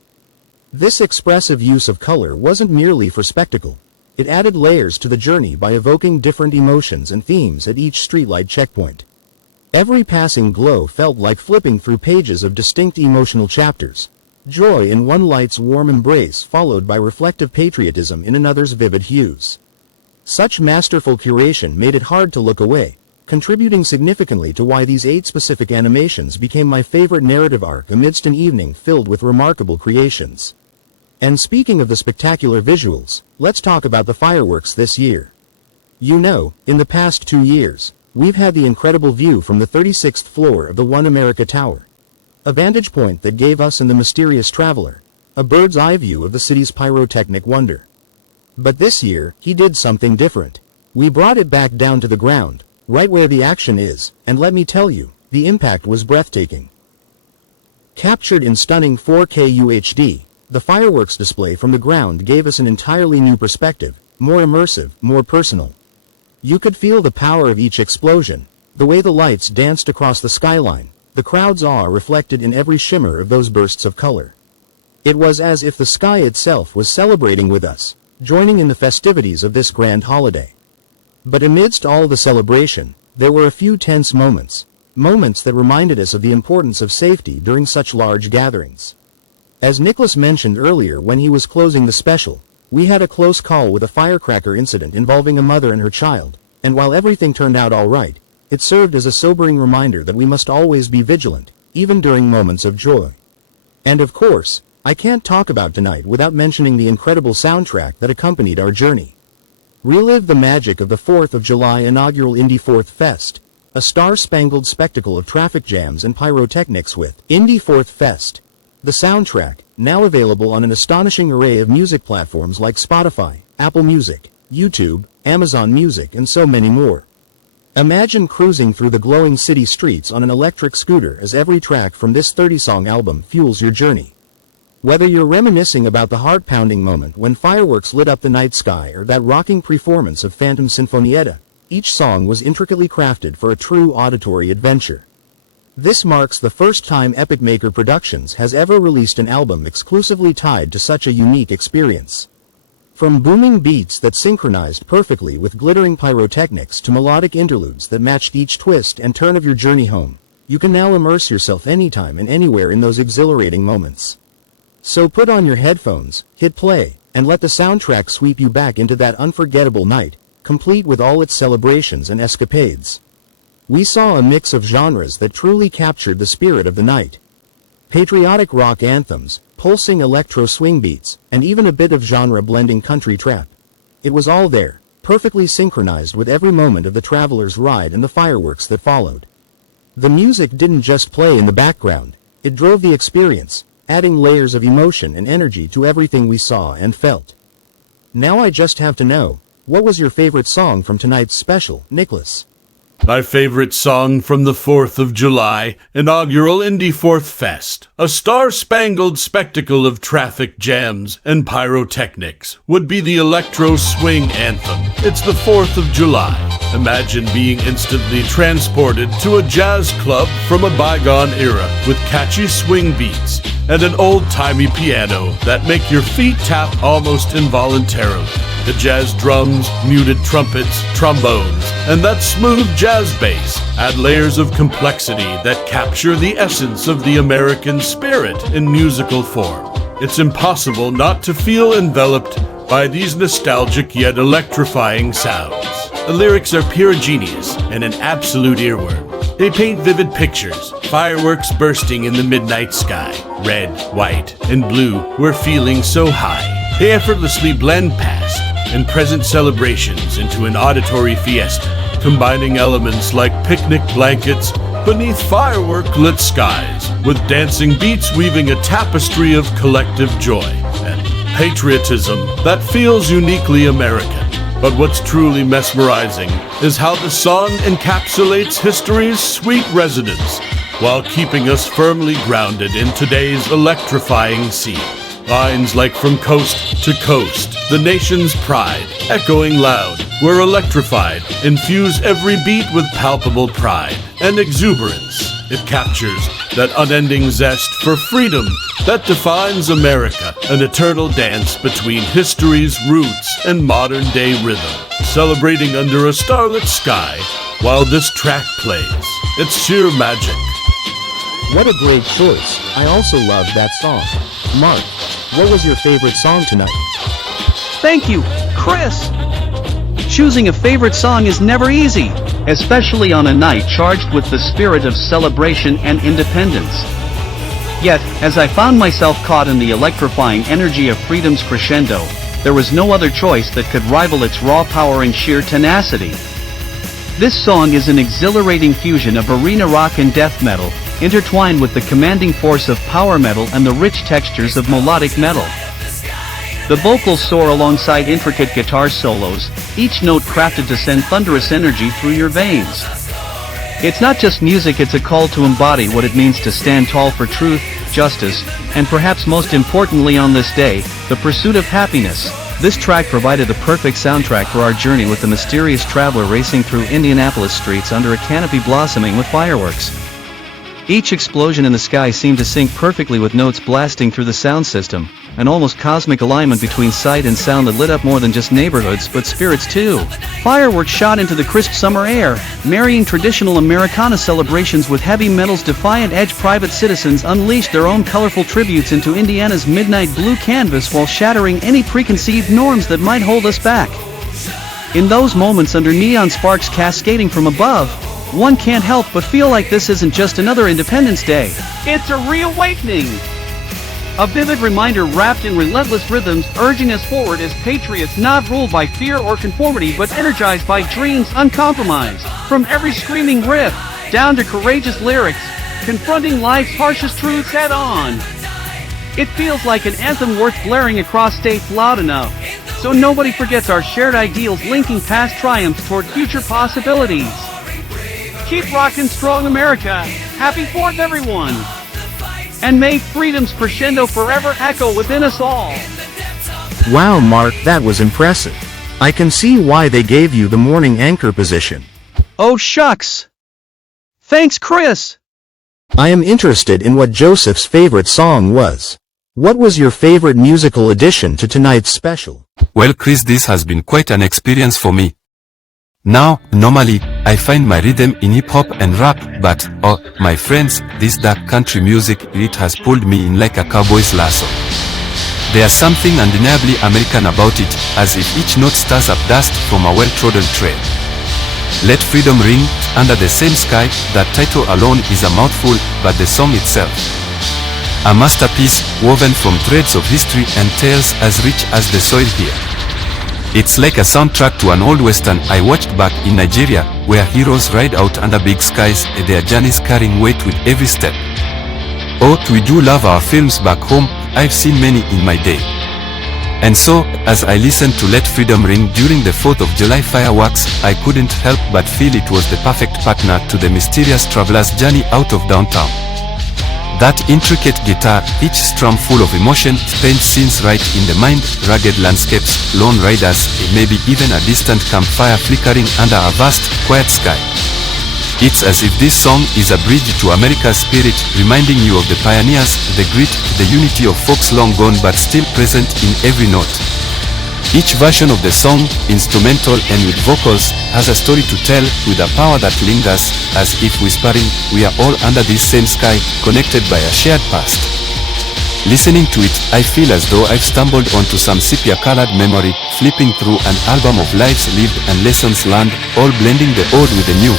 This expressive use of color wasn't merely for spectacle. It added layers to the journey by evoking different emotions and themes at each streetlight checkpoint. Every passing glow felt like flipping through pages of distinct emotional chapters. Joy in one light's warm embrace followed by reflective patriotism in another's vivid hues. Such masterful curation made it hard to look away, contributing significantly to why these 8 specific animations became my favorite narrative arc amidst an evening filled with remarkable creations. And speaking of the spectacular visuals, let's talk about the fireworks this year. You know, in the past 2 years, we've had the incredible view from the 36th floor of the One America Tower. A vantage point that gave us and the mysterious traveler a bird's eye view of the city's pyrotechnic wonder. But this year, he did something different. We brought it back down to the ground, right where the action is, and let me tell you, the impact was breathtaking. Captured in stunning 4K UHD, the fireworks display from the ground gave us an entirely new perspective, more immersive, more personal. You could feel the power of each explosion, the way the lights danced across the skyline, the crowd's awe reflected in every shimmer of those bursts of color. It was as if the sky itself was celebrating with us, joining in the festivities of this grand holiday. But amidst all the celebration, there were a few tense moments that reminded us of the importance of safety during such large gatherings. As Nicholas mentioned earlier when he was closing the special, we had a close call with a firecracker incident involving a mother and her child, and while everything turned out all right, it served as a sobering reminder that we must always be vigilant, even during moments of joy. And of course, I can't talk about tonight without mentioning the incredible soundtrack that accompanied our journey. Relive the magic of the 4th of July inaugural Indy Fourth Fest, a star-spangled spectacle of traffic jams and pyrotechnics with Indy Fourth Fest. The soundtrack, now available on an astonishing array of music platforms like Spotify, Apple Music, YouTube, Amazon Music, and so many more. Imagine cruising through the glowing city streets on an electric scooter as every track from this 30-song album fuels your journey. Whether you're reminiscing about the heart-pounding moment when fireworks lit up the night sky or that rocking performance of Phantom Sinfonietta, each song was intricately crafted for a true auditory adventure. This marks the first time Epic Maker Productions has ever released an album exclusively tied to such a unique experience. From booming beats that synchronized perfectly with glittering pyrotechnics to melodic interludes that matched each twist and turn of your journey home, you can now immerse yourself anytime and anywhere in those exhilarating moments. So put on your headphones, hit play, and let the soundtrack sweep you back into that unforgettable night, complete with all its celebrations and escapades. We saw a mix of genres that truly captured the spirit of the night. Patriotic rock anthems, pulsing electro swing beats, and even a bit of genre-blending country trap. It was all there, perfectly synchronized with every moment of the traveler's ride and the fireworks that followed. The music didn't just play in the background, it drove the experience, adding layers of emotion and energy to everything we saw and felt. Now I just have to know, what was your favorite song from tonight's special, Nicholas? My favorite song from the 4th of July inaugural Indy Fourth Fest, a star-spangled spectacle of traffic jams and pyrotechnics, would be the electro swing anthem. It's the 4th of July. Imagine being instantly transported to a jazz club from a bygone era with catchy swing beats and an old-timey piano that make your feet tap almost involuntarily. The jazz drums, muted trumpets, trombones, and that smooth jazz bass add layers of complexity that capture the essence of the American spirit in musical form. It's impossible not to feel enveloped by these nostalgic yet electrifying sounds. The lyrics are pure genius and an absolute earworm. They paint vivid pictures, fireworks bursting in the midnight sky. Red, white, and blue were feeling so high. They effortlessly blend past and present celebrations into an auditory fiesta, combining elements like picnic blankets beneath firework-lit skies, with dancing beats weaving a tapestry of collective joy and patriotism that feels uniquely American. But what's truly mesmerizing is how the song encapsulates history's sweet resonance, while keeping us firmly grounded in today's electrifying scene. Lines like from coast to coast, the nation's pride, echoing loud, we're electrified, infuse every beat with palpable pride and exuberance. It captures that unending zest for freedom that defines America, an eternal dance between history's roots and modern-day rhythm, celebrating under a starlit sky while this track plays. It's sheer magic. What a great choice. I also love that song. Mark, what was your favorite song tonight? Thank you, Chris! Choosing a favorite song is never easy, especially on a night charged with the spirit of celebration and independence. Yet, as I found myself caught in the electrifying energy of freedom's crescendo, there was no other choice that could rival its raw power and sheer tenacity. This song is an exhilarating fusion of arena rock and death metal, intertwined with the commanding force of power metal and the rich textures of melodic metal. The vocals soar alongside intricate guitar solos, each note crafted to send thunderous energy through your veins. It's not just music, it's a call to embody what it means to stand tall for truth, justice, and perhaps most importantly on this day, the pursuit of happiness. This track provided the perfect soundtrack for our journey with the mysterious traveler racing through Indianapolis streets under a canopy blossoming with fireworks. Each explosion in the sky seemed to sync perfectly with notes blasting through the sound system, an almost cosmic alignment between sight and sound that lit up more than just neighborhoods but spirits too. Fireworks shot into the crisp summer air, marrying traditional Americana celebrations with heavy metal's defiant edge. Private citizens unleashed their own colorful tributes into Indiana's midnight blue canvas while shattering any preconceived norms that might hold us back. In those moments under neon sparks cascading from above, one can't help but feel like this isn't just another Independence Day. It's a reawakening! A vivid reminder wrapped in relentless rhythms urging us forward as patriots not ruled by fear or conformity but energized by dreams uncompromised. From every screaming riff, down to courageous lyrics, confronting life's harshest truths head on. It feels like an anthem worth blaring across states loud enough, so nobody forgets our shared ideals linking past triumphs toward future possibilities. Keep rockin' strong, America. Happy 4th, everyone. And may freedom's crescendo forever echo within us all. Wow, Mark, that was impressive. I can see why they gave you the morning anchor position. Oh shucks. Thanks, Chris. I am interested in what Joseph's favorite song was. What was your favorite musical addition to tonight's special? Well, Chris, this has been quite an experience for me. Now, normally, I find my rhythm in hip-hop and rap, but, oh, my friends, this dark country music, it has pulled me in like a cowboy's lasso. There's something undeniably American about it, as if each note stirs up dust from a well-trodden trail. Let Freedom Ring, Under the Same Sky, that title alone is a mouthful, but the song itself, a masterpiece woven from threads of history and tales as rich as the soil here. It's like a soundtrack to an old western I watched back in Nigeria, where heroes ride out under big skies, their journeys carrying weight with every step. Oh, we do love our films back home, I've seen many in my day. And so, as I listened to Let Freedom Ring during the 4th of July fireworks, I couldn't help but feel it was the perfect partner to the mysterious traveler's journey out of downtown. That intricate guitar, each strum full of emotion, paints scenes right in the mind, rugged landscapes, lone riders, maybe even a distant campfire flickering under a vast, quiet sky. It's as if this song is a bridge to America's spirit, reminding you of the pioneers, the grit, the unity of folks long gone but still present in every note. Each version of the song, instrumental and with vocals, has a story to tell with a power that lingers, as if whispering, we are all under this same sky, connected by a shared past. Listening to it, I feel as though I've stumbled onto some sepia-colored memory, flipping through an album of lives lived and lessons learned, all blending the old with the new.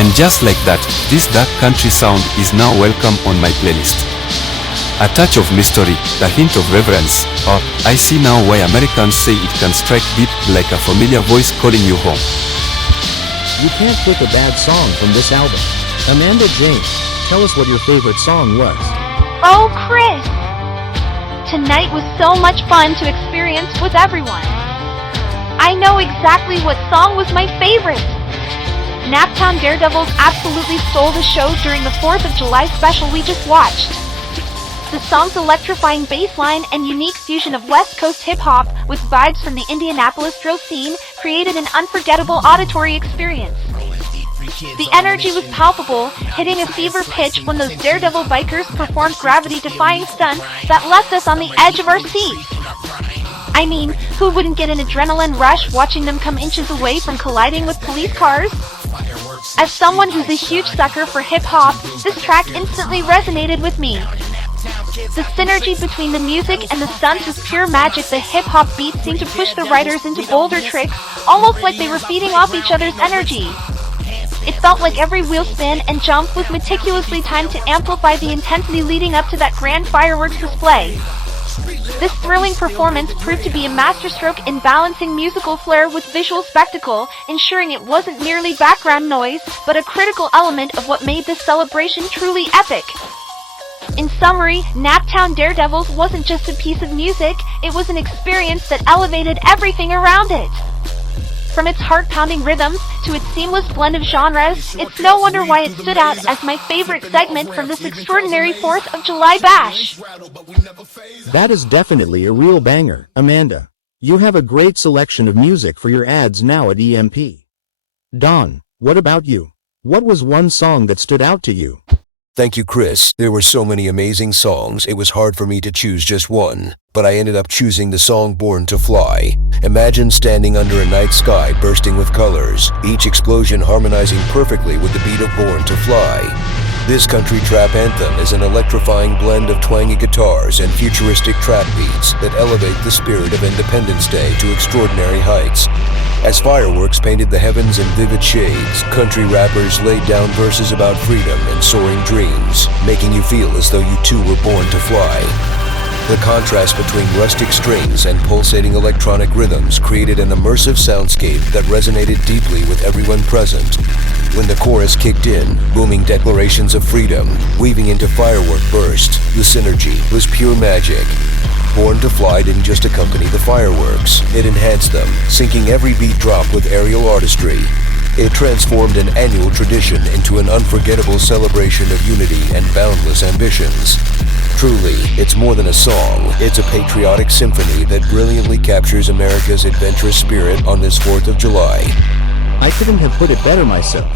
And just like that, this dark country sound is now welcome on my playlist. A touch of mystery, a hint of reverence, or I see now why Americans say it can strike deep like a familiar voice calling you home. You can't pick a bad song from this album. Amanda James, tell us what your favorite song was. Oh, Chris! Tonight was so much fun to experience with everyone. I know exactly what song was my favorite. Naptown Daredevils absolutely stole the show during the 4th of July special we just watched. The song's electrifying bass line and unique fusion of West Coast hip-hop with vibes from the Indianapolis drill scene created an unforgettable auditory experience. The energy was palpable, hitting a fever pitch when those Daredevil bikers performed gravity-defying stunts that left us on the edge of our seats. I mean, who wouldn't get an adrenaline rush watching them come inches away from colliding with police cars? As someone who's a huge sucker for hip-hop, this track instantly resonated with me. The synergy between the music and the stunts was pure magic. The hip-hop beats seemed to push the riders into bolder tricks, almost like they were feeding off each other's energy. It felt like every wheel spin and jump was meticulously timed to amplify the intensity leading up to that grand fireworks display. This thrilling performance proved to be a masterstroke in balancing musical flair with visual spectacle, ensuring it wasn't merely background noise, but a critical element of what made this celebration truly epic. In summary, Naptown Daredevils wasn't just a piece of music, it was an experience that elevated everything around it. From its heart-pounding rhythms to its seamless blend of genres, it's no wonder why it stood out as my favorite segment from this extraordinary 4th of July bash. That is definitely a real banger, Amanda. You have a great selection of music for your ads now at EMP. Don, what about you? What was one song that stood out to you? Thank you, Chris. There were so many amazing songs, it was hard for me to choose just one, but I ended up choosing the song Born to Fly. Imagine standing under a night sky bursting with colors, each explosion harmonizing perfectly with the beat of Born to Fly. This country trap anthem is an electrifying blend of twangy guitars and futuristic trap beats that elevate the spirit of Independence Day to extraordinary heights. As fireworks painted the heavens in vivid shades, country rappers laid down verses about freedom and soaring dreams, making you feel as though you too were born to fly. The contrast between rustic strings and pulsating electronic rhythms created an immersive soundscape that resonated deeply with everyone present. When the chorus kicked in, booming declarations of freedom, weaving into firework bursts, the synergy was pure magic. Born to Fly didn't just accompany the fireworks, it enhanced them, syncing every beat drop with aerial artistry. It transformed an annual tradition into an unforgettable celebration of unity and boundless ambitions. Truly, it's more than a song, it's a patriotic symphony that brilliantly captures America's adventurous spirit on this 4th of July. I couldn't have put it better myself.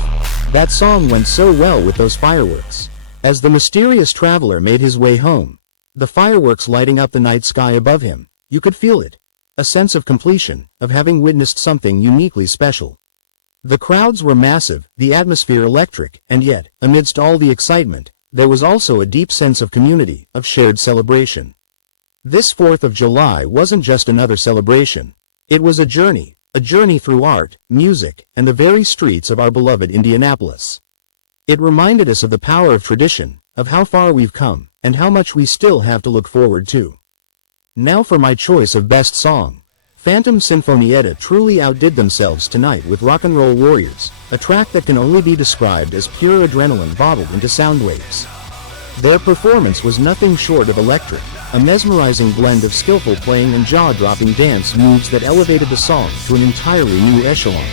That song went so well with those fireworks. As the mysterious traveler made his way home, the fireworks lighting up the night sky above him, you could feel it. A sense of completion, of having witnessed something uniquely special. The crowds were massive, the atmosphere electric, and yet, amidst all the excitement, there was also a deep sense of community, of shared celebration. This 4th of July wasn't just another celebration. It was a journey through art, music, and the very streets of our beloved Indianapolis. It reminded us of the power of tradition, of how far we've come, and how much we still have to look forward to. Now for my choice of best song. Phantom Sinfonietta truly outdid themselves tonight with Rock and Roll Warriors, a track that can only be described as pure adrenaline bottled into sound waves. Their performance was nothing short of electric, a mesmerizing blend of skillful playing and jaw-dropping dance moves that elevated the song to an entirely new echelon.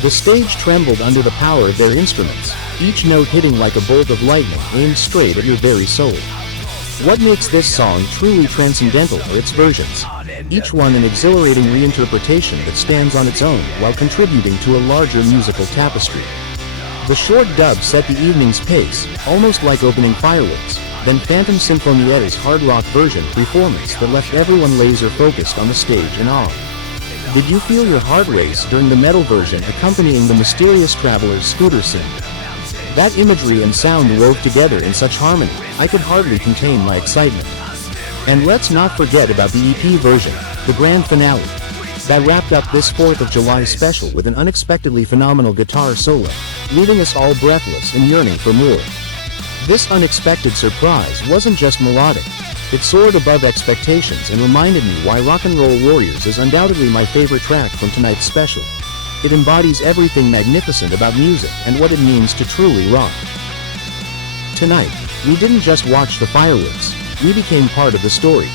The stage trembled under the power of their instruments, each note hitting like a bolt of lightning aimed straight at your very soul. What makes this song truly transcendental are its versions, each one an exhilarating reinterpretation that stands on its own while contributing to a larger musical tapestry. The short dub set the evening's pace, almost like opening fireworks, then Phantom Sinfonietta's hard rock version performance that left everyone laser-focused on the stage in awe. Did you feel your heart race during the metal version accompanying the mysterious traveler's scooter scene? That imagery and sound wove together in such harmony, I could hardly contain my excitement. And let's not forget about the EP version, the grand finale, that wrapped up this 4th of July special with an unexpectedly phenomenal guitar solo, leaving us all breathless and yearning for more. This unexpected surprise wasn't just melodic, it soared above expectations and reminded me why Rock and Roll Warriors is undoubtedly my favorite track from tonight's special. It embodies everything magnificent about music and what it means to truly rock. Tonight, we didn't just watch the fireworks, we became part of the story.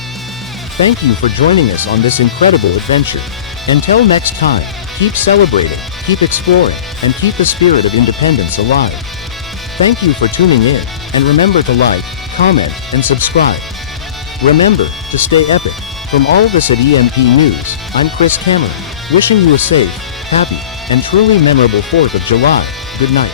Thank you for joining us on this incredible adventure. Until next time, keep celebrating, keep exploring, and keep the spirit of independence alive. Thank you for tuning in, and remember to like, comment, and subscribe. Remember to stay epic. From all of us at EMP News, I'm Chris Cameron, wishing you a safe, happy, and truly memorable 4th of July. Good night.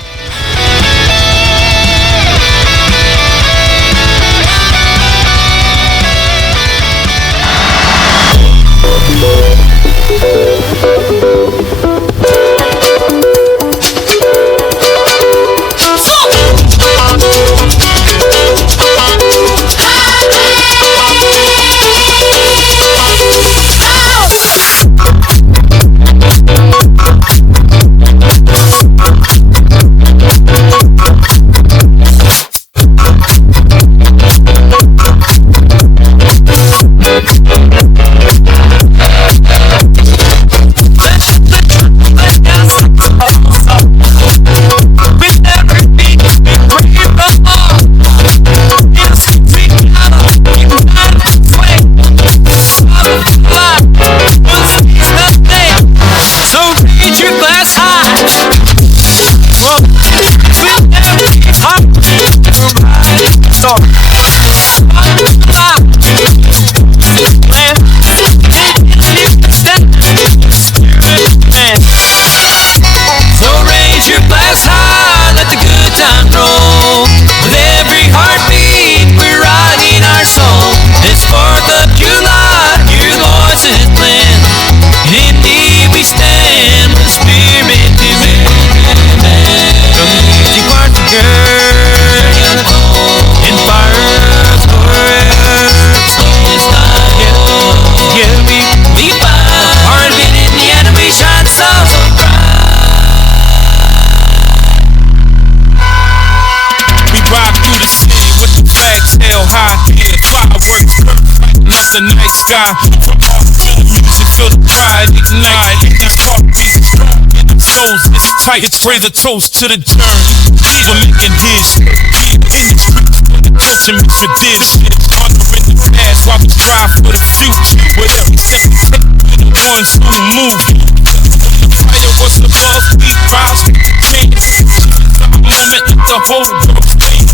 The night sky, from all cool music, feel the pride ignite. In these heartbeats, strong in the souls, it's tight. It's raise a toast to the journey. We're making history here in the streets where the touching me tradition. Honoring the past while we strive for the future. With every step we take, we're the ones who move. Fire was above, we rise to the change. Our moment, let the whole world change.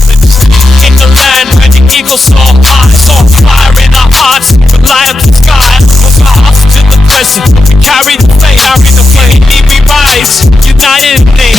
In the land where the eagles soar high, saw fire in our hearts, the light of the sky. From our hearts to the present, we carry the flame, we rise, united in name.